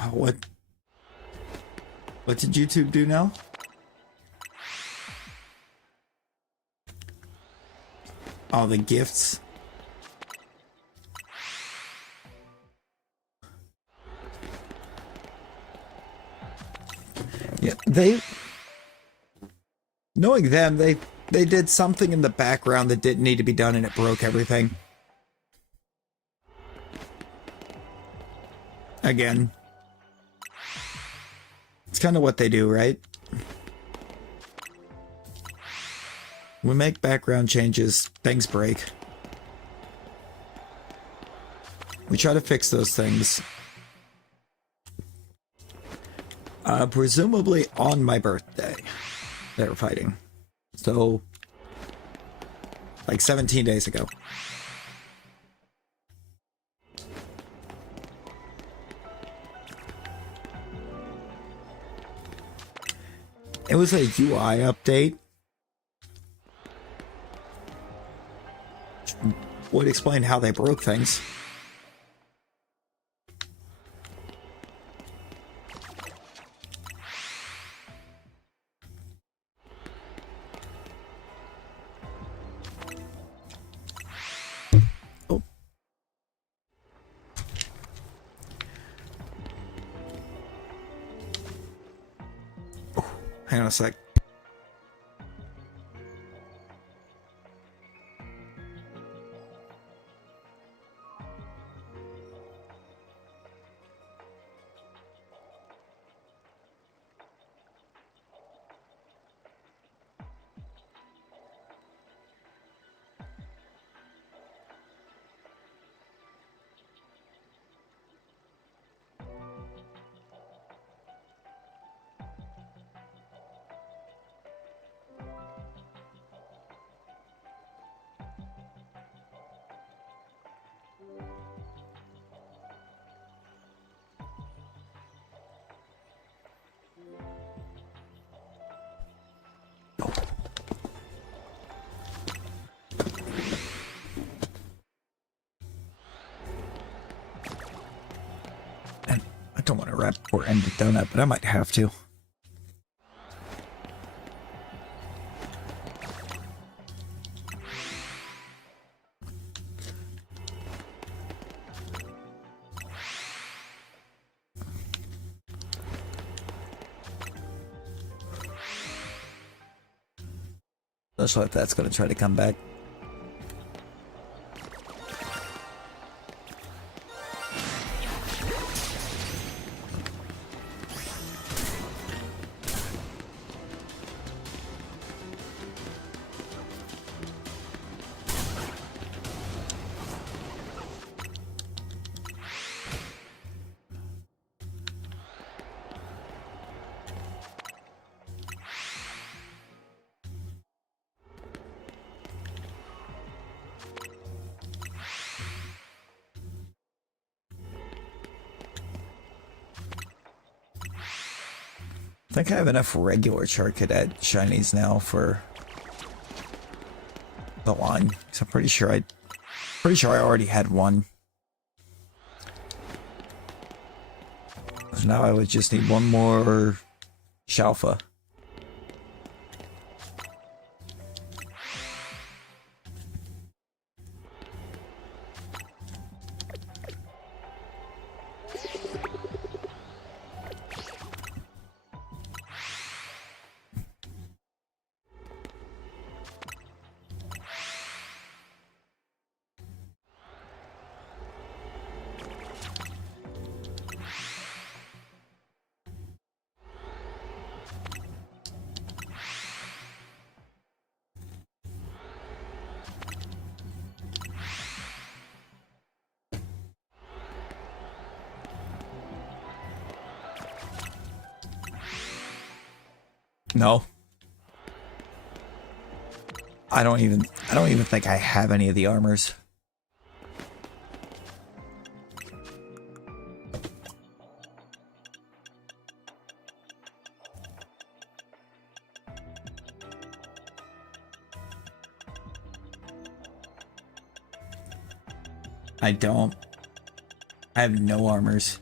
Oh, what did YouTube do now? Oh, the gifts. Yeah, knowing them, they did something in the background that didn't need to be done and it broke everything. Again. It's kind of what they do, right? We make background changes, things break. We try to fix those things. Presumably on my birthday, they were fighting. So, like 17 days ago. It was a UI update. would explain how they broke things. Oh. Oh, hang on a sec. And I don't want to wrap or end the donut, but I might have to. Let's hope that's going to try to come back. I think I have enough regular Char Cadet shinies now for the line. So I'm pretty sure I already had one. So now I would just need one more Shalfa. No. I don't even think I have any of the armors. I don't. I have no armors.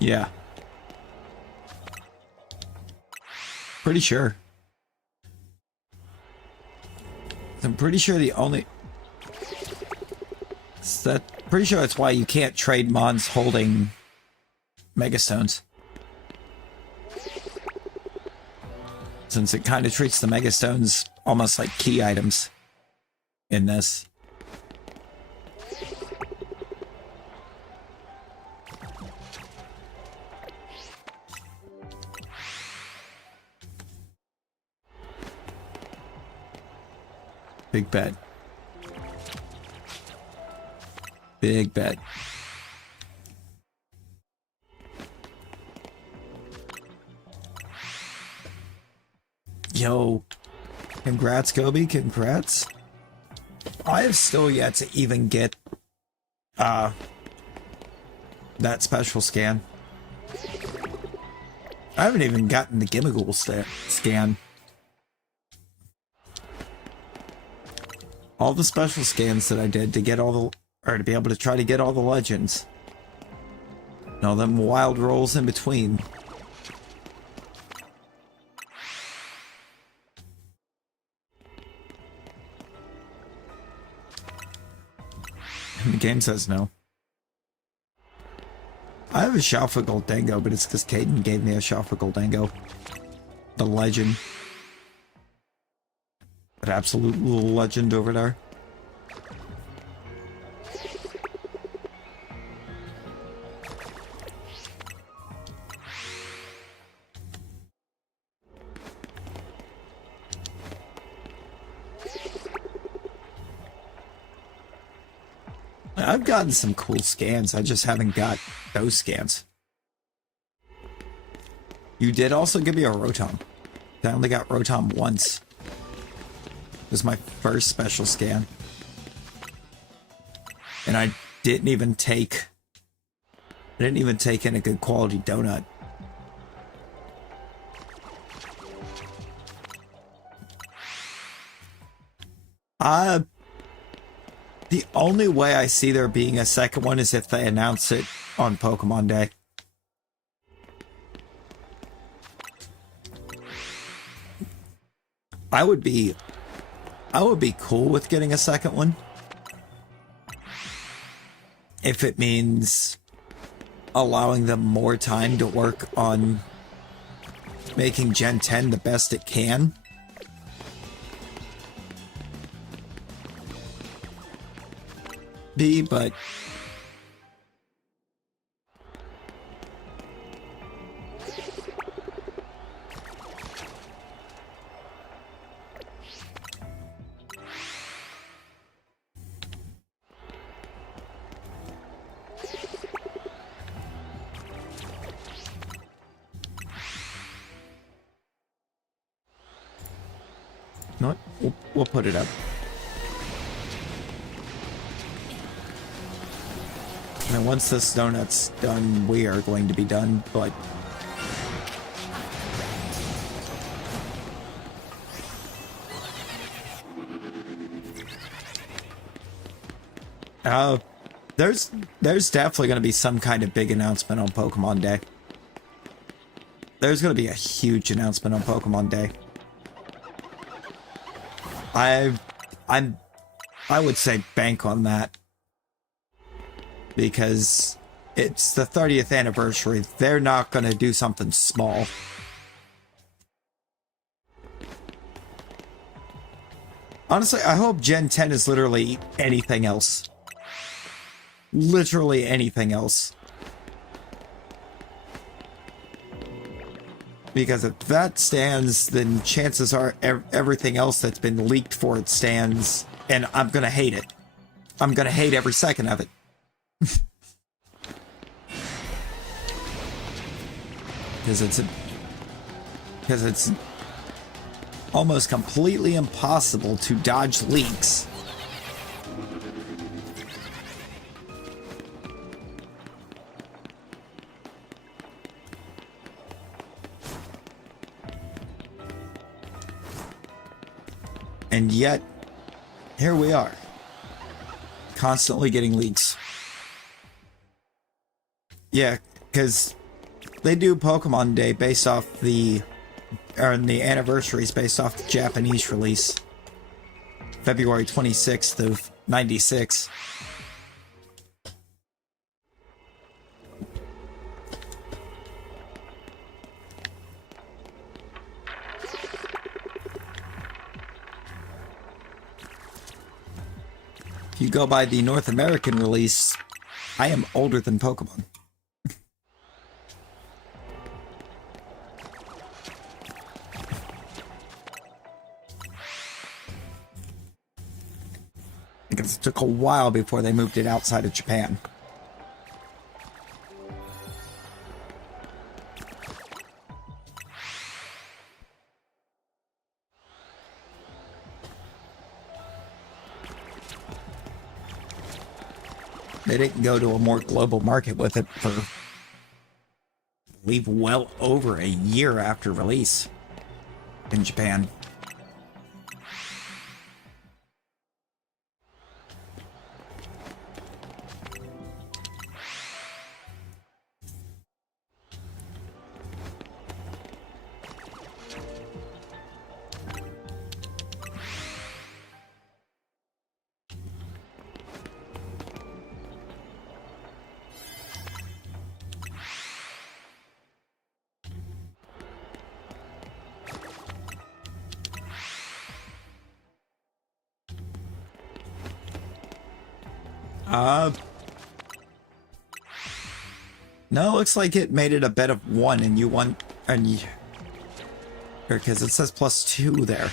Yeah. Pretty sure. I'm pretty sure the only... Pretty sure that's why you can't trade mons holding Megastones. Since it kind of treats the Megastones almost like key items in this. Big bet. Big bet. Yo. Congrats, Gobi. Congrats. I have still yet to even get that special scan. I haven't even gotten the Gimmighoul scan. All the special scans that I did to get all the, or to be able to try to get all the legends. And all them wild rolls in between. And the game says no. I have a Shalfa Goldango, but it's because Caden gave me a Shalfa Goldango. The legend. That absolute little legend over there. I've gotten some cool scans, I just haven't got those scans. You did also give me a Rotom. I only got Rotom once. It was my first special scan. And I didn't even take in a good quality donut. The only way I see there being a second one is if they announce it on Pokemon Day. I would be cool with getting a second one. If it means allowing them more time to work on making Gen 10 the best it can. But you know what? We'll put it up. And once this donut's done, we are going to be done, but there's definitely going to be some kind of big announcement on Pokemon Day. There's going to be a huge announcement on Pokemon Day. I would say bank on that. Because it's the 30th anniversary. They're not going to do something small. Honestly, I hope Gen 10 is literally anything else. Literally anything else. Because if that stands, then chances are everything else that's been leaked for it stands, and I'm going to hate it. I'm going to hate every second of it. Because it's almost completely impossible to dodge leaks. And yet, here we are, constantly getting leaks. Yeah, because they do Pokemon Day based off the anniversaries based off the Japanese release. February 26th of 96. If you go by the North American release, I am older than Pokemon. Because it took a while before they moved it outside of Japan. They didn't go to a more global market with it for, I believe, well over a year after release in Japan. No, it looks like it made it a bet of 1 and you won, and you, because it says +2 there.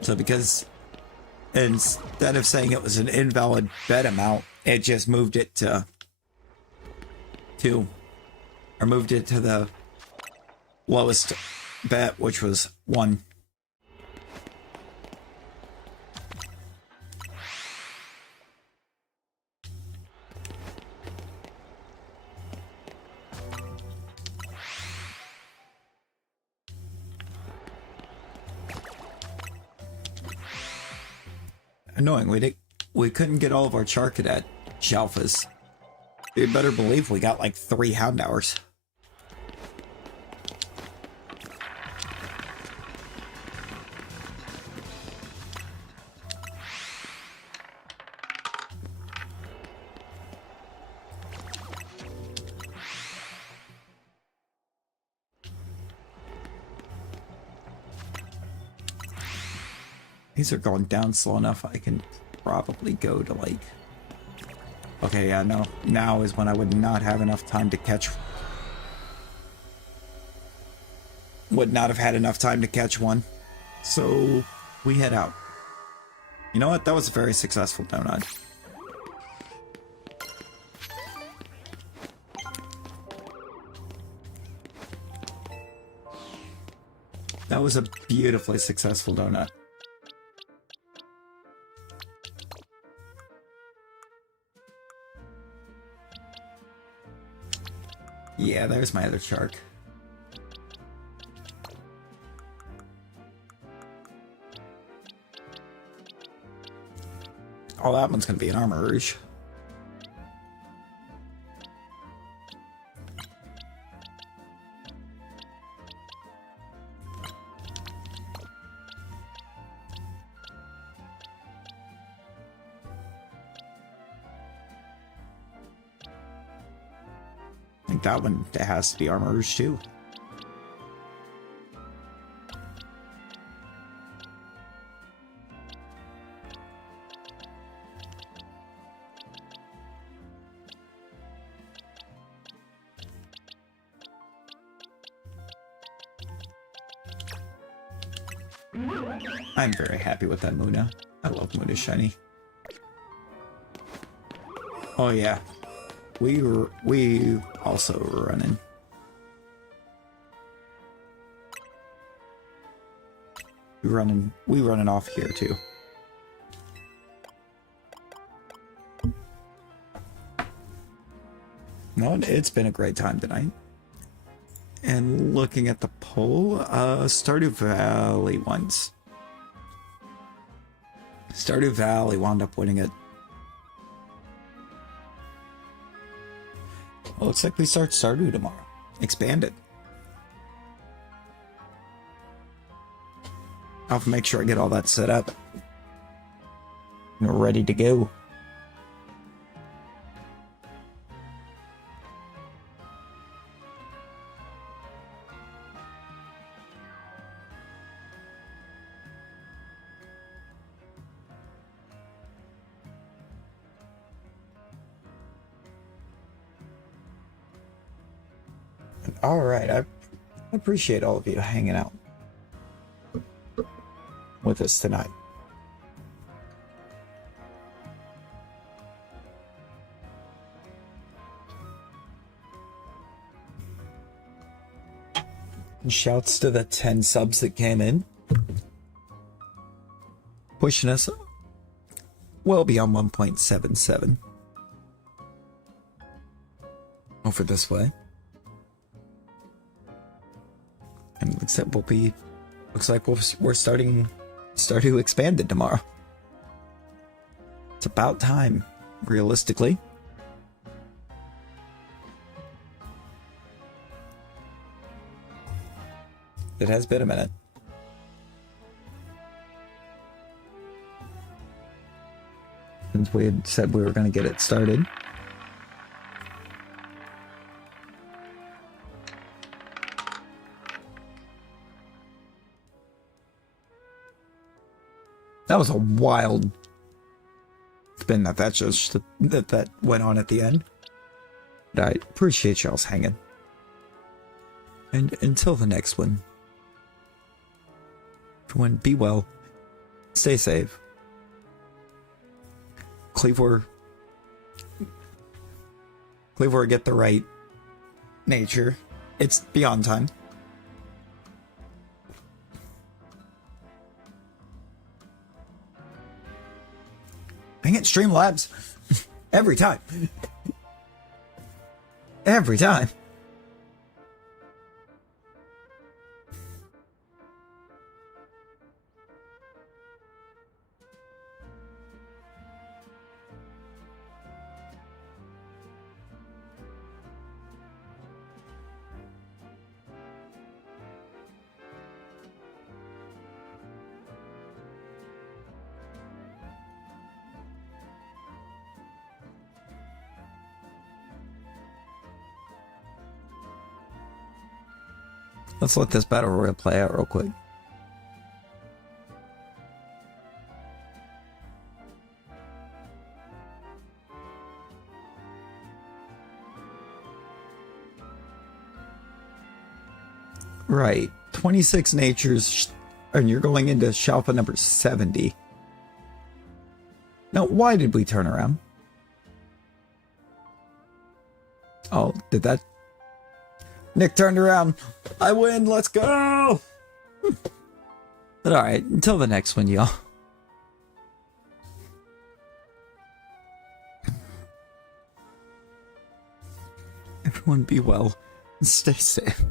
So because instead of saying it was an invalid bet amount, it just moved it to 2, or moved it to the lowest bet, which was 1. Annoying, we couldn't get all of our Char Cadet Shalfas. You better believe we got like 3 Hound Hours. These are going down slow enough, I can probably go to like... Okay, yeah, no. Now is when I would not have enough time to catch... Would not have had enough time to catch one. So, we head out. You know what? That was a very successful donut. That was a beautifully successful donut. Yeah, there's my other shark. Oh, that one's gonna be an Armor Rouge. I think that one has to be Armor Rouge too. I'm very happy with that Muna. I love Muna Shiny. Oh yeah. We also were running. We running off here too. No, it's been a great time tonight. And looking at the poll, Stardew Valley ones. Stardew Valley wound up winning it. Well, looks like we start Stardew tomorrow. Expand it. I'll have to make sure I get all that set up. And we're ready to go. All right, I appreciate all of you hanging out with us tonight. And shouts to the 10 subs that came in. pushing us well beyond 1.77. Over this way. And looks like we're starting to expand it tomorrow. It's about time, realistically. It has been a minute. Since we had said we were going to get it started. That was a wild spin that went on at the end. But I appreciate y'all's hanging. And until the next one, everyone be well, stay safe. Cleavor get the right nature. It's beyond time. Dang it, Streamlabs. Every time. Every time. Let's let this battle royale play out real quick. Right, 26 natures, and you're going into Shalfa number 70. Now, why did we turn around? Oh, did that? Nick turned around. I win. Let's go. But all right, until the next one, y'all. Everyone be well and stay safe.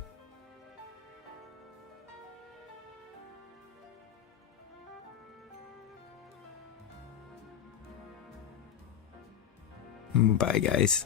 Bye, guys.